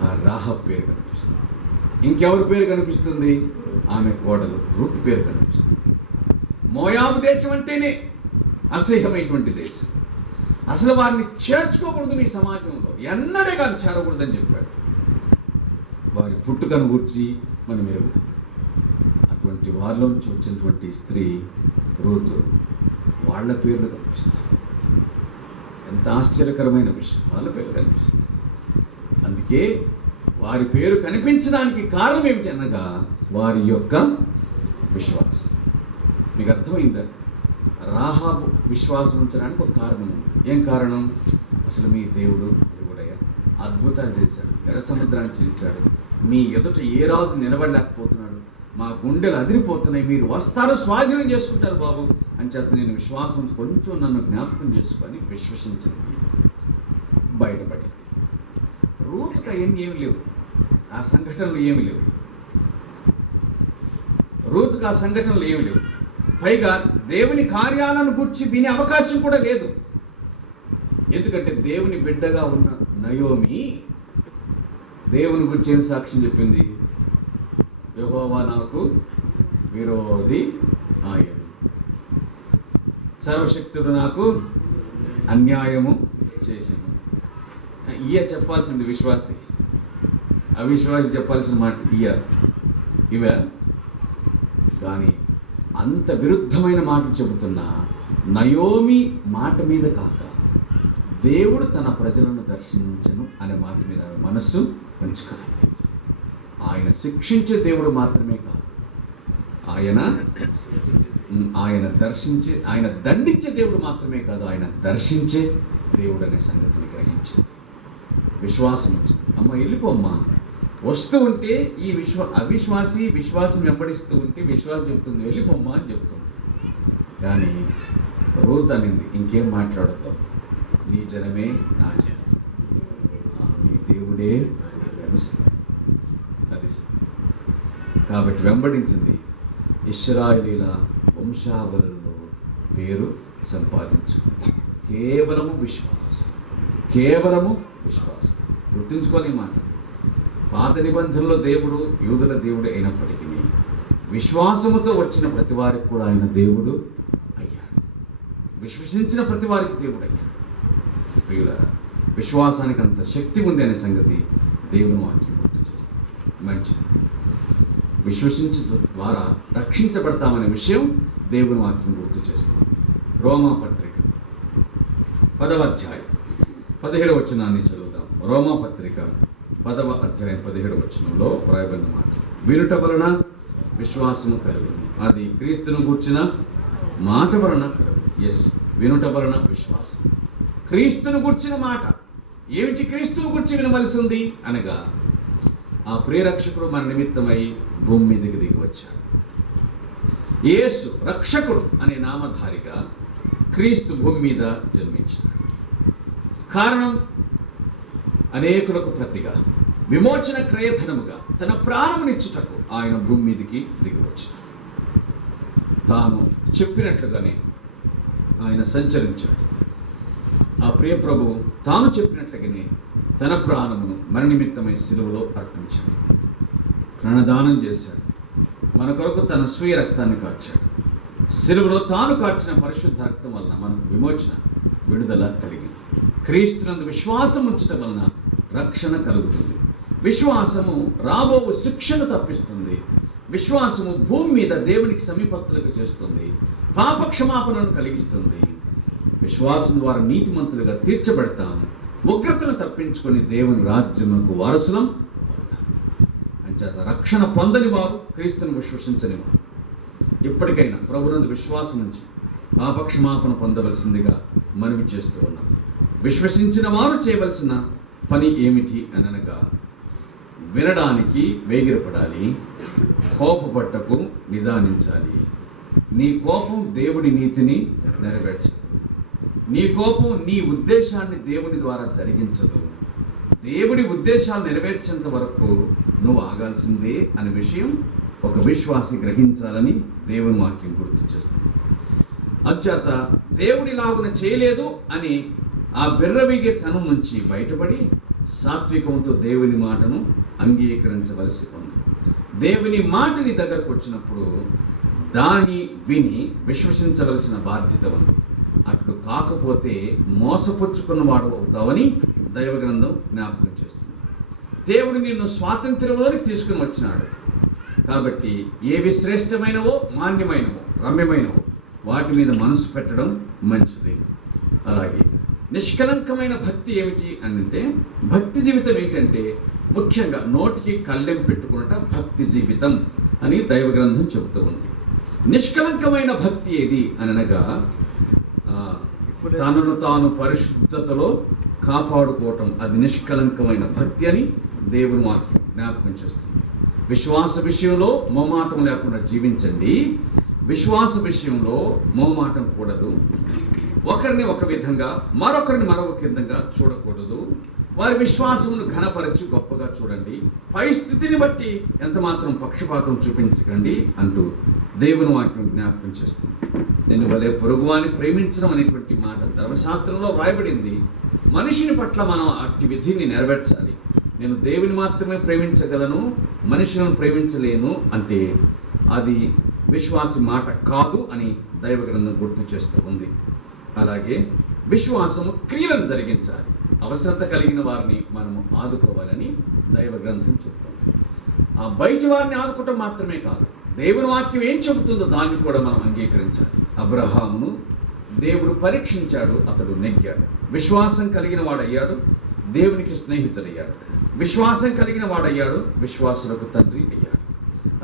ఆ రాహాబు పేరు కనిపిస్తుంది. ఇంకెవరి పేరు కనిపిస్తుంది? ఆమె కోడలు రూతు పేరు కనిపిస్తుంది. మోయాబు దేశం అంటేనే అసహ్యమైనటువంటి దేశం. అసలు వారిని చేర్చుకోకూడదు మీ సమాజంలో, ఎన్నడే కానీ చేరకూడదని చెప్పాడు. వారి పుట్టుకను గురించి మనం ఎరుగుతాం. అటువంటి వారిలోంచి వచ్చినటువంటి స్త్రీ రూతు, వాళ్ళ పేర్లు కనిపిస్తాయి. ఎంత ఆశ్చర్యకరమైన విషయం, వాళ్ళ పేర్లు కనిపిస్తాయి. అందుకే వారి పేరు కనిపించడానికి కారణం ఏమిటి అనగా, వారి యొక్క విశ్వాసం. మీకు అర్థమైందా? రాహాబు విశ్వాసం ఉంచడానికి ఒక కారణం ఉంది. ఏం కారణం? అసలు మీ దేవుడు దేవుడయ్యా, అద్భుతాలు చేశాడు, ఎర్ర సముద్రాన్ని చీల్చాడు, మీ ఎదుట ఏ రాజు నిలబడలేకపోతున్నాడు, మా గుండెలు అదిరిపోతున్నాయి, మీరు వస్తారు, స్వాధీనం చేసుకుంటారు బాబు అని చేత నేను విశ్వాసం కొంచెం నన్ను జ్ఞాపకం చేసుకొని విశ్వసించింది, బయటపడి. రూతుకు ఏమి లేవు, ఆ సంఘటనలు ఏమి లేవు. రూతుకు ఆ సంఘటనలు ఏమి లేవు. పైగా దేవుని కార్యాలను గురించి వినే అవకాశం కూడా లేదు. ఎందుకంటే దేవుని బిడ్డగా ఉన్న నయోమి దేవుని గురించి ఏం సాక్ష్యం చెప్పింది? యెహోవా నాకు విరోధి ఆయన, సర్వశక్తుడు నాకు అన్యాయము చేసాను. ఇయ చెప్పాల్సింది విశ్వాసి, అవిశ్వాసి చెప్పాల్సిన మాట ఇవే. కానీ అంత విరుద్ధమైన మాటలు చెబుతున్నా నయోమి మాట మీద కాక దేవుడు తన ప్రజలను దర్శించను అనే మాట మీద మనస్సు ఉంచుకోలేదు. ఆయన శిక్షించే దేవుడు మాత్రమే కాదు, ఆయన దండించే దేవుడు మాత్రమే కాదు, ఆయన దర్శించే దేవుడు అనే సంగతిని గ్రహించి విశ్వాసం వచ్చింది. అమ్మ వెళ్ళిపోమ్మా, వస్తూ ఉంటే ఈ విశ్వాసం వెంబడిస్తూ ఉంటే విశ్వాసం చెప్తుంది వెళ్ళిపోమ్మా అని చెప్తుంది. కానీ రూత్ అనింది, ఇంకేం మాట్లాడతావు, నీ జనమే నా జనం, నీ దేవుడే అది. కాబట్టి వెంబడించింది. ఇశ్రాయేలీల వంశావళులలో పేరు సంపాదించుకుంది. కేవలము విశ్వాసం. గుర్తుంచుకోని మాట. పాత నిబంధనలో దేవుడు యూదుల దేవుడు అయినప్పటికీ విశ్వాసముతో వచ్చిన ప్రతి వారికి కూడా ఆయన దేవుడు అయ్యాడు. విశ్వసించిన ప్రతి వారికి దేవుడు అయ్యాడు. ప్రియులారా, విశ్వాసానికి అంత శక్తి ఉంది అనే సంగతి దేవుని వాక్యం గుర్తు చేస్తుంది. మంచిది. విశ్వసించడం ద్వారా రక్షించబడతామనే విషయం దేవుని వాక్యం గుర్తు చేస్తుంది. రోమా పత్రిక 10వ అధ్యాయం 17వ వచనాన్ని చదువుతాం. రోమా పత్రిక 10వ అధ్యాయం 17వ వచనంలో రాయబడిన మాట, వినుట వలన విశ్వాసము కలుగును, అది క్రీస్తును గూర్చిన మాట వలన కలుగును. వినుట వలన విశ్వాసం. క్రీస్తును గూర్చిన మాట ఏమిటి? క్రీస్తును గూర్చి వినవలసింది అనగా ఆ ప్రియరక్షకుడు మన నిమిత్తమై భూమి మీదకి దిగి వచ్చాడు. యేసు రక్షకుడు అనే నామధారిగా క్రీస్తు భూమి మీద జన్మించాడు. కారణం, అనేకులకు ప్రతిగా విమోచన క్రయధనముగా తన ప్రాణమునిచ్చుటకు ఆయన భూమి మీదకి దిగి వచ్చాడు. తాను చెప్పినట్లుగానే ఆయన సంచరించాడు. ఆ ప్రియ ప్రభు తాను చెప్పినట్లుగానే తన ప్రాణమును మన నిమిత్తమై సిలువలో అర్పించాడు. ప్రాణదానం చేశాడు. మన కొరకు తన స్వీయ రక్తాన్ని కార్చాడు. సిలువలో తాను కార్చిన పరిశుద్ధ రక్తం వలన మనకు విమోచన, విడుదల కలిగింది. క్రీస్తునందు విశ్వాసం ఉంచటం వలన రక్షణ కలుగుతుంది. విశ్వాసము రాబో శిక్షను తప్పిస్తుంది. విశ్వాసము భూమి మీద దేవునికి సమీపస్తులకు చేస్తుంది. పాప క్షమాపణను కలిగిస్తుంది. విశ్వాసం ద్వారా నీతిమంతులుగా తీర్చబడతాము. ఉగ్రతను తప్పించుకొని దేవుని రాజ్యమునకు వారసులం అవుతాం. అంచేత రక్షణ పొందని వారు, క్రీస్తుని విశ్వసించని వారు ఇప్పటికైనా ప్రభునందు విశ్వాసం నుంచి పాపక్షమాపణ పొందవలసిందిగా మనవి చేస్తూ ఉన్నాం. విశ్వసించిన వారు చేయవలసిన పని ఏమిటి అనగా, వినడానికి వేగిరపడాలి, కోపపట్టకు నిదానించాలి. నీ కోపం దేవుడి నీతిని నెరవేర్చదు. నీ కోపం నీ ఉద్దేశాన్ని దేవుని ద్వారా జరిగించదు. దేవుడి ఉద్దేశాలు నెరవేర్చేంత వరకు నువ్వు ఆగాల్సిందే అనే విషయం ఒక విశ్వాసి గ్రహించాలని దేవుని వాక్యం గుర్తు చేస్తుంది. అంచేత దేవుడిలాగున చేయలేదు అని ఆ విర్రవీగే తనం నుంచి బయటపడి సాత్వికంతో దేవుని మాటను అంగీకరించవలసి ఉంది. దేవుని మాటని దగ్గరకు వచ్చినప్పుడు దాన్ని విని విశ్వసించవలసిన బాధ్యత ఉంది. అట్లు కాకపోతే మోసపుచ్చుకున్నవాడు అవుతావని దైవ గ్రంథం జ్ఞాపకం చేస్తుంది. దేవుడు నిన్ను స్వాతంత్ర్యంలోనికి తీసుకుని వచ్చినాడు. కాబట్టి ఏవి శ్రేష్టమైనవో, మాన్యమైనవో, రమ్యమైనవో వాటి మీద మనసు పెట్టడం మంచిది. అలాగే నిష్కలంకమైన భక్తి ఏమిటి అంటే, భక్తి జీవితం ఏంటంటే ముఖ్యంగా నోటికి కళ్ళెం పెట్టుకున్నట భక్తి జీవితం అని దైవ గ్రంథం చెబుతూ ఉంది. నిష్కలంకమైన భక్తి ఏది అనగా తనను తాను పరిశుద్ధతలో కాపాడుకోవటం, అది నిష్కలంకమైన భక్తి అని దేవుని వాక్యం జ్ఞాపకం చేస్తుంది. విశ్వాస విషయంలో మోమాటం లేకుండా జీవించండి. విశ్వాస విషయంలో మోమాటం కూడదు. ఒకరిని ఒక విధంగా, మరొకరిని మరొక విధంగా చూడకూడదు. వారి విశ్వాసమును ఘనపరచి గొప్పగా చూడండి. పై స్థితిని బట్టి ఎంత మాత్రం పక్షపాతం చూపించకండి అంటూ దేవుని వాక్యం జ్ఞాపకం చేస్తుంది. నేను వలె పొరుగువాన్ని ప్రేమించడం అనేటువంటి మాట ధర్మశాస్త్రంలో వ్రాయబడింది. మనిషిని పట్ల మనం అట్టి విధిని నెరవేర్చాలి. నేను దేవుని మాత్రమే ప్రేమించగలను, మనుషులను ప్రేమించలేను అంటే అది విశ్వాసి మాట కాదు అని దైవ గ్రంథం గుర్తు చేస్తూ ఉంది. అలాగే విశ్వాసము క్రియలను జరిగించాలి. అవసరత కలిగిన వారిని మనము ఆదుకోవాలని దైవ గ్రంథం చెప్తుంది. ఆ బయట వారిని ఆదుకోవటం మాత్రమే కాదు, దేవుని వాక్యం ఏం చెబుతుందో దాన్ని కూడా మనం అంగీకరించాలి. అబ్రహామును దేవుడు పరీక్షించాడు, అతడు నెగ్గాడు. విశ్వాసం కలిగిన వాడయ్యాడు, దేవునికి స్నేహితుడయ్యాడు. విశ్వాసం కలిగిన వాడయ్యాడు, విశ్వాసులకు తండ్రి అయ్యాడు.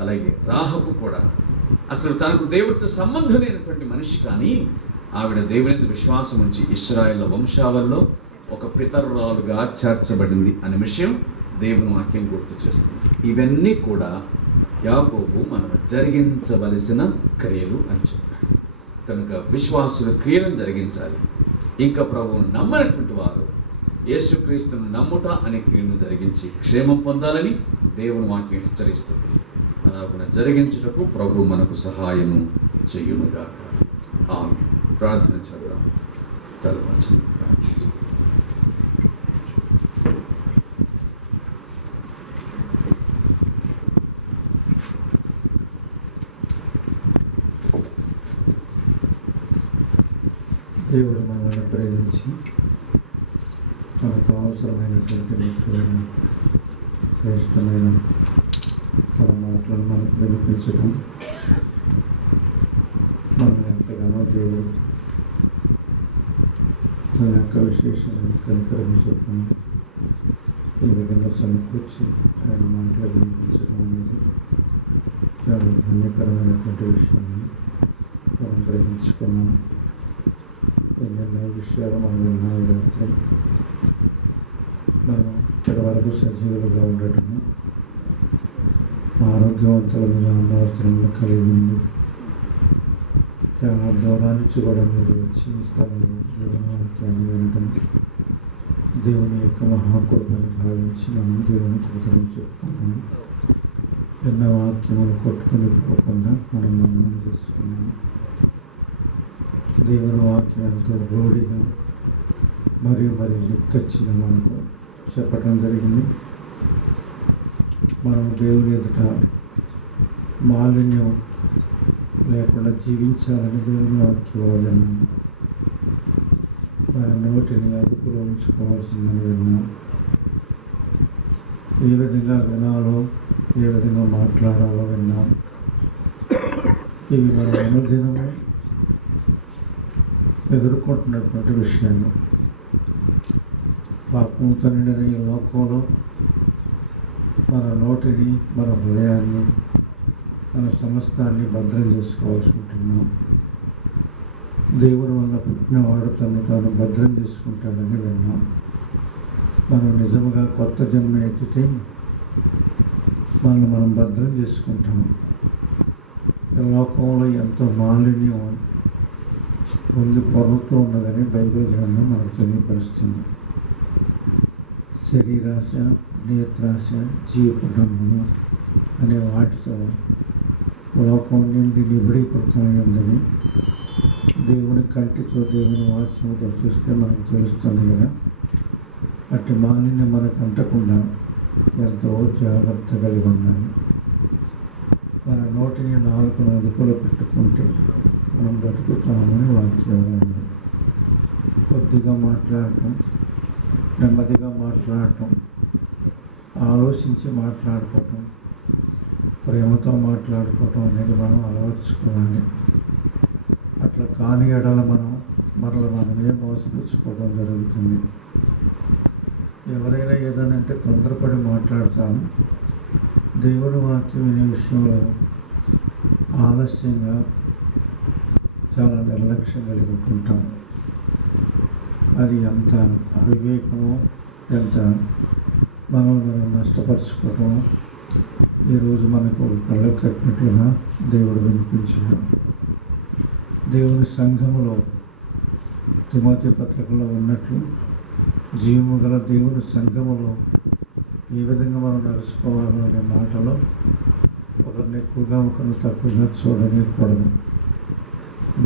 అలాగే రాహబు కూడా అసలు తనకు దేవుడితో సంబంధం లేనటువంటి మనిషి, కానీ ఆవిడ దేవుని విశ్వాసం ఉంచి ఇశ్రాయేలు వంశావల్లో ఒక పితరురాలుగా చేర్చబడింది అనే విషయం దేవుని వాక్యం గుర్తు చేస్తుంది. ఇవన్నీ కూడా యాకోబు మనం జరిగించవలసిన క్రియలు అని చెప్పాడు. కనుక విశ్వాసులు క్రియలను జరిగించాలి. ఇంకా ప్రభువును నమ్మనటువంటి వారు యేసుక్రీస్తును నమ్ముట అనే క్రియను జరిగించి క్షేమం పొందాలని దేవుని వాక్యం హెచ్చరిస్తుంది. అలాగున జరిగించుటకు ప్రభు మనకు సహాయము చెయ్యునుగాక. ఆమేన్. ప్రార్థన చేద్దాం. తలవంచండి. దేవుడు మనల్ని ప్రేమించి మనకు అవసరమైనటువంటి ముఖ్యమైన శ్రేష్టమైన తన మాటలను మనకు వినిపించడం, మనం ఎంతగానో దేవుడు తన యొక్క విశేషమైన కనికరం చొప్పున ఈ విధంగా సమకూర్చి ఆయన మాటలు వినిపించడం అనేది చాలా ధన్యకరమైనటువంటి విషయాన్ని మనం గ్రహించుకున్నాం. ఎన్నెన్నో విషయాలు మనం విన్నాయి. రాత్రి మనం ఇప్పటి వరకు సజీవులుగా ఉండటము, ఆరోగ్యవంతులుగా అన్నవసరంలో కలిగి ఉంది. చాలా దూరానికి కూడా మీరు వచ్చి స్థలంలో దేవుని వాక్యాన్ని వినటం దేవుని యొక్క మహాకృపను భావించి మనం దేవుని కృతజ్ఞతలు చెప్పుకున్నాం. ఎన్నో వాక్యములు కొట్టుకుని పోకుండా మనం మననం చేసుకున్నాం. దేవుని వాక్యం ఎంతో రూఢిగా మరియు యుక్తచ్చిగా మనకు చెప్పడం జరిగింది. మనం దేవుని ఎదుట మాలిన్యం లేకుండా జీవించాలని దేవుని వాక్యం విన్నాం. మన నోటిని అదుపులో ఉంచుకోవాల్సిందని విన్నాం. ఏ విధంగా వినాలో, ఏ విధంగా మాట్లాడాలో విన్నాం. ఇవి మన అనుదినము ఎదుర్కొంటున్నటువంటి విషయాలు. పాపంతో నిండిన ఈ లోకంలో మన నోటిని, మన హృదయాన్ని, మన సమస్తాన్ని భద్రం చేసుకోవాల్సి ఉంటున్నాం. దేవుని వల్ల పుట్టినవాడు తను తాను భద్రం చేసుకుంటాడని విన్నాం. మనం నిజంగా కొత్త జన్మ ఎత్తితే మనం భద్రం చేసుకుంటాం. ఈ లోకంలో ఎంతో మాలిన్యం పొంది పొరుగుతూ ఉన్నదని బైబిల్ గ్రంథం మనకు తెలియపరుస్తుంది. శరీరాశ, నేత్రాశ, జీవకుటుంబము అనే వాటితో లోకం నుండి నిబిడీకృతమై ఉందని దేవుని కంటితో, దేవుని వాక్యంతో చూస్తే మనకు తెలుస్తుంది కదా. అట్టి మాలిన్యం మనకు అంటకుండా ఎంతో జాగ్రత్త కలిగి ఉండాలి. మన నోటిని, నాలుకను అదుపులో పెట్టుకుంటే మనం బతుకుతామని వాక్యంలో ఉంది. కొద్దిగా మాట్లాడటం, నెమ్మదిగా మాట్లాడటం, ఆలోచించి మాట్లాడుకోవటం, ప్రేమతో మాట్లాడుకోవటం అనేది మనం అలవర్చుకోవాలి. అట్లా కాని ఎడల మనమే మోసపుచ్చుకోవడం జరుగుతుంది. ఎవరైనా ఏదనంటే తొందరపడి మాట్లాడతాము. దేవుని వాక్యం వినే విషయంలో ఆలస్యంగా, చాలా నిర్లక్ష్యం కలిగి ఉంటుంటాం. అది ఎంత అవివేకమో, ఎంత మనం నష్టపరుచుకోవటమో ఈరోజు మనకు కళ్ళకు కట్టినట్లుగా దేవుడు వినిపించాడు. దేవుని సంఘములో తిమోతి పత్రికలో ఉన్నట్లు జీవము గల దేవుని సంఘములో ఏ విధంగా మనం నడుచుకోవాలో అనే మాటలో ఒకరిని ఎక్కువగా ఒకరిని తక్కువగా చూడలేకూడదు.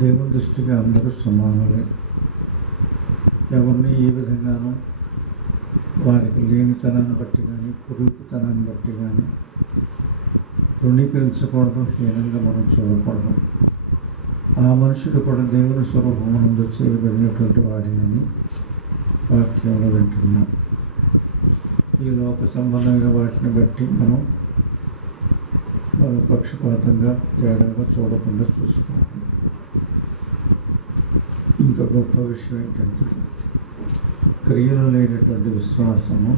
దేవుని దృష్టిగా అందరూ సమానులే. ఎవరిని ఏ విధంగానూ వారికి లేనితనాన్ని బట్టి కానీ, కురుకుతనాన్ని బట్టి కానీ తృణీకరించకూడదు, హీనంగా మనం చూడకూడదు. ఆ మనుషుడు కూడా దేవుని స్వరూపమునందు చేయబడినటువంటి వాడే అని వాక్యంలో వింటున్నాం. ఈ లోక సంబంధమైన వాటిని బట్టి మనం పక్షపాతంగా తేడాగా చూడకుండా చూసుకోవాలి. ఇంకా గొప్ప విషయం ఏంటంటే క్రియలు లేనటువంటి విశ్వాసము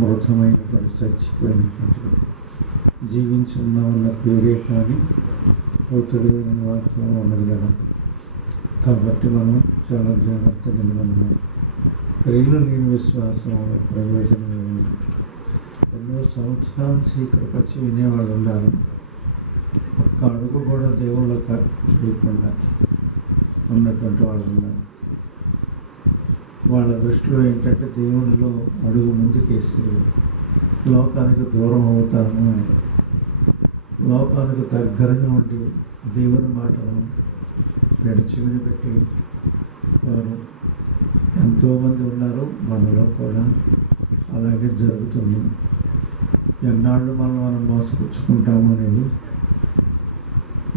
మృతమైనటువంటి చచ్చిపోయినటువంటి జీవించి ఉన్నామన్న పేరే కానీ ఒత్తిడి వాక్యం ఉన్నది కదా. కాబట్టి మనం చాలా జాగ్రత్త నిలబడినాం. క్రియలు లేని విశ్వాసం ప్రయోజనం ఏమిటి? ఎన్నో సంవత్సరాల నుంచి ఇక్కడికి వచ్చి వినేవాళ్ళు ఉన్నారు. ఒక్క అడుగు కూడా దేవుళ్ళకి చేయకుండా ఉన్నటువంటి వాళ్ళు ఉన్నారు. వాళ్ళ దృష్టిలో ఏంటంటే దేవునిలో అడుగు ముందుకేసి లోకానికి దూరం అవుతాము అని, లోకానికి దగ్గరగా ఉండి దేవుని మాటను చెవిని పెట్టి వారు ఎంతోమంది ఉన్నారు. మనలో కూడా అలాగే జరుగుతుంది. ఎన్నాళ్ళు మనం మోసపుచ్చుకుంటాము అనేది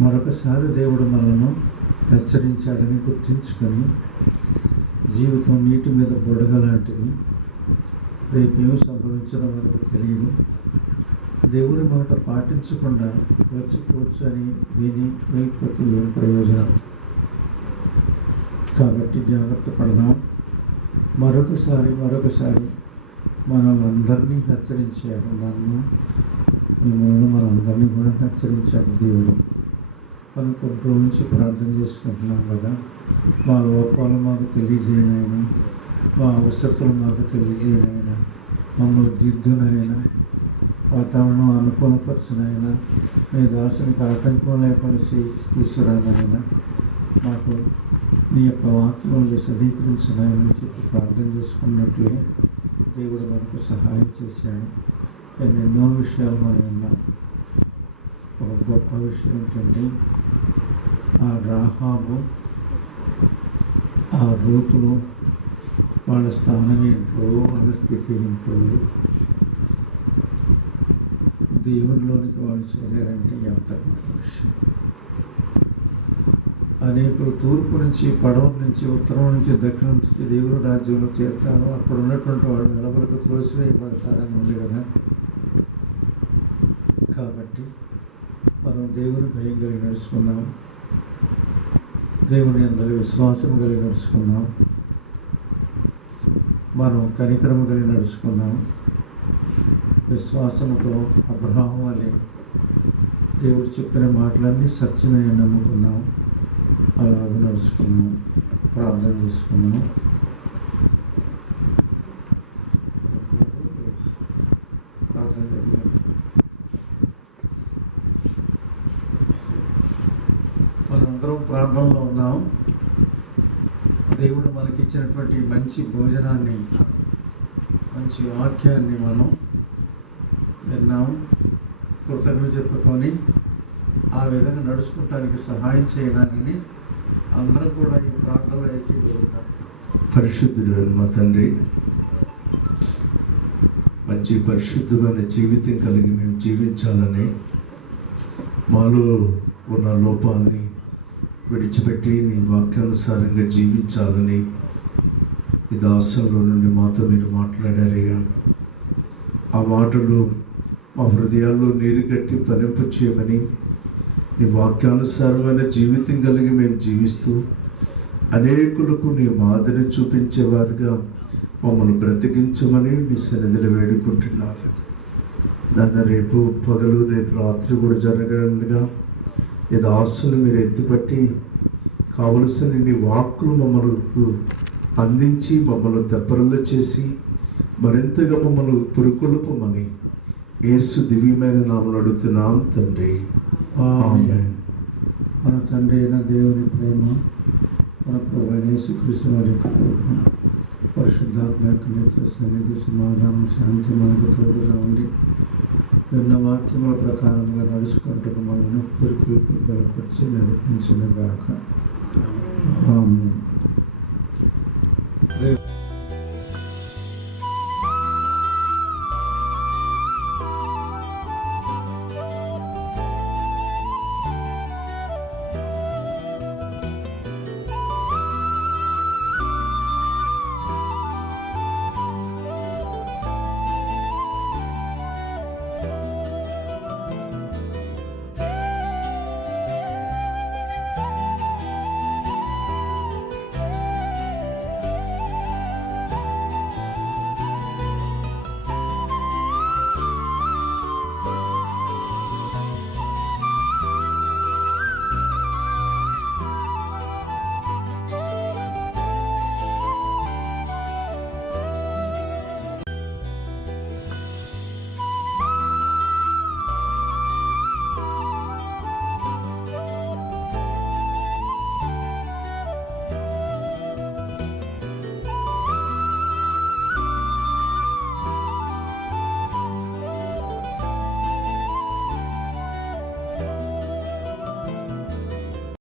మరొకసారి దేవుడు మనను హెచ్చరించాడని గుర్తించుకొని జీవితం నీటి మీద బుడగ లాంటిది. రేపేమి సంభవించడం మనకు తెలియదు. దేవుని మాట పాటించకుండా వచ్చి కూర్చొని విని వెళ్ళిపోతే ఏం ప్రయోజనం? కాబట్టి జాగ్రత్త పడదాం. మరొకసారి మనల్ని అందరినీ హెచ్చరించాడు. మిమ్మల్ని మనందరినీ కూడా హెచ్చరించాడు దేవుడు. మనం కొన్ని రోజుల నుంచి ప్రార్థన చేసుకుంటున్నాం కదా. మా లోపాలు మాకు తెలియజేయనైనా, మా అవసరతలు మాకు తెలియజేయనైనా, మమ్మల్ని దిద్దునైనా, వాతావరణం అనుకూలపరచునైనా, మీ దాసునికి ఆటంకం లేకుండా తీసుకురానైనా, మాకు నీ యొక్క వాక్యములు సదీకరించినాయని చెప్పి ప్రార్థన చేసుకున్నట్లే దేవుడు మనకు సహాయం చేశాడు. ఎన్నెన్నో విషయాలు మనం ఉన్నాం. ఒక గొప్ప విషయం ఏంటంటే ఆ రాహాబు, ఆ రూతులు, వాళ్ళ స్థానం ఏంటో, వాళ్ళ స్థితి ఏంటో, దేవునిలోనికి వాళ్ళు చేరారంటే ఎంత విషయం. అనేకులు తూర్పు నుంచి, పడవ నుంచి, ఉత్తరం నుంచి, దక్షిణం నుంచి దేవుని రాజ్యంలో చేరుతారు. అక్కడ ఉన్నటువంటి వాళ్ళు వెలుపలకు త్రోసివేయబడతారని ఉంది కదా. కాబట్టి మనం దేవుని భయం కలిగి నడుచుకున్నాం, దేవుని అందరి విశ్వాసం కలిగి నడుచుకున్నాం, మనం కనికరము కలిగి నడుచుకున్నాం. విశ్వాసంతో అబ్రహాము వలె దేవుడు చెప్పిన మాటలన్నీ సత్యమే నమ్ముకున్నాం. అలాగే నడుచుకున్నాం, ప్రార్థన చేసుకున్నాం. మనందరం ప్రార్థనలో ఉన్నాం. దేవుడు మనకిచ్చినటువంటి మంచి భోజనాన్ని, మంచి వాక్యాన్ని మనం విన్నాము. కృతజ్ఞత చెప్పుకొని ఆ విధంగా నడుచుకోవటానికి సహాయం చేయడాన్ని అందరం కూడా ఈ ప్రార్థనలో ఏకీభవిద్దాం. పరిశుద్ధుడు మా తండ్రి, మంచి పరిశుద్ధమైన జీవితం కలిగి మేము జీవించాలని, మాలో ఉన్న లోపాలని విడిచిపెట్టి నీ వాక్యానుసారంగా జీవించాలని ఈ దాసంలో నుండి మాతో మీరు మాట్లాడారయ్యా. ఆ మాటలు మా హృదయాల్లో నీరు కట్టి ఫలింప చేయమని, నీ వాక్యానుసారమైన జీవితం కలిగి మేము జీవిస్తూ అనేకులకు నీ మాదిరి చూపించేవారుగా మమ్మల్ని బ్రతికించమని నీ సన్నిధిలో వేడుకుంటున్నారు. నన్ను రేపు పగలు, రేపు రాత్రి కూడా జరగనుగా ఈ దాసులు మీరు ఎత్తిపట్టి కావలసిన నీ వాక్కులు మమ్మల్ని అందించి మమ్మల్ని తెప్పరలు చేసి మరింతగా మమ్మల్ని పురుకొల్పమని యేసు దివ్యమైన నామములో అడుగుతున్నాం తండ్రి. ఆమేన్. మన తండ్రి అయిన దేవుని ప్రేమ, మన ప్రభువైన యేసుక్రీస్తు వారి యొక్క కృప, పరిశుద్ధాత్మ యొక్క నిత్య సన్నిధి, సమాధానం, శాంతి మనకు తోడుగా ఉండి విన్న వాక్యముల ప్రకారంగా నడుచుకుంటూ మనను పురుకులకు బలపరిచి నడిపించును గాక. ఆమేన్.